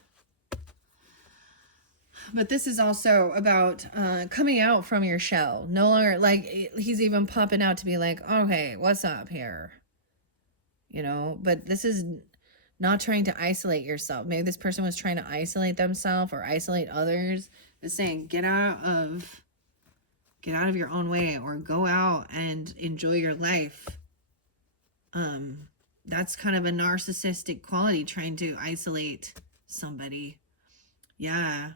But this is also about coming out from your shell. No longer, like, he's even popping out to be like, okay, what's up here? You know, but this is not trying to isolate yourself. Maybe this person was trying to isolate themselves or isolate others. It's saying, get out of your own way, or go out and enjoy your life. That's kind of a narcissistic quality, trying to isolate somebody. Yeah.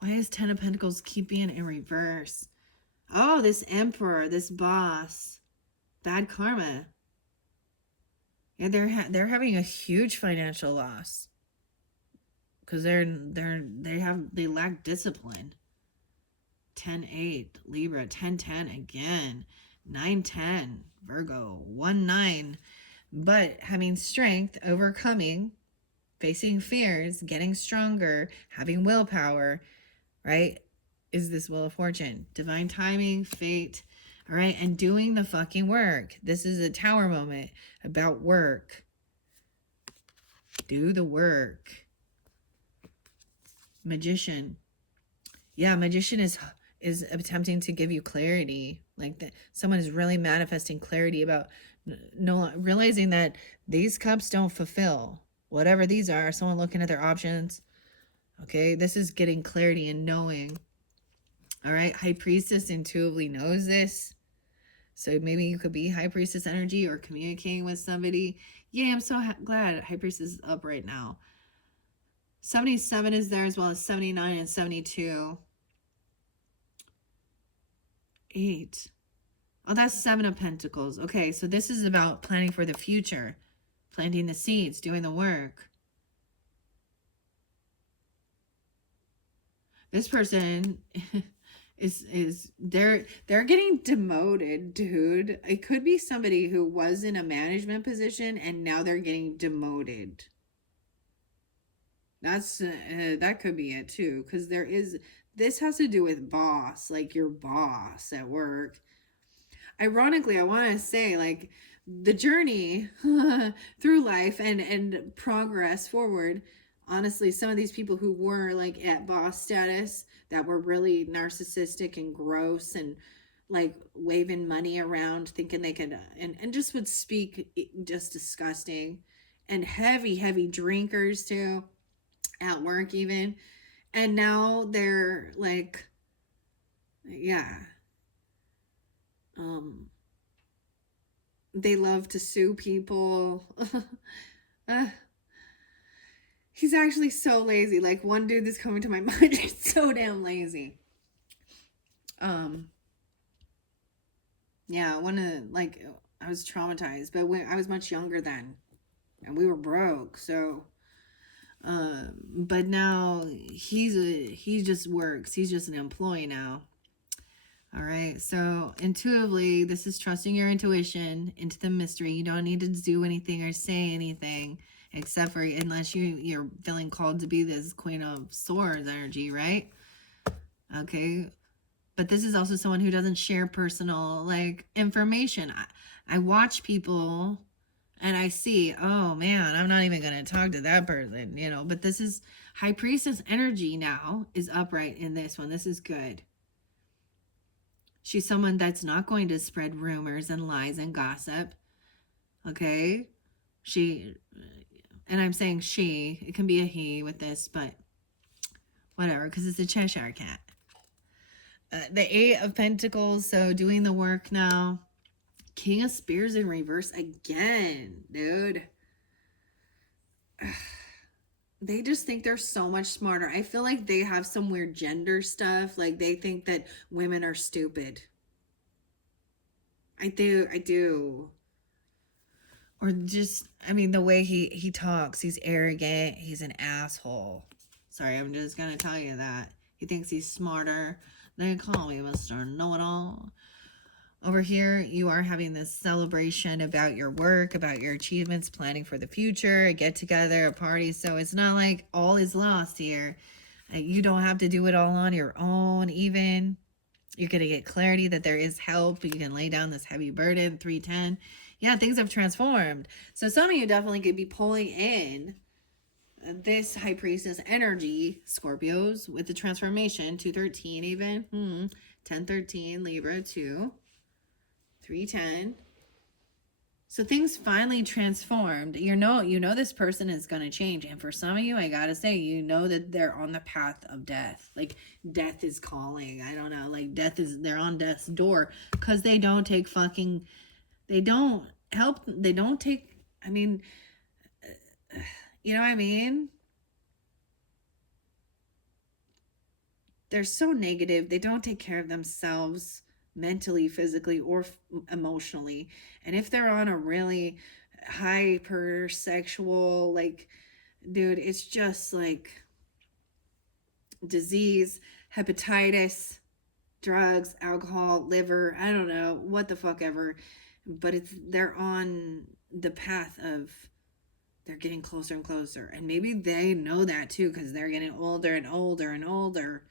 Why is 10 of Pentacles keep being in reverse? Oh, this Emperor, this boss. Bad karma. Yeah, they're having a huge financial loss. Because they lack discipline. 10-8, Libra, 10-10 again. 9-10, Virgo, 1-9. But having strength, overcoming, facing fears, getting stronger, having willpower, right, is this Wheel of Fortune. Divine timing, fate, all right, and doing the fucking work. This is a Tower moment about work. Do the work. Magician. Yeah, Magician is attempting to give you clarity. Like that, someone is really manifesting clarity about realizing that these cups don't fulfill. Whatever these are, someone looking at their options. Okay, this is getting clarity and knowing. All right, High Priestess intuitively knows this. So maybe you could be High Priestess energy or communicating with somebody. Yeah, I'm so glad High Priestess is up right now. 77 is there, as well as 79 and 72. 8. Oh, that's 7 of Pentacles. Okay, so this is about planning for the future. Planting the seeds, doing the work. This person is they're getting demoted, dude. It could be somebody who was in a management position and now they're getting demoted. That's that could be it too, because this has to do with boss, like your boss at work. Ironically, I want to say, like, the journey through life and progress forward. Honestly, some of these people who were like at boss status that were really narcissistic and gross and like waving money around thinking they could and just would speak just disgusting, and heavy drinkers too at work even, and now they're like, yeah, um they love to sue people. uh, he's actually so lazy. Like, one dude that's coming to my mind is so damn lazy. Yeah, one of, like, I was traumatized, but when I was much younger then and we were broke, so but now he just works. He's just an employee now. All right. So intuitively, this is trusting your intuition into the mystery. You don't need to do anything or say anything except for, unless you're feeling called to be this Queen of Swords energy, right? Okay. But this is also someone who doesn't share personal like information. I watch people and I see, oh man, I'm not even going to talk to that person, you know, but this is High Priestess energy now is upright in this one. This is good. She's someone that's not going to spread rumors and lies and gossip. Okay? And I'm saying she, it can be a he with this, but whatever, because it's a Cheshire cat. The Eight of Pentacles, so doing the work now. King of Spears in reverse again, dude. They just think they're so much smarter. I feel like they have some weird gender stuff. Like, they think that women are stupid. I do. Or just, I mean, the way he talks, he's arrogant, he's an asshole. Sorry, I'm just gonna tell you that. He thinks he's smarter. They call me Mr. Know-It-All. Over here, you are having this celebration about your work, about your achievements, planning for the future, a get-together, a party. So it's not like all is lost here. You don't have to do it all on your own even. You're going to get clarity that there is help. You can lay down this heavy burden, 310. Yeah, things have transformed. So some of you definitely could be pulling in this High Priestess energy, Scorpios, with the transformation, 213 even. 1013, Libra, 2. 310. So things finally transformed. You know this person is going to change. And for some of you, I got to say, you know that they're on the path of death. Like, death is calling. I don't know. Like, they're on death's door because they don't take fucking, they don't help. They don't take, I mean, you know what I mean? They're so negative. They don't take care of themselves mentally, physically, or emotionally. And if they're on a really hypersexual, like, dude, it's just like disease, hepatitis, drugs, alcohol, liver, I don't know, what the fuck ever. But they're on the path of, they're getting closer and closer. And maybe they know that too, because they're getting older and older and older,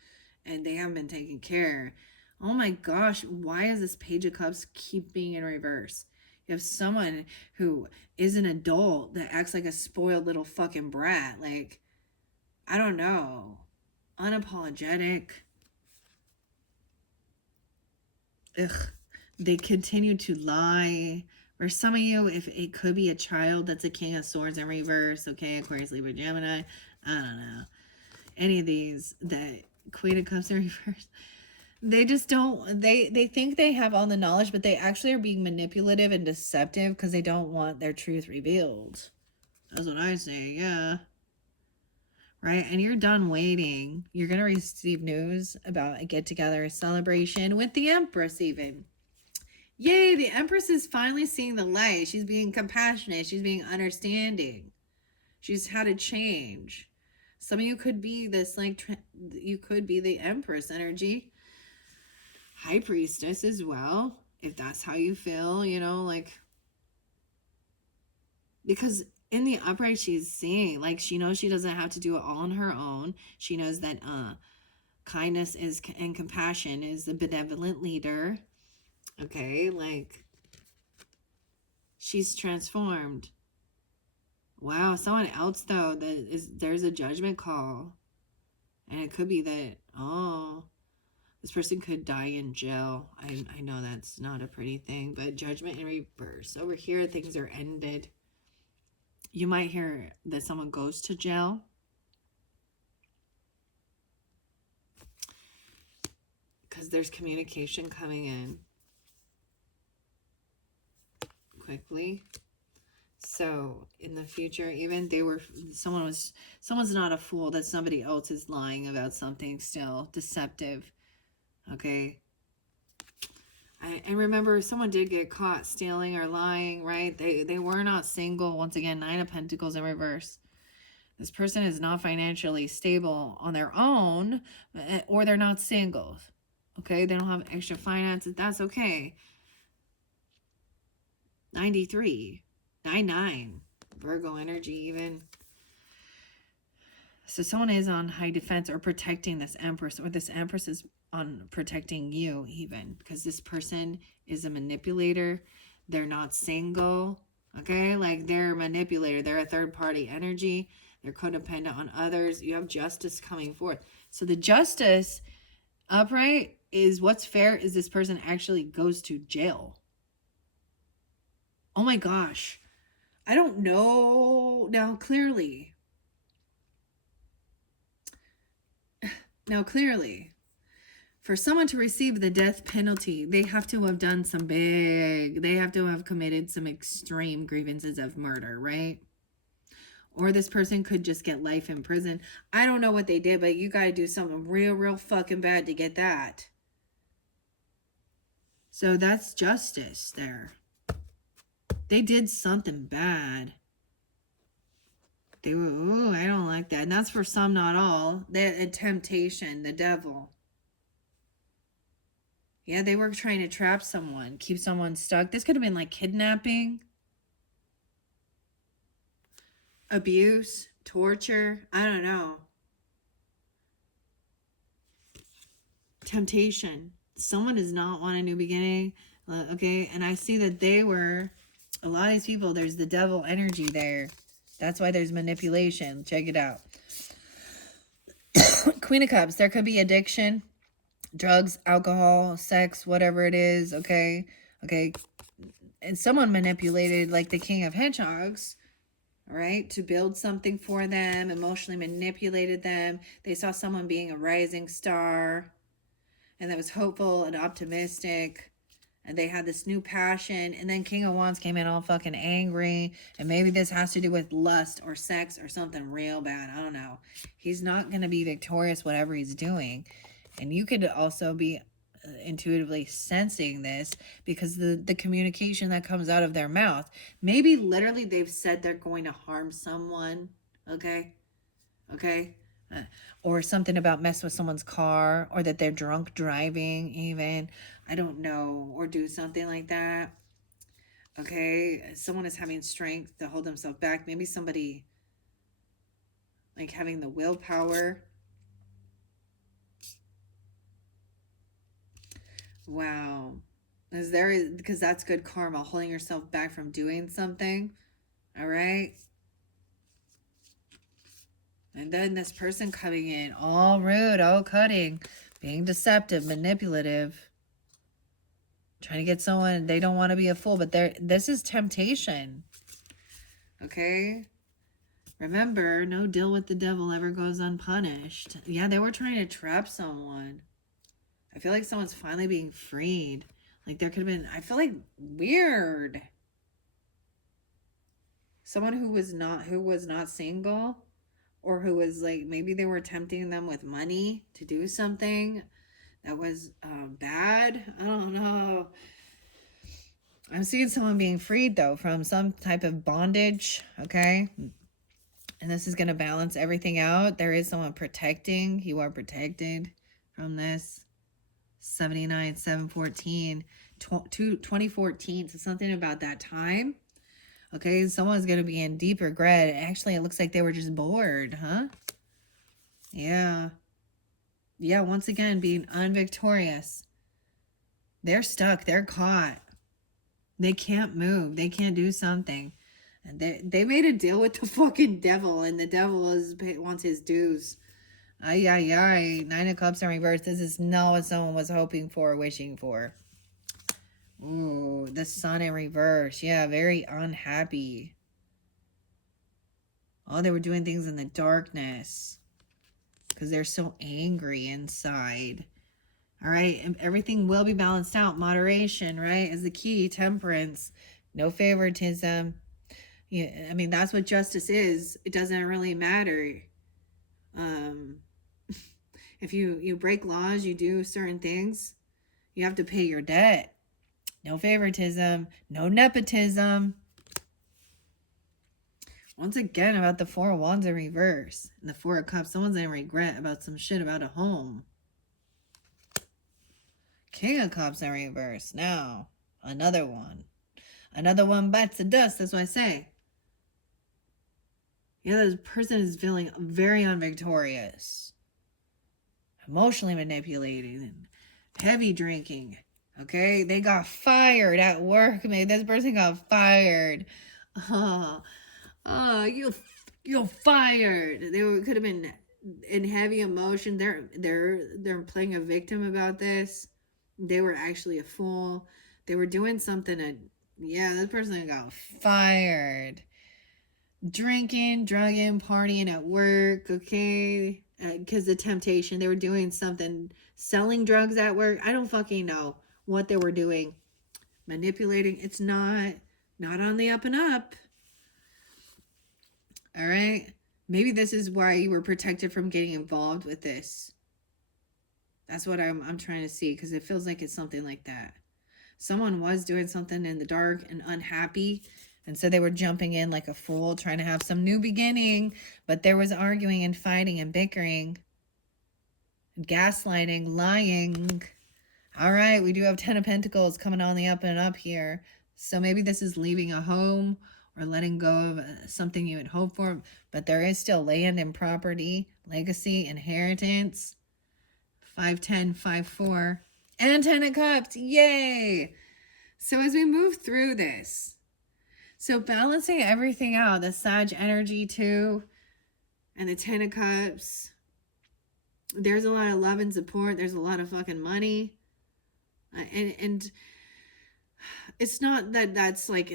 and they haven't been taken care. Oh my gosh, why is this Page of Cups keep being in reverse? You have someone who is an adult that acts like a spoiled little fucking brat. Like, I don't know. Unapologetic. Ugh. They continue to lie. For some of you, if it could be a child that's a King of Swords in reverse, okay, Aquarius, Libra, Gemini, I don't know. Any of these, that Queen of Cups in reverse. They just don't, they think they have all the knowledge, but they actually are being manipulative and deceptive because they don't want their truth revealed. That's what I say, yeah. Right? And you're done waiting. You're going to receive news about a get-together, a celebration with the Empress even. Yay, the Empress is finally seeing the light. She's being compassionate. She's being understanding. She's had a change. Some of you could be this, like, you could be the Empress energy. High Priestess as well, if that's how you feel, you know, like, because in the upright, she's seeing, like, she knows she doesn't have to do it all on her own. She knows that kindness is and compassion is the benevolent leader. Okay, like, she's transformed. Wow, someone else though, there's a judgment call. And it could be that, oh, this person could die in jail. I know that's not a pretty thing, but judgment in reverse. Over here, things are ended. You might hear that someone goes to jail. Because there's communication coming in quickly. So in the future, even someone's not a fool, that somebody else is lying about something still, deceptive. Okay. And remember, someone did get caught stealing or lying, right? They were not single. Once again, 9 of Pentacles in reverse. This person is not financially stable on their own, or they're not single. Okay, they don't have extra finances. That's okay. 93, 99, Virgo energy even. So someone is on high defense or protecting this Empress, or this Empress is on protecting you even, because this person is a manipulator. They're not single. Okay, like, they're a manipulator. They're a third party energy. They're codependent on others. You have justice coming forth. So the justice upright is, what's fair is this person actually goes to jail. Oh my gosh. I don't know. Now clearly, for someone to receive the death penalty, they have to have done they have to have committed some extreme grievances of murder, right? Or this person could just get life in prison. I don't know what they did, but you gotta do something real fucking bad to get that. So that's justice there. They did something bad. They were, oh, I don't like that. And that's for some, not all. A temptation, the devil. Yeah, they were trying to trap someone, keep someone stuck. This could have been like kidnapping, abuse, torture. I don't know. Temptation. Someone does not want a new beginning. Okay, and I see that a lot of these people, there's the devil energy there. That's why there's manipulation. Check it out. Queen of Cups. There could be addiction, drugs, alcohol, sex, whatever it is. Okay. And someone manipulated, like the King of Hedgehogs, all right, to build something for them, emotionally manipulated them. They saw someone being a rising star, and that was hopeful and optimistic, and they had this new passion, and then King of Wands came in all fucking angry, and maybe this has to do with lust or sex or something real bad. I don't know. He's not going to be victorious whatever he's doing. And you could also be intuitively sensing this because the communication that comes out of their mouth, maybe literally they've said they're going to harm someone. Okay. Or something about mess with someone's car, or that they're drunk driving even. I don't know. Or do something like that. Okay. Someone is having strength to hold themselves back. Maybe somebody like having the willpower. Wow. Because that's good karma, holding yourself back from doing something. All right. And then this person coming in, all rude, all cutting, being deceptive, manipulative, trying to get someone, they don't want to be a fool, but this is temptation. Okay. Remember, no deal with the devil ever goes unpunished. Yeah, they were trying to trap someone. I feel like someone's finally being freed. Like there could have been, I feel like weird. Someone who was not single, or who was like, maybe they were tempting them with money to do something that was bad. I don't know. I'm seeing someone being freed though from some type of bondage. Okay. And this is going to balance everything out. There is someone protecting. You are protected from this. 79, 714, 2014. So something about that time. Okay, someone's going to be in deep regret. Actually, it looks like they were just bored, huh? Yeah. Yeah, once again, being unvictorious. They're stuck. They're caught. They can't move. They can't do something. And they made a deal with the fucking devil, and the devil wants his dues. Ay, ay, ay. 9 of Cups in reverse. This is not what someone was hoping for, wishing for. Ooh, the Sun in reverse. Yeah, very unhappy. Oh, they were doing things in the darkness because they're so angry inside. All right, and everything will be balanced out. Moderation, right, is the key. Temperance, no favoritism. Yeah, I mean, that's what justice is. It doesn't really matter. If you break laws, you do certain things, you have to pay your debt. No favoritism, no nepotism. Once again, about the 4 of Wands in reverse and the 4 of Cups. Someone's in regret about some shit about a home. King of Cups in reverse. Now, another one. Another one bites the dust, that's what I say. Yeah, this person is feeling very unvictorious. Emotionally manipulating and heavy drinking. Okay? They got fired at work. Maybe this person got fired. Oh, you're fired. Could have been in heavy emotion. They're playing a victim about this. They were actually a fool. They were doing something. Yeah, this person got fired. Drinking, drugging, partying at work. Okay, because the temptation. They were doing something. Selling drugs at work. I don't fucking know what they were doing. Manipulating. It's not on the up and up. All right. Maybe this is why you were protected from getting involved with this. That's what I'm trying to see, because it feels like it's something like that. Someone was doing something in the dark and unhappy, and so they were jumping in like a fool, trying to have some new beginning, but there was arguing and fighting and bickering, gaslighting, lying. All right, we do have 10 of Pentacles coming on the up and up here. So maybe this is leaving a home or letting go of something you had hoped for, but there is still land and property, legacy, inheritance. 510, 5-4, and 10 of Cups. Yay! So as we move through this, so balancing everything out, the Sag energy too, and the 10 of Cups, there's a lot of love and support. There's a lot of fucking money. And it's not that that's like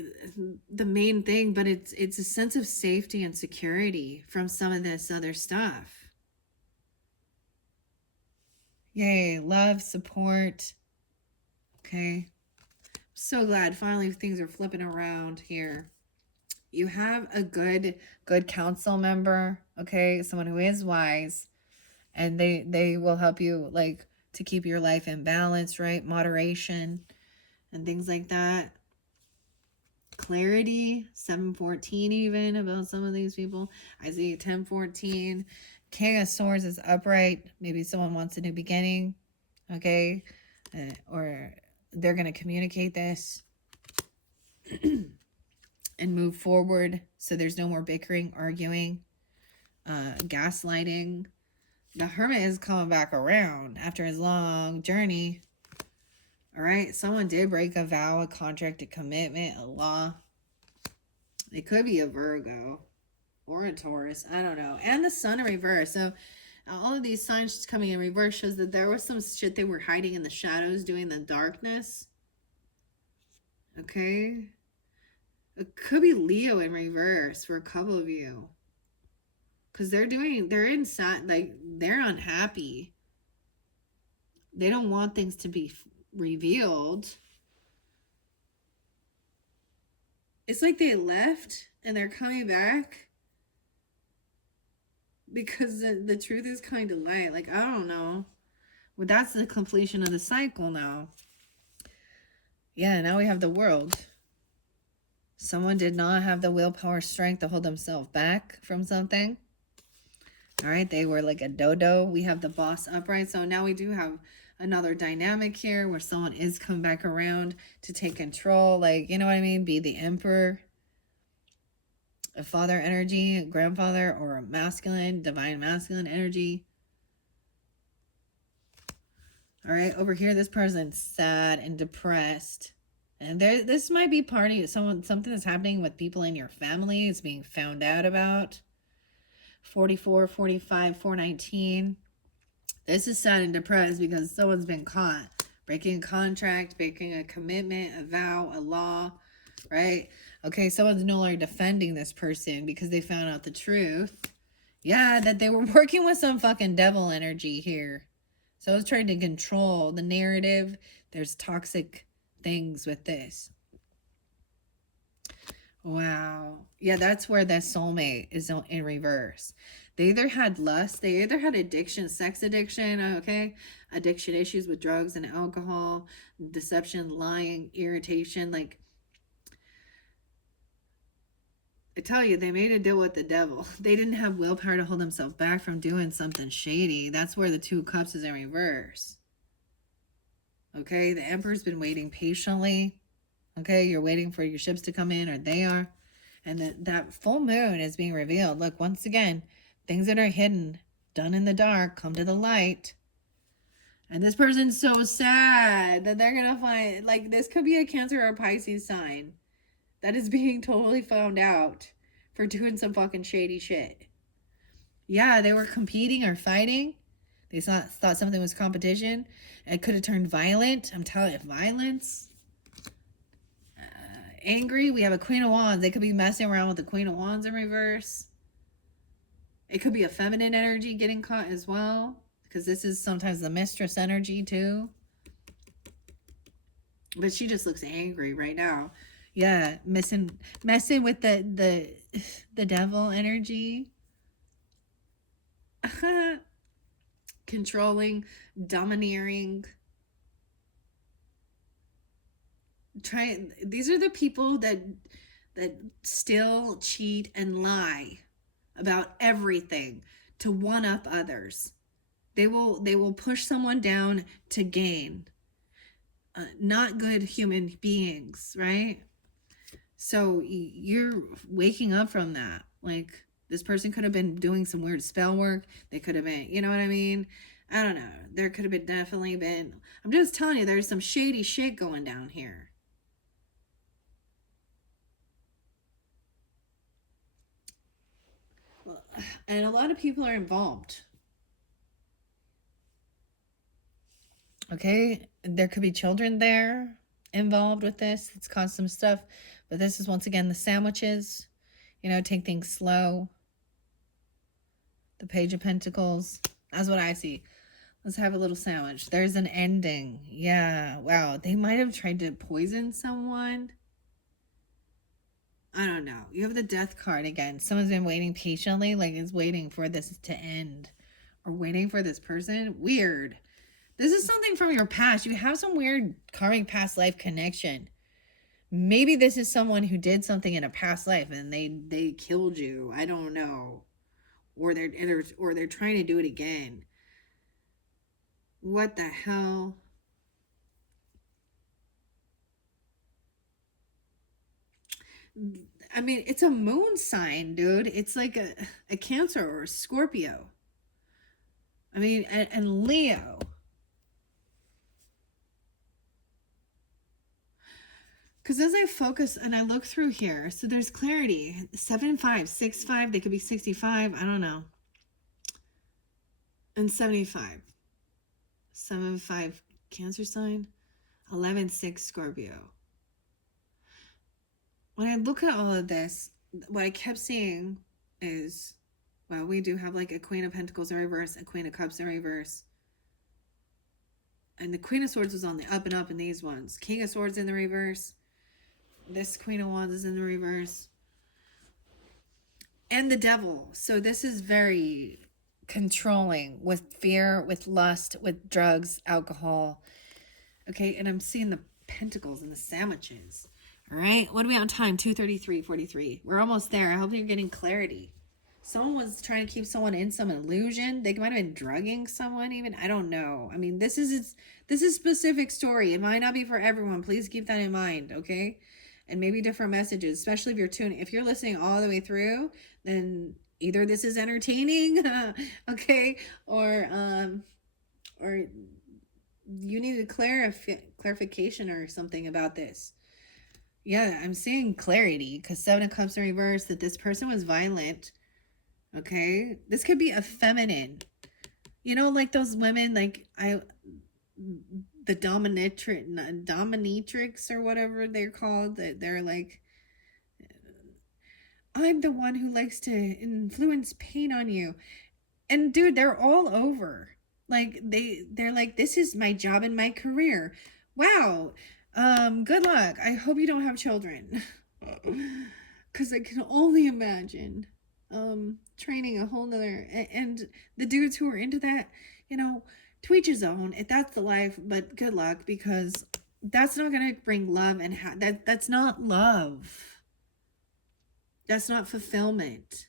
the main thing, but it's a sense of safety and security from some of this other stuff. Yay, love, support. Okay. So glad finally things are flipping around here. You have a good council member, okay? Someone who is wise, and they will help you like to keep your life in balance, right? Moderation and things like that. Clarity, 714 even about some of these people. I see 1014. King of Swords is upright. Maybe someone wants a new beginning, okay? Or they're going to communicate this and move forward so there's no more bickering, arguing, gaslighting. The Hermit is coming back around after his long journey. All right, someone did break a vow, a contract, a commitment, a law. It could be a Virgo or a Taurus, I don't know. And the Sun in reverse. So all of these signs coming in reverse shows that there was some shit they were hiding in the shadows, doing the darkness. Okay. It could be Leo in reverse for a couple of you. Because they're inside, like, they're unhappy. They don't want things to be revealed. It's like they left and they're coming back because the truth is kind of light. Like, I don't know. Well, that's the completion of the cycle now. Yeah, now we have the World. Someone did not have the willpower strength to hold themselves back from something. All right, they were like a dodo. We have the Boss upright. So now we do have another dynamic here where someone is coming back around to take control. Like, you know what I mean? Be the emperor. A father energy, a grandfather, or a masculine, divine masculine energy. All right, over here, this person's sad and depressed. And this might be something that's happening with people in your family. It's being found out about. 44, 45, 419. This is sad and depressed because someone's been caught breaking a contract, breaking a commitment, a vow, a law, right? Okay, someone's no longer defending this person because they found out the truth. Yeah, that they were working with some fucking devil energy here. So it's trying to control the narrative. There's toxic things with this. Wow. Yeah, that's where the soulmate is in reverse. They either had lust, they either had addiction, sex addiction, okay? Addiction issues with drugs and alcohol, deception, lying, irritation. Like, I tell you, they made a deal with the devil. They didn't have willpower to hold themselves back from doing something shady. That's where the 2 of Cups is in reverse. Okay, the Emperor's been waiting patiently. Okay, you're waiting for your ships to come in, or they are. And that full moon is being revealed. Look, once again, things that are hidden, done in the dark, come to the light. And this person's so sad that they're going to find, like, this could be a Cancer or a Pisces sign that is being totally found out for doing some fucking shady shit. Yeah, they were competing or fighting. They thought something was competition. It could have turned violent. I'm telling you, violence. Angry. We have a Queen of Wands. They could be messing around with the Queen of Wands in reverse. It could be a feminine energy getting caught as well, because this is sometimes the mistress energy too. But she just looks angry right now. Yeah, messing with the devil energy. Controlling, domineering. These are the people that still cheat and lie about everything to one up others. They will push someone down to gain. Not good human beings, right? So you're waking up from that. Like, this person could have been doing some weird spell work. They could have been, you know what I mean? I don't know. There could have definitely been. I'm just telling you, there's some shady shit going down here. And a lot of people are involved. Okay, there could be children there involved with this. It's caused some stuff. But this is, once again, the sandwiches. You know, take things slow. The Page of Pentacles. That's what I see. Let's have a little sandwich. There's an ending. Yeah, wow. They might have tried to poison someone. I don't know. You have the Death card again. Someone's been waiting patiently, like is waiting for this to end. Or waiting for this person. Weird. This is something from your past. You have some weird karmic past life connection. Maybe this is someone who did something in a past life and they killed you. I don't know. Or they're trying to do it again. What the hell? I mean, it's a moon sign, dude. It's like a Cancer or a Scorpio. I mean, and Leo. Because as I focus and I look through here, so there's clarity. 7-5, 6-5, they could be 65, I don't know. And 75. 7-5 Cancer sign. 11-6 Scorpio. When I look at all of this, what I kept seeing is, well, we do have like a Queen of Pentacles in reverse, a Queen of Cups in reverse. And the Queen of Swords was on the up and up in these ones. King of Swords in the reverse. This Queen of Wands is in the reverse. And the Devil. So this is very controlling with fear, with lust, with drugs, alcohol. Okay, and I'm seeing the Pentacles and the sandwiches. All right, what are we on time? 2:33:43. We're almost there. I hope you're getting clarity. Someone was trying to keep someone in some illusion. They might have been drugging someone even. I don't know. I mean, this is specific story. It might not be for everyone. Please keep that in mind, okay? And maybe different messages, especially if you're listening all the way through, then either this is entertaining, okay, or you need a clarification or something about this. Yeah, I'm seeing clarity because Seven of Cups in reverse, that this person was violent. Okay, this could be a feminine, you know, like those women, like the dominatrix or whatever they're called, that they're like, I'm the one who likes to influence pain on you. And dude, they're all over. Like they're like, this is my job and my career. Wow. Good luck. I hope you don't have children. Cause I can only imagine training a whole nother, and the dudes who are into that, you know, to each his own. If that's the life, but good luck, because that's not gonna bring love, and that's not love. That's not fulfillment.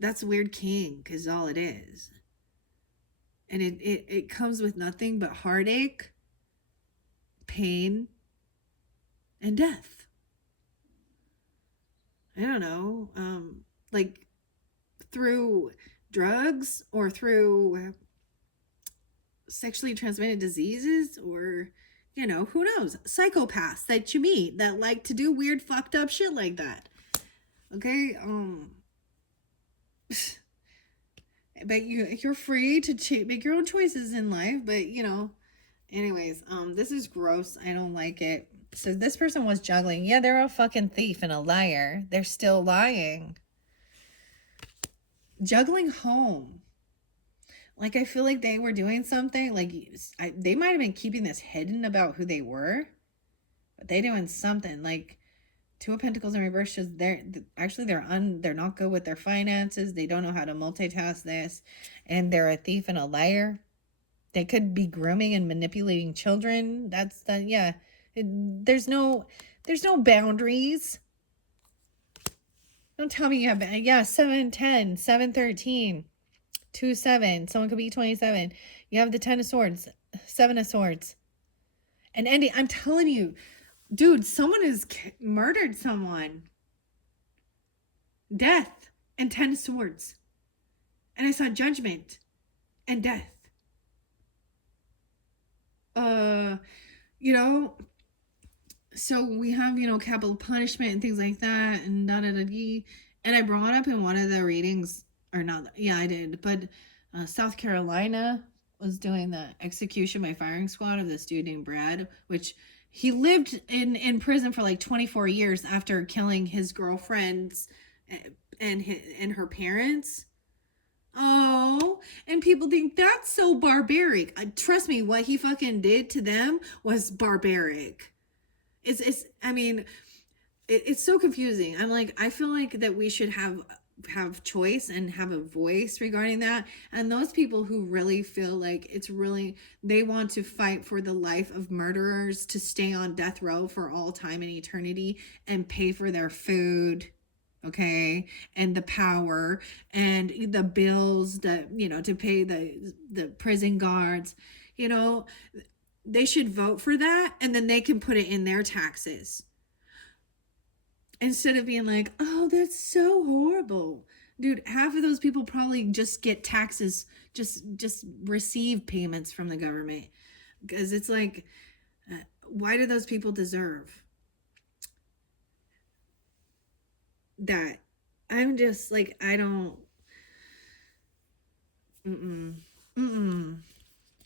That's weird kink is all it is. And it comes with nothing but heartache, pain, and death. I don't know, like through drugs or through sexually transmitted diseases, or, you know, who knows, psychopaths that you meet that like to do weird fucked up shit like that. Okay, but you're free to make your own choices in life, but you know, anyways, this is gross. I don't like it. So this person was juggling. Yeah, they're a fucking thief and a liar. They're still lying. Juggling home. Like, I feel like they were doing something. Like, they might have been keeping this hidden about who they were, but they doing something. Like, Two of Pentacles in reverse shows they're not good with their finances. They don't know how to multitask this, and they're a thief and a liar. They could be grooming and manipulating children. That's the, yeah. There's no boundaries. Don't tell me you have, yeah, 7-10, 7-13, 2-7. Someone could be 27. You have the 10 of Swords, 7 of Swords. And Andy, I'm telling you, dude, someone has murdered someone. Death and 10 of Swords. And I saw Judgment and death. You know, so we have, you know, capital punishment and things like that, and da-da-da-dee. And I brought up in one of the readings, or not, yeah, I did, but South Carolina was doing the execution by firing squad of this dude named Brad, which he lived in prison for like 24 years after killing his girlfriends and her parents. Oh, and people think that's so barbaric. Trust me, what he fucking did to them was barbaric. I mean, it's so confusing. I'm like, I feel like that we should have choice and have a voice regarding that. And those people who really feel like they want to fight for the life of murderers to stay on death row for all time and eternity and pay for their food, okay, and the power and the bills that, you know, to pay the prison guards, you know, they should vote for that, and then they can put it in their taxes instead of being like, oh, that's so horrible. Dude, half of those people probably just get taxes, just receive payments from the government, because it's like, why do those people deserve that? I'm just like, I don't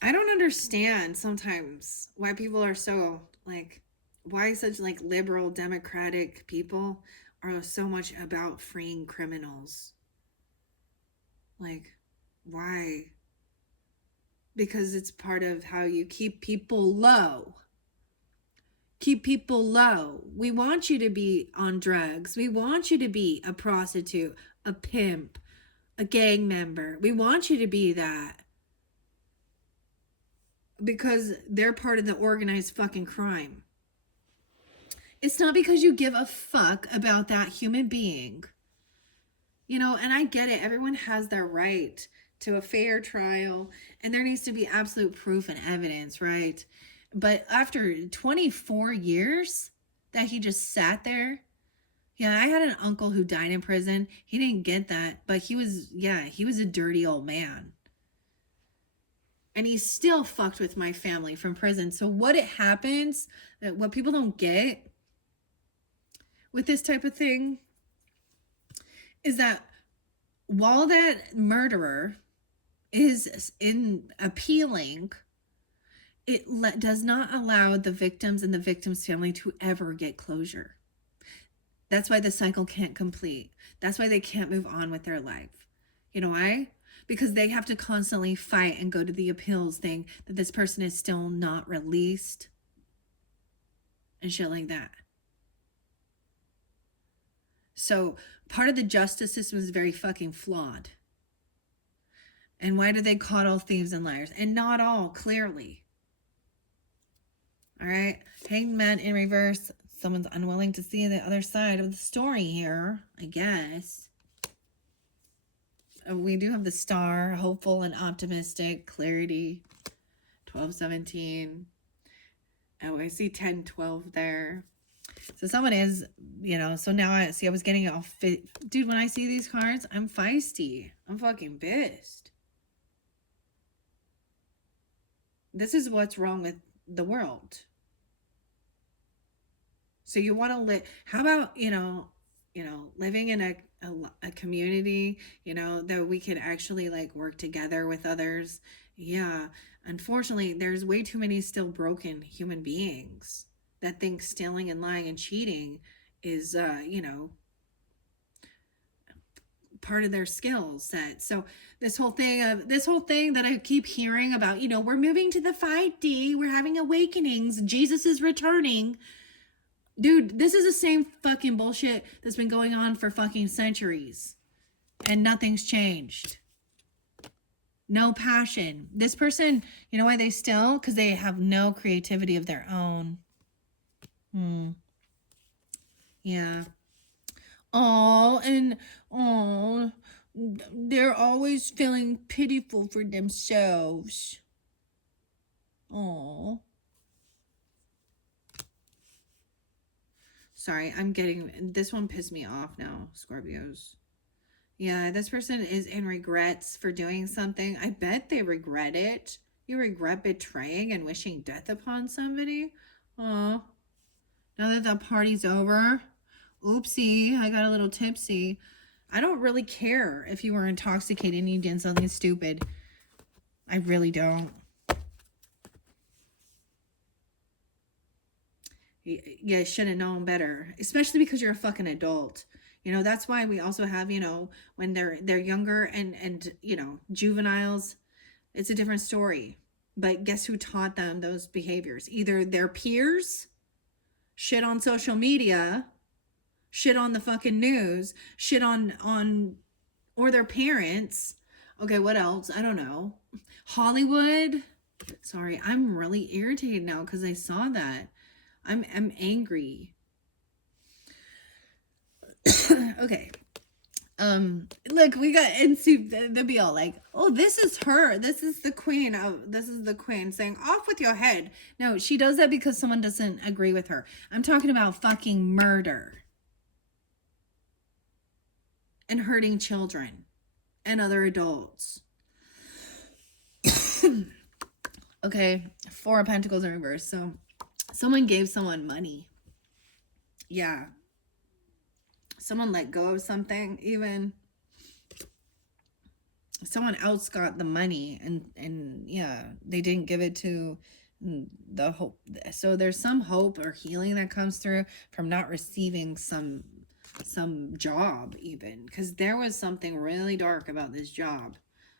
I don't understand sometimes why people are so like, why such like liberal democratic people are so much about freeing criminals. Like, why? Because it's part of how you keep people low. Keep people low. We want you to be on drugs. We want you to be a prostitute, a pimp, a gang member. We want you to be that. Because they're part of the organized fucking crime. It's not because you give a fuck about that human being. You know, and I get it. Everyone has their right to a fair trial, and there needs to be absolute proof and evidence, right? But after 24 years that he just sat there, yeah, I had an uncle who died in prison. He didn't get that, but he was, yeah, he was a dirty old man. And he still fucked with my family from prison. So what it happens, what people don't get with this type of thing is that while that murderer is in appealing, it does not allow the victims and the victim's family to ever get closure. That's why the cycle can't complete. That's why they can't move on with their life. You know why? Because they have to constantly fight and go to the appeals thing that this person is still not released and shit like that. So part of the justice system is very fucking flawed. And why do they call all thieves and liars? And not all, clearly. All right. Hangman in reverse. Someone's unwilling to see the other side of the story here, I guess. We do have the star, hopeful and optimistic, clarity, 12-17. Oh, I see 10-12 there. So someone is, you know, so now I see I was getting all fit. Dude, when I see these cards, I'm feisty. I'm fucking pissed. This is what's wrong with the world. So you want to live, how about, living in a community, that we can actually like work together with others. Yeah. Unfortunately, there's way too many still broken human beings that think stealing and lying and cheating is, part of their skill set. So this whole thing that I keep hearing about, we're moving to the 5D, we're having awakenings, Jesus is returning. Dude, this is the same fucking bullshit that's been going on for fucking centuries. And nothing's changed. No passion. This person, you know why they still? Because they have no creativity of their own. Yeah. They're always feeling pitiful for themselves. Oh. Sorry, this one pissed me off now, Scorpios. Yeah, this person is in regrets for doing something. I bet they regret it. You regret betraying and wishing death upon somebody? Oh. Now that the party's over. Oopsie, I got a little tipsy. I don't really care if you were intoxicated and you did something stupid. I really don't. You should have known better, especially because you're a fucking adult. That's why we also have, when they're younger and juveniles, it's a different story. But guess who taught them those behaviors? Either their peers, shit on social media, shit on the fucking news, shit on or their parents. Okay, what else? I don't know. Hollywood. Sorry, I'm really irritated now because I saw that. I'm angry. Okay. Look, we got, and see, they'll be all like, oh, this is her. This is the queen saying, off with your head. No, she does that because someone doesn't agree with her. I'm talking about fucking murder. And hurting children and other adults. Okay, 4 of Pentacles in reverse. So someone gave someone money. Yeah. Someone let go of something, even. Someone else got the money and yeah, they didn't give it to the hope. So there's some hope or healing that comes through from not receiving some job, even, because there was something really dark about this job,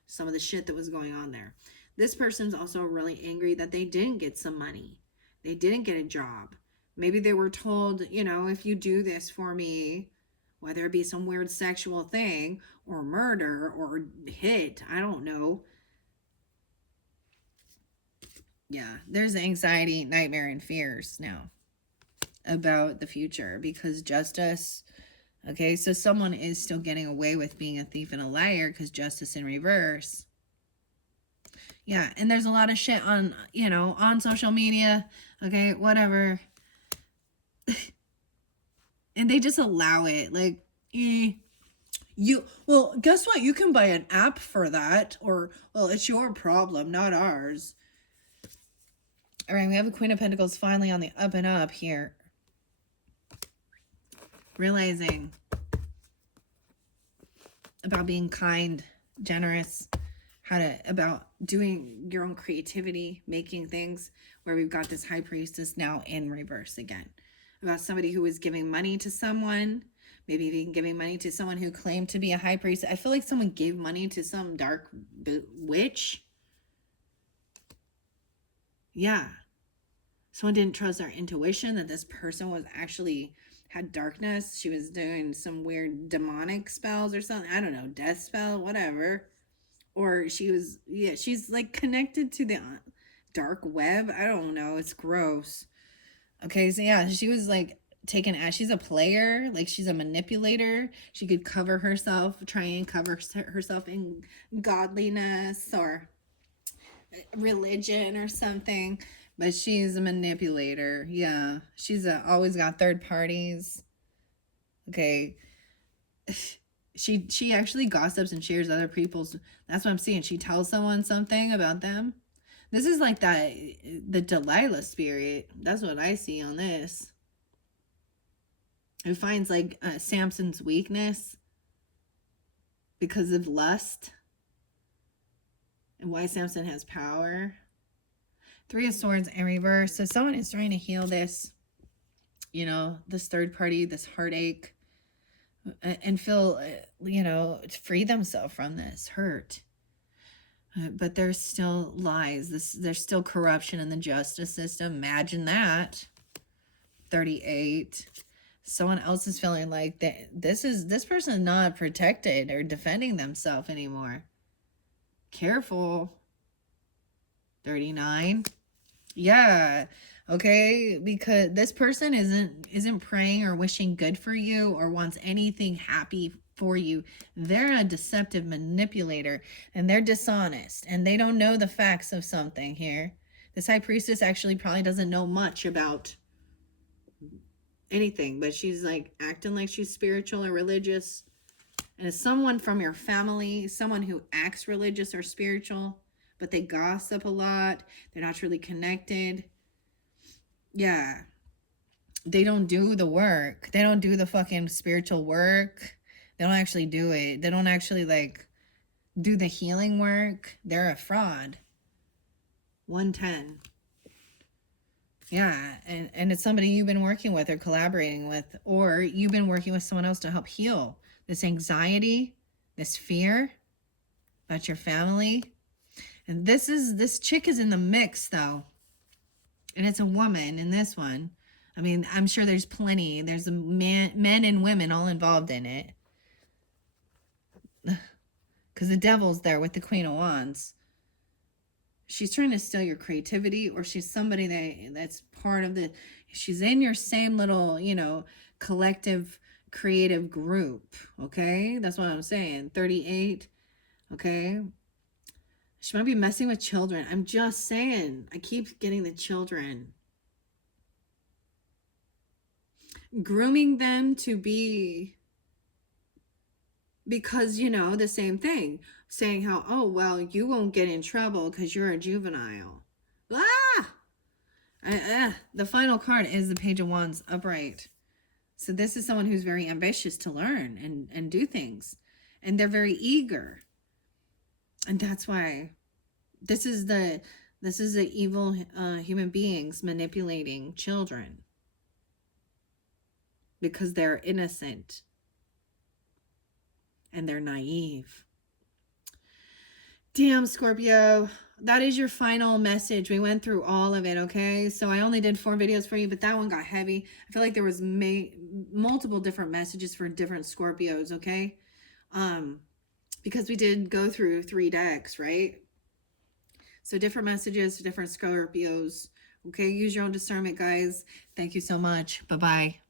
some of the shit that was going on there. This person's also really angry that they didn't get some money, they didn't get a job. Maybe they were told, if you do this for me, whether it be some weird sexual thing or murder or hit, I don't know. Yeah, there's anxiety, nightmare, and fears now about the future because justice, Okay, so someone is still getting away with being a thief and a liar because justice in reverse. Yeah, and there's a lot of shit on, you know, on social media, okay, whatever. And they just allow it, like, well, guess what? You can buy an app for that, or, well, it's your problem, not ours. All right, we have a Queen of Pentacles finally on the up and up here. Realizing about being kind, generous, about doing your own creativity, making things, where we've got this High Priestess now in reverse again. About somebody who was giving money to someone, maybe even giving money to someone who claimed to be a high priest. I feel like someone gave money to some dark witch. Yeah. Someone didn't trust their intuition that this person was actually had darkness. She was doing some weird demonic spells or something. I don't know, death spell, whatever. Or she was, yeah, she's like connected to the dark web. I don't know. It's gross. Okay, so yeah, she was like taken as, she's a player, like she's a manipulator. She could cover herself, try and cover herself in godliness or religion or something, but she's a manipulator. Yeah, she's always got third parties. Okay, she actually gossips and shares other people's. That's what I'm seeing. She tells someone something about them. This is like the Delilah spirit. That's what I see on this. Who finds like Samson's weakness because of lust, and why Samson has power. Three of Swords in reverse. So someone is trying to heal this, you know, this third party, this heartache, and feel, you know, free themselves from this hurt. But there's still lies. There's still corruption in the justice system. Imagine that. 38. Someone else is feeling like this person is not protected or defending themselves anymore. Careful. 39. Yeah. Okay, because this person isn't praying or wishing good for you or wants anything happy for you. They're a deceptive manipulator, and they're dishonest, and they don't know the facts of something here. This High Priestess actually probably doesn't know much about anything, but she's like acting like she's spiritual or religious. And it's someone from your family, someone who acts religious or spiritual, but they gossip a lot. They're not really connected. Yeah. They don't do the work. They don't do the fucking spiritual work. They don't actually do it. They don't actually like do the healing work. They're a fraud. 110. Yeah, and it's somebody you've been working with or collaborating with, or you've been working with someone else to help heal this anxiety, this fear about your family. And this chick is in the mix though. And it's a woman in this one. I mean, I'm sure there's plenty. There's men and women all involved in it. Because the devil's there with the Queen of Wands. She's trying to steal your creativity, or she's somebody that's part of she's in your same little, you know, collective creative group. Okay, that's what I'm saying. 38. Okay, she might be messing with children. I'm just saying. I keep getting the children, grooming them to be, because, you know, the same thing, saying how, oh, well, you won't get in trouble because you're a juvenile. The final card is the Page of Wands upright. So this is someone who's very ambitious to learn and do things, and they're very eager. And that's why this is the evil human beings manipulating children, because they're innocent and they're naive. Damn, Scorpio, that is your final message. We went through all of it, okay? So I only did 4 videos for you, but that one got heavy. I feel like there was multiple different messages for different Scorpios, okay? Because we did go through 3 decks, right? So different messages, different Scorpios, okay? Use your own discernment, guys. Thank you so much. Bye-bye.